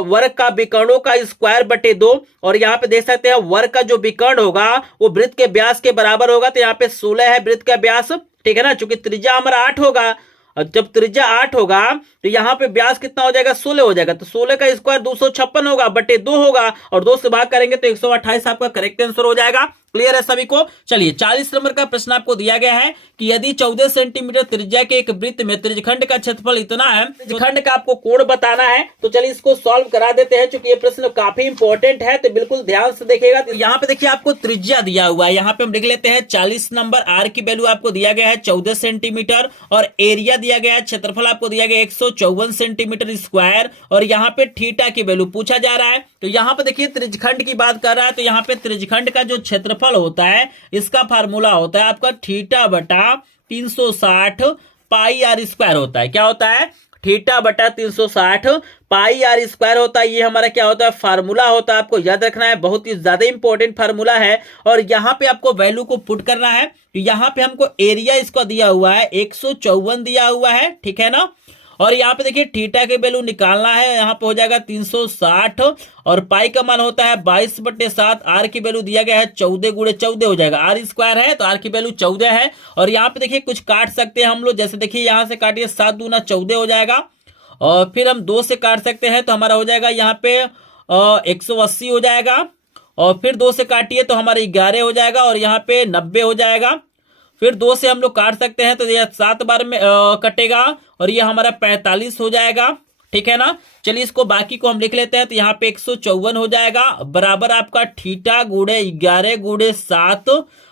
वर्ग का विकर्णों का स्क्वायर बटे 2, और यहाँ पे देख सकते हैं वर्ग का जो विकर्ण होगा वो वृत्त के व्यास के बराबर होगा। तो यहाँ पे 16 है वृत्त का व्यास, ठीक है ना। चूंकि त्रिज्या हमारा 8 होगा, जब त्रिज्या 8 होगा तो यहाँ पे व्यास कितना हो जाएगा, 16 हो जाएगा। तो 16 का स्क्वायर 256 होगा बटे 2 होगा, और 2 से भाग करेंगे तो 128 आपका करेक्ट आंसर हो जाएगा। क्लियर है सभी को। चलिए 40 नंबर का प्रश्न आपको दिया गया है कि यदि 14 सेंटीमीटर त्रिज्या के एक वृत्त में त्रिज्यखंड का क्षेत्रफल इतना है, त्रिज्यखंड का आपको कोण बताना है। तो चलिए इसको सॉल्व करा देते हैं, क्योंकि ये प्रश्न काफी इंपॉर्टेंट है, तो बिल्कुल ध्यान से देखिएगा। तो यहाँ पे देखिए आपको त्रिज्या दिया हुआ है, यहाँ पे हम लिख लेते हैं 40 नंबर। आर की वैल्यू आपको दिया गया है 14 सेंटीमीटर, और एरिया दिया गया है, क्षेत्रफल आपको दिया गया 154 सेंटीमीटर स्क्वायर, और यहाँ पे थीटा की वैल्यू पूछा जा रहा है। तो यहाँ पे देखिए त्रिज्यखंड की बात कर रहा है, तो यहाँ पे त्रिज्यखंड का जो क्षेत्रफल होता है इसका फार्मूला होता है आपका थीटा बटा 360 पाई r स्क्वायर होता है। क्या होता है, थीटा बटा 360 पाई r स्क्वायर होता है। ये हमारा क्या होता है, फार्मूला होता है। आपको याद रखना है, बहुत ही ज्यादा इंपॉर्टेंट फार्मूला है। और यहाँ पे आपको वैल्यू को पुट करना है। तो यहाँ पे हमको एरिया इसका दिया हुआ है 154 दिया हुआ है, ठीक है ना। और यहाँ पे देखिए थीटा के वैल्यू निकालना है, यहाँ पे हो जाएगा 360, और पाई का मान होता है 22/7। आर की वैल्यू दिया गया है 14 गुणे 14 हो जाएगा, आर स्क्वायर है तो आर की वैल्यू 14 है। और यहाँ पे देखिए कुछ काट सकते हैं हम लोग, जैसे देखिए यहाँ से काटिए 7 दूना 14 हो जाएगा, और फिर हम 2 से काट सकते हैं तो हमारा हो जाएगा यहाँ पे 180 हो जाएगा, और फिर 2 से काटिए तो हमारा 11 हो जाएगा, और यहाँ पे 90 हो जाएगा। फिर 2 से हम लोग काट सकते हैं तो यह 7 बार में कटेगा, और ये हमारा 45 हो जाएगा, ठीक है ना। चलिए इसको बाकी को हम लिख लेते हैं। तो यहाँ पे 154 हो जाएगा बराबर आपका थीटा गुणे 11 गुणे 7,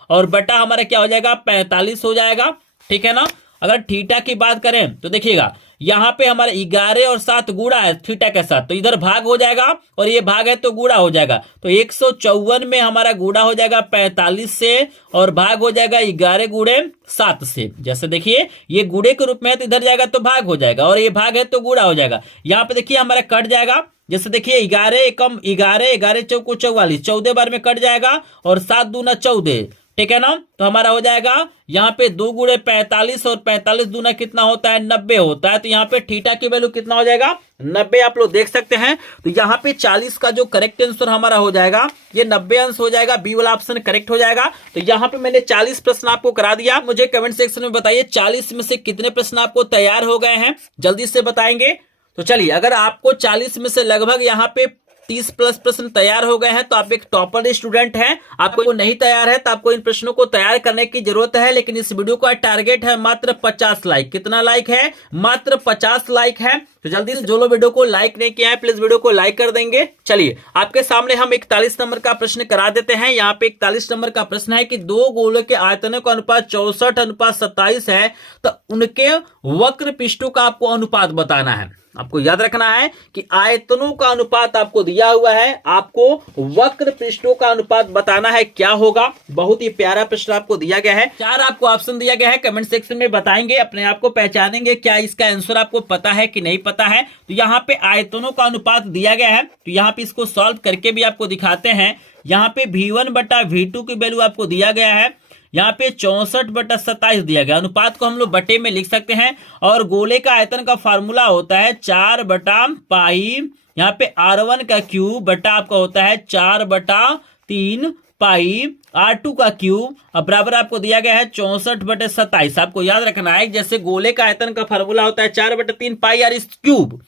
और बटा हमारा क्या हो जाएगा 45 हो जाएगा, ठीक है ना। अगर थीटा की बात करें तो देखिएगा यहाँ पे हमारे 11 और 7 गुणा है थीटा के साथ, तो इधर भाग हो जाएगा और ये भाग है तो गुणा हो जाएगा। तो 154 में हमारा गुणा हो जाएगा 45 से, और भाग हो जाएगा 11 गुणे 7 से। जैसे देखिए ये गुणे के रूप में है तो इधर जाएगा तो भाग हो जाएगा, और ये भाग है तो गुणा हो जाएगा। यहाँ पे देखिए हमारा कट जाएगा, जैसे देखिए 11 एकम 11, 11 चौको 44, 14 बार में कट जाएगा, और 7 दूना 14, ठीक है ना। तो हमारा हो जाएगा यहाँ पे 2 गुणे 45 और 45 दूना कितना होता है 90 होता है। तो यहाँ पे थीटा की वैल्यू कितना हो जाएगा 90 आप लोग देख सकते हैं। तो यहाँ पे 40 का जो करेक्ट आंसर हमारा हो जाएगा ये 90 अंश हो जाएगा, बी वाला ऑप्शन करेक्ट हो जाएगा। तो यहाँ पे मैंने 40 प्रश्न आपको करा दिया। मुझे कमेंट सेक्शन में बताइए 40 में से कितने प्रश्न आपको तैयार हो गए हैं, जल्दी से बताएंगे। तो चलिए, अगर आपको 40 में से लगभग यहाँ पे 30 प्लस प्रश्न तैयार हो गए हैं तो आप एक टॉपर स्टूडेंट हैं। आपको नहीं तैयार है तो आपको इन प्रश्नों को तैयार करने की जरूरत है। लेकिन इस वीडियो का टारगेट है मात्र 50 लाइक। कितना लाइक है? मात्र 50 लाइक है। तो जल्दी से जो लोग वीडियो को लाइक नहीं किया है प्लीज वीडियो को लाइक कर देंगे। चलिए, आपके सामने हम 41 नंबर का प्रश्न करा देते हैं। यहाँ पे 41 नंबर का प्रश्न है कि दो गोलों के आयतनों का अनुपात 64:27 है, तो उनके वक्र पृष्ठों का आपको अनुपात बताना है। आपको याद रखना है कि आयतनों का अनुपात आपको दिया हुआ है, आपको वक्र पृष्ठों का अनुपात बताना है। क्या होगा? बहुत ही प्यारा प्रश्न आपको दिया गया है। 4 आपको ऑप्शन दिया गया है, कमेंट सेक्शन में बताएंगे, अपने आप को पहचानेंगे क्या इसका आंसर आपको पता है कि नहीं पता है। तो यहाँ पे आयतनों का अनुपात दिया गया है, तो यहाँ पे इसको सॉल्व करके भी आपको दिखाते हैं। यहाँ पे V1/V2 की वैल्यू आपको दिया गया है, यहाँ पे 64/27 दिया गया। अनुपात को हम लोग बटे में लिख सकते हैं। और गोले का आयतन का फार्मूला होता है 4/पाई, यहाँ पे R1 का क्यूब बटा आपका होता है 4/3 पाई R2 का क्यूब, अब बराबर आपको दिया गया है 64/27। आपको याद रखना है जैसे गोले का आयतन का फार्मूला होता है 4/3 पाई R क्यूब,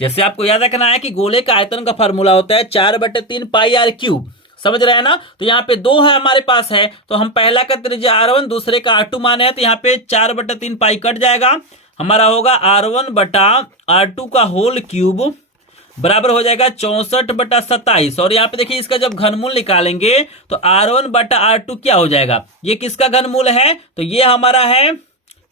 जैसे आपको याद रखना है कि गोले का आयतन का फार्मूला होता है 4/3 पाई R क्यूब। समझ रहे हैं ना। तो यहाँ पे 2 है हमारे पास है, तो हम पहला का त्रिज्या R1 दूसरे का R2 माने हैं, तो यहाँ पे 4/3 पाई कट जाएगा। हमारा होगा R1/R2 का होल क्यूब बराबर हो जाएगा 64/27। और यहाँ पे देखिए इसका जब घनमूल निकालेंगे तो R1/R2 क्या हो जाएगा? ये किसका घनमूल है? तो ये हमारा है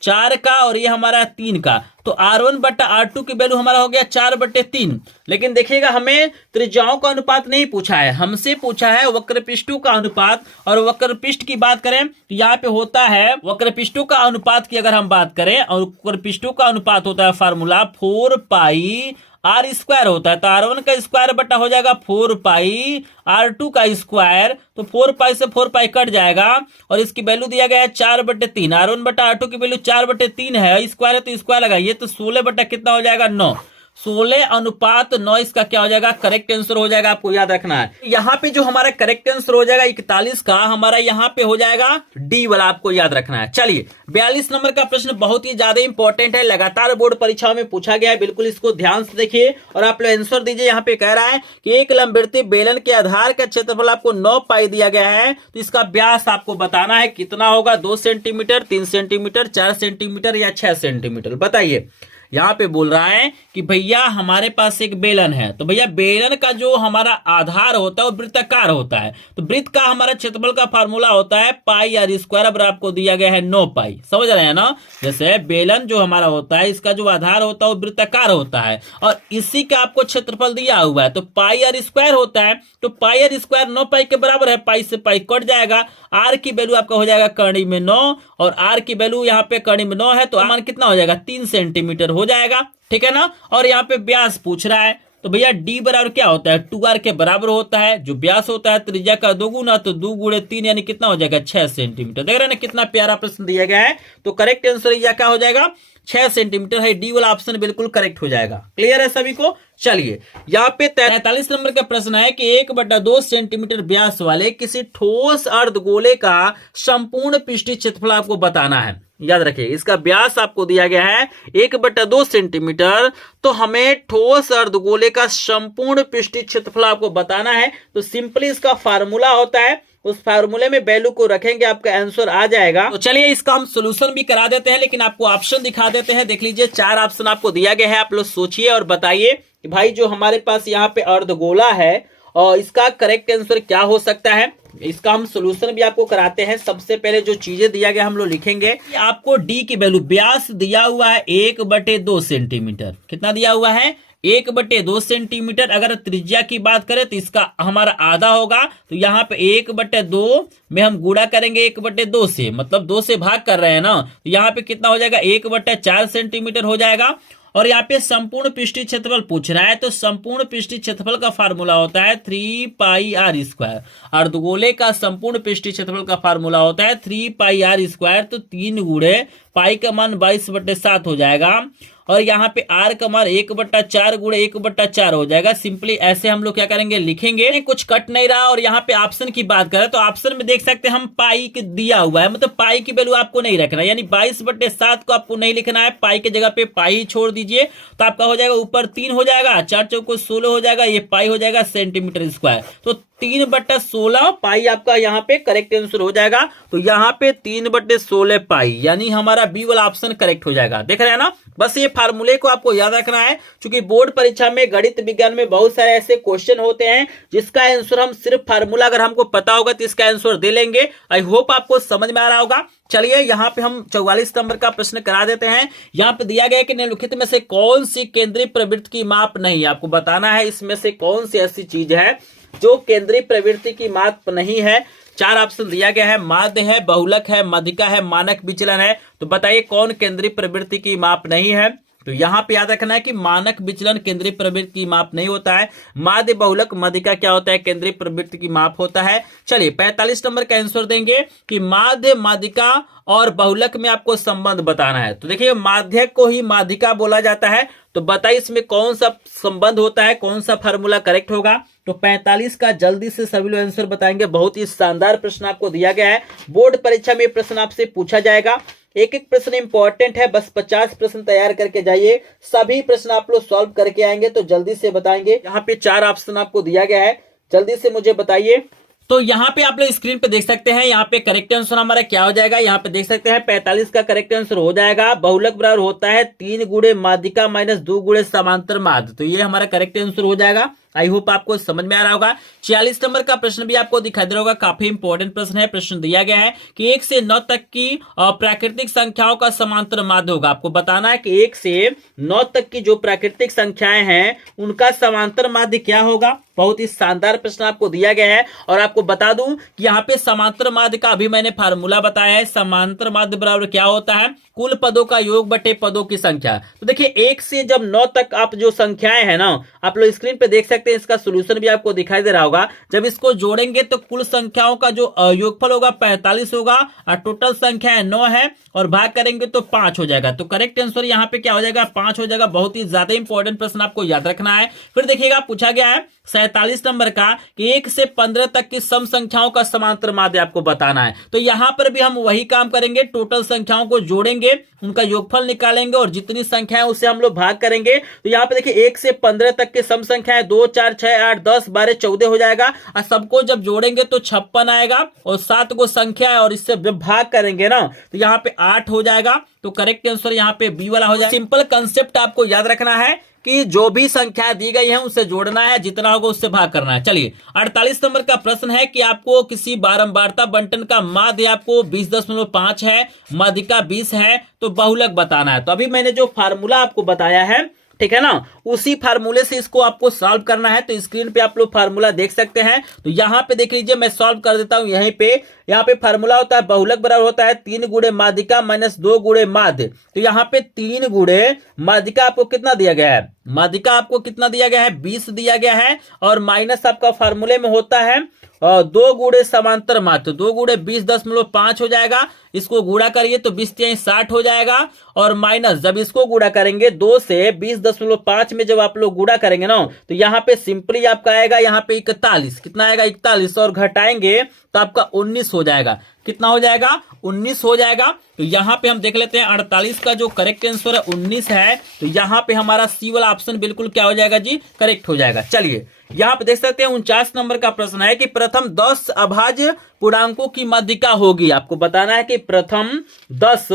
4 का और ये हमारा 3 का। तो R1/R2 की वैल्यू हमारा हो गया 4/3। लेकिन देखिएगा हमें त्रिज्याओं का अनुपात नहीं पूछा है, हमसे पूछा है वक्रपृष्ठों का अनुपात। और वक्रपृष्ठ की बात करें तो यहाँ पे होता है वक्रपृष्ठों का अनुपात की अगर हम बात करें, और वक्रपृष्ठों का अनुपात होता है फार्मूला 4 पाई R² होता है। तो R1 का स्क्वायर बटा हो जाएगा 4 पाई R2 का स्क्वायर, तो 4 पाई से 4 पाई कट जाएगा। और इसकी वैल्यू दिया गया है 4/3। R1/R2 की वैल्यू 4/3 है, स्क्वायर है तो स्क्वायर लगाइए, तो 16 बटा कितना हो जाएगा 9। 16:9 इसका क्या हो जाएगा? करेक्ट आंसर हो जाएगा। आपको याद रखना है यहाँ पे जो हमारा करेक्ट आंसर हो जाएगा 41 का, हमारा यहाँ पे हो जाएगा डी वाला, आपको याद रखना है। चलिए, 42 नंबर का प्रश्न बहुत ही ज्यादा इंपॉर्टेंट है, लगातार बोर्ड परीक्षाओं में पूछा गया है, बिल्कुल इसको ध्यान से देखिए और आप लोग आंसर दीजिए। यहाँ पे कह रहा है कि एक लंबवृत्तीय बेलन के आधार का क्षेत्रफल आपको 9 पाई दिया गया है, तो इसका व्यास आपको बताना है कितना होगा? 2 सेंटीमीटर, 3 सेंटीमीटर, 4 सेंटीमीटर या 6 सेंटीमीटर? बताइए। यहाँ पे बोल रहा है कि भैया हमारे पास एक बेलन है, तो भैया बेलन का जो हमारा आधार होता है वो वृत्ताकार होता है। तो वृत्त का हमारा क्षेत्रफल का फार्मूला होता है पाई R², अब आपको दिया गया है 9 पाई। समझ रहे हैं ना। जैसे बेलन जो हमारा होता है इसका जो आधार होता है वो वृत्ताकार होता है और इसी का आपको क्षेत्रफल दिया हुआ है, तो पाई R² होता है। तो पाई R² 9 पाई के बराबर है, पाई से पाई कट जाएगा। R की वैल्यू आपका हो जाएगा कड़ी में 9 और R की वैल्यू यहाँ पे कड़ी में 9 है, तो मान कितना हो जाएगा? 3 सेंटीमीटर हो जाएगा। ठीक है ना। और यहाँ पे व्यास पूछ रहा है, तो भैया D बराबर क्या होता है? 2R के बराबर होता है। जो व्यास होता है त्रिज्या का 2 गुना, तो 2 गुणे 3 यानी कितना हो जाएगा? 6 सेंटीमीटर। देख रहे हैं ना कितना प्यारा प्रश्न दिया गया है। तो करेक्ट आंसर या क्या हो जाएगा? 6 सेंटीमीटर है। डी वाला ऑप्शन बिल्कुल करेक्ट हो जाएगा। क्लियर है सभी को। चलिए, यहाँ पे 43 नंबर का प्रश्न है कि 1/2 सेंटीमीटर व्यास वाले किसी ठोस अर्धगोले का संपूर्ण पृष्ठीय क्षेत्रफल आपको बताना है। याद रखिए इसका व्यास आपको दिया गया है 1/2 सेंटीमीटर, तो हमें ठोस अर्धगोले का संपूर्ण पृष्ठीय क्षेत्रफल आपको बताना है। तो सिंपली इसका फार्मूला होता है, उस फार्मूले में वैल्यू को रखेंगे आपका आंसर आ जाएगा। तो चलिए इसका हम सोल्यूशन भी करा देते हैं, लेकिन आपको ऑप्शन दिखा देते हैं। देख लीजिए 4 ऑप्शन आपको दिया गया है, आप लोग सोचिए और बताइए कि भाई जो हमारे पास यहाँ पे अर्धगोला है और इसका करेक्ट आंसर क्या हो सकता है। इसका हम सोल्यूशन भी आपको कराते हैं। सबसे पहले जो चीजें दिया गया हम लोग लिखेंगे। आपको डी की वैल्यू व्यास दिया हुआ है 1/2 सेंटीमीटर। कितना दिया हुआ है? 1/2 सेंटीमीटर। अगर त्रिज्या की बात करें तो इसका हमारा आधा होगा, तो यहाँ पे 1/2 में हम गुणा करेंगे 1/2 से, मतलब 2 से भाग कर रहे हैं ना, तो यहाँ पे कितना हो जाएगा? 1/4 सेंटीमीटर हो जाएगा। और यहाँ पे संपूर्ण पृष्ठीय क्षेत्रफल पूछ रहा है, तो संपूर्ण पृष्ठीय क्षेत्रफल का फार्मूला होता है 3πr²। अर्धगोले का संपूर्ण पृष्ठीय क्षेत्रफल का फार्मूला होता है 3πr²। तो 3 गुणे पाई का मान 22/7 हो जाएगा, और यहाँ पे आर का मान 1/4 गुणे 1/4 हो जाएगा। सिंपली ऐसे हम लोग क्या करेंगे, लिखेंगे, कुछ कट नहीं रहा। और यहाँ पे ऑप्शन की बात करें तो ऑप्शन में देख सकते हैं हम पाई के दिया हुआ है, मतलब पाई की वैल्यू आपको नहीं रखना, यानी 22/7 को आपको नहीं लिखना है, पाई की जगह पे पाई छोड़ दीजिए। तो आपका हो जाएगा ऊपर 3 हो जाएगा, 4 चौको 16 हो जाएगा, ये पाई हो जाएगा सेंटीमीटर²। तो 3/16 पाई आपका यहाँ पे करेक्ट आंसर हो जाएगा। तो यहाँ पे 3/16 पाई, यानी हमारा बी वाला ऑप्शन करेक्ट हो जाएगा। देख रहे हैं ना, बस ये फार्मूले को आपको याद रखना है, क्योंकि बोर्ड परीक्षा में गणित विज्ञान में बहुत सारे ऐसे क्वेश्चन होते हैं जिसका आंसर हम सिर्फ फार्मूला अगर हमको पता होगा तो इसका आंसर दे लेंगे। आई होप आपको समझ में आ रहा होगा। चलिए यहाँ पे हम 44 नंबर का प्रश्न करा देते हैं। यहाँ पे दिया गया है कि निम्नलिखित में से कौन सी केंद्रीय प्रवृत्ति की माप नहीं है। आपको बताना है इसमें से कौन सी ऐसी चीज है जो केंद्रीय प्रवृत्ति की माप नहीं है। 4 ऑप्शन दिया गया है, माध्य है, बहुलक है, मध्यिका है, मानक विचलन है। तो बताइए कौन केंद्रीय प्रवृत्ति की माप नहीं है। तो यहाँ पे याद रखना है कि मानक विचलन केंद्रीय प्रवृत्ति की माप नहीं होता है। माध्य, बहुलक, मध्यिका क्या होता है, केंद्रीय प्रवृत्ति की माप होता है। चलिए 45 नंबर का आंसर देंगे कि माध्य, माध्यिका और बहुलक में आपको संबंध बताना है। तो देखिए माध्यक को ही माध्यिका बोला जाता है। तो बताइए इसमें कौन सा संबंध होता है, कौन सा फार्मूला करेक्ट होगा। तो 45 का जल्दी से सभी लोग आंसर बताएंगे। बहुत ही शानदार प्रश्न आपको दिया गया है, बोर्ड परीक्षा में प्रश्न आपसे पूछा जाएगा। एक एक प्रश्न इंपॉर्टेंट है, बस 50 प्रश्न तैयार करके जाइए। सभी प्रश्न आप लोग सॉल्व करके आएंगे तो जल्दी से बताएंगे। यहाँ पे 4 ऑप्शन आपको दिया गया है, जल्दी से मुझे बताइए। तो यहाँ पे आप लोग स्क्रीन पे देख सकते हैं, यहाँ पे करेक्ट आंसर हमारा क्या हो जाएगा। यहाँ पे देख सकते हैं 45 का करेक्ट आंसर हो जाएगा। बहुलक बराबर होता है 3 गुणे माध्यिका माइनस 2 गुणे समांतर माध्य। तो ये हमारा करेक्ट आंसर हो जाएगा। आई होप आपको समझ में आ रहा होगा। 46 नंबर का प्रश्न भी आपको दिखाई दे रहा होगा, काफी इंपॉर्टेंट प्रश्न है। प्रश्न दिया गया है कि 1 से 9 तक की प्राकृतिक संख्याओं का समांतर माध्य होगा। आपको बताना है कि 1 से 9 तक की जो प्राकृतिक संख्याएं हैं उनका समांतर माध्य क्या होगा। बहुत ही शानदार प्रश्न आपको दिया गया है। और आपको बता दूं कि यहाँ पे समांतर माध्य का अभी मैंने फार्मूला बताया है। समांतर माध्य बराबर क्या होता है, कुल पदों का योग बटे पदों की संख्या। तो देखिए 1 से जब 9 तक आप जो संख्याएं हैं ना, आप लोग स्क्रीन पे देख सकते हैं, इसका सोल्यूशन भी आपको दिखाई दे रहा होगा। जब इसको जोड़ेंगे तो कुल संख्याओं का जो योगफल होगा 45 होगा, और टोटल संख्या 9 है, और भाग करेंगे तो 5 हो जाएगा। तो करेक्ट आंसर यहाँ पे क्या हो जाएगा, 5 हो जाएगा। बहुत ही ज्यादा इंपॉर्टेंट प्रश्न आपको याद रखना है। फिर देखिएगा पूछा गया है 47 नंबर का कि 1 से 15 तक की सम संख्याओं का समांतर माध्य आपको बताना है। तो यहां पर भी हम वही काम करेंगे, टोटल संख्याओं को जोड़ेंगे, उनका योगफल निकालेंगे, और जितनी संख्या है उससे हम लोग भाग करेंगे। तो यहाँ पे देखिए 1 से 15 तक के सम संख्याएं 2, 4, 6, 8, 10, 12, 14 हो जाएगा। और सबको जब जोड़ेंगे तो 56 आएगा, और 7 को संख्या है और इससे भाग करेंगे ना, तो यहाँ पे 8 हो जाएगा। तो करेक्ट आंसर यहाँ पे बी वाला हो जाएगा। सिंपल कंसेप्ट आपको याद रखना है कि जो भी संख्या दी गई है उससे जोड़ना है, जितना होगा उससे भाग करना है। चलिए 48 नंबर का प्रश्न है कि आपको किसी बारंबारता बंटन का माध्य आपको 20.5 है, माध्यिका 20 है, तो बहुलक बताना है। तो अभी मैंने जो फार्मूला आपको बताया है, ठीक है ना, उसी फार्मूले से इसको आपको सॉल्व करना है। तो स्क्रीन पे आप लोग फार्मूला देख सकते हैं। तो यहाँ पे देख लीजिए, मैं सॉल्व कर देता हूं। यहीं पे यहाँ पे फार्मूला होता है, बहुलक बराबर होता है 3 गुणे माध्यिका माइनस 2 गुणे माध्य। तो यहाँ पे 3 गुणे माध्यिका आपको कितना दिया गया है, माध्यिका आपको कितना दिया गया है, 20 दिया गया है, और माइनस आपका फार्मूले में होता है 2 गुणे समांतर माध्य। 2 गुणे 20.5 हो जाएगा। इसको गुणा करिए तो 20 × 60 हो जाएगा, और माइनस जब इसको गुणा करेंगे 2 से 20.5 में जब आप लोग गुणा करेंगे ना, तो यहाँ पे सिंपली आपका आएगा यहाँ पे 41। कितना आएगा, 41, और घटाएंगे तो आपका 19 हो जाएगा। कितना हो जाएगा, 19 हो जाएगा। तो यहाँ पे हम देख लेते हैं 48 का जो करेक्ट आंसर है 19 है। तो यहाँ पे हमारा सी वाला ऑप्शन बिल्कुल क्या हो जाएगा जी, करेक्ट हो जाएगा। चलिए यहाँ पे देख सकते हैं 49 नंबर का प्रश्न है कि प्रथम 10 अभाज्य पूर्णांकों की माध्यिका होगी। आपको बताना है कि प्रथम 10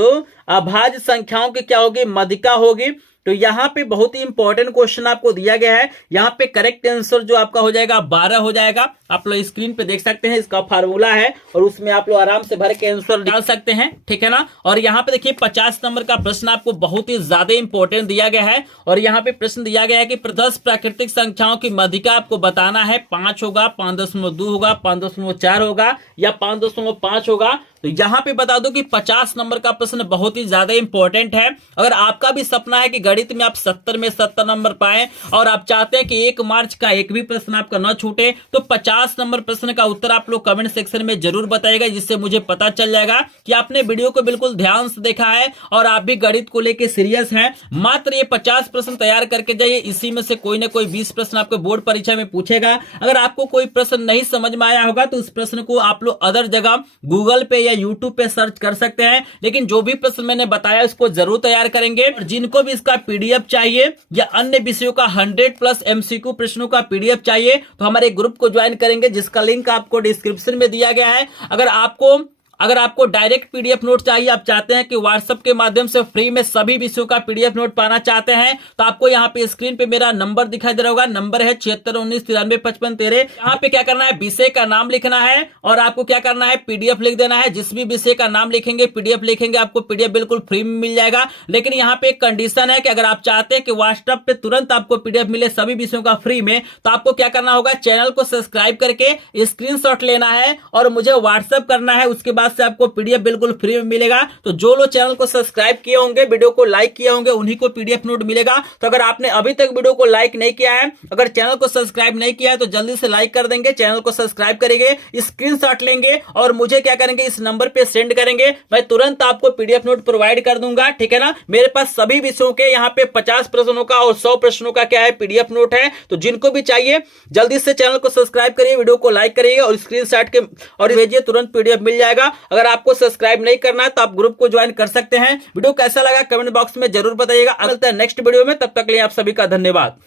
अभाज्य संख्याओं की क्या होगी, माध्यिका होगी। तो यहाँ पे बहुत ही इंपॉर्टेंट क्वेश्चन आपको दिया गया है। यहाँ पे करेक्ट आंसर जो आपका हो जाएगा 12 हो जाएगा। आप लोग स्क्रीन पे देख सकते हैं, इसका फार्मूला है, और उसमें आप लोग आराम से भर के आंसर डाल सकते हैं, ठीक है ना। और यहाँ पे देखिए 50 नंबर का प्रश्न आपको बहुत ही ज्यादा इंपॉर्टेंट दिया गया है। और यहाँ पे प्रश्न दिया गया है कि 10 प्राकृतिक संख्याओं की माध्यिका आपको बताना है। 5 होगा, 5.2 होगा, 5.4 होगा, या 5.5 होगा। तो यहाँ पे बता दो कि 50 नंबर का प्रश्न बहुत ही ज्यादा इंपॉर्टेंट है। अगर आपका भी सपना है कि गणित में आप 70 में 70 नंबर पाए और आप चाहते हैं कि 1 मार्च का एक भी प्रश्न आपका न छूटे, तो 50 नंबर प्रश्न का उत्तर आप लोग कमेंट सेक्शन में जरूर बताइएगा, जिससे मुझे पता चल जाएगा कि आपने वीडियो को बिल्कुल ध्यान से देखा है और आप भी गणित को लेकर सीरियस हैं। मात्र ये 50 प्रश्न तैयार करके जाइए, इसी में से कोई ना कोई 20 प्रश्न आपको बोर्ड परीक्षा में पूछेगा। अगर आपको कोई प्रश्न नहीं समझ में आया होगा तो उस प्रश्न को आप लोग अदर जगह गूगल पे या यूट्यूब पे सर्च कर सकते हैं, लेकिन जो भी प्रश्न मैंने बताया उसको जरूर तैयार करेंगे। और जिनको भी इसका पीडीएफ चाहिए या अन्य विषयों का 100+ एमसीक्यू प्रश्नों का पीडीएफ चाहिए तो हमारे ग्रुप को ज्वाइन करेंगे, जिसका लिंक आपको डिस्क्रिप्शन में दिया गया है। अगर आपको डायरेक्ट पीडीएफ नोट चाहिए, आप चाहते हैं कि व्हाट्सएप के माध्यम से फ्री में सभी विषयों का पीडीएफ नोट पाना चाहते हैं, तो आपको यहाँ पे स्क्रीन पे मेरा नंबर दिखाई दे रहा होगा। नंबर है 7619935513। यहाँ पे क्या करना है, विषय का नाम लिखना है और आपको क्या करना है, पीडीएफ लिख देना है। जिस भी विषय का नाम लिखेंगे, पीडीएफ लिखेंगे, आपको पीडीएफ बिल्कुल फ्री में मिल जाएगा। लेकिन यहाँ पे एक कंडीशन है कि अगर आप चाहते हैं कि व्हाट्सएप पे तुरंत आपको पीडीएफ मिले सभी विषयों का फ्री में, तो आपको क्या करना होगा, चैनल को सब्सक्राइब करके स्क्रीनशॉट लेना है और मुझे व्हाट्सएप करना है। उसके बाद से आपको पीडीएफ बिल्कुल फ्री में मिलेगा। तो जो लोग चैनल को सब्सक्राइब किए होंगे, वीडियो को लाइक किए होंगे, उन्हीं को पीडीएफ नोट मिलेगा। तो अगर आपने अभी तक वीडियो को लाइक नहीं किया है, अगर चैनल को सब्सक्राइब नहीं किया है, तो जल्दी से लाइक कर देंगे, चैनल को सब्सक्राइब करेंगे, स्क्रीनशॉट लेंगे और मुझे क्या करेंगे, इस नंबर पे सेंड करेंगे। मैं तुरंत आपको पीडीएफ नोट प्रोवाइड कर दूंगा, ठीक है ना। मेरे पास सभी विषयों के यहाँ पे 50 प्रश्नों का और 100 प्रश्नों का क्या है, पीडीएफ नोट है। तो जिनको भी चाहिए जल्दी से चैनल को सब्सक्राइब करिए, वीडियो को लाइक करिए और स्क्रीनशॉट के और भेजिए, तुरंत पीडीएफ मिल जाएगा। अगर आपको सब्सक्राइब नहीं करना है तो आप ग्रुप को ज्वाइन कर सकते हैं। वीडियो कैसा लगा कमेंट बॉक्स में जरूर बताइएगा। मिलते हैं नेक्स्ट वीडियो में, तब तक के लिए आप सभी का धन्यवाद।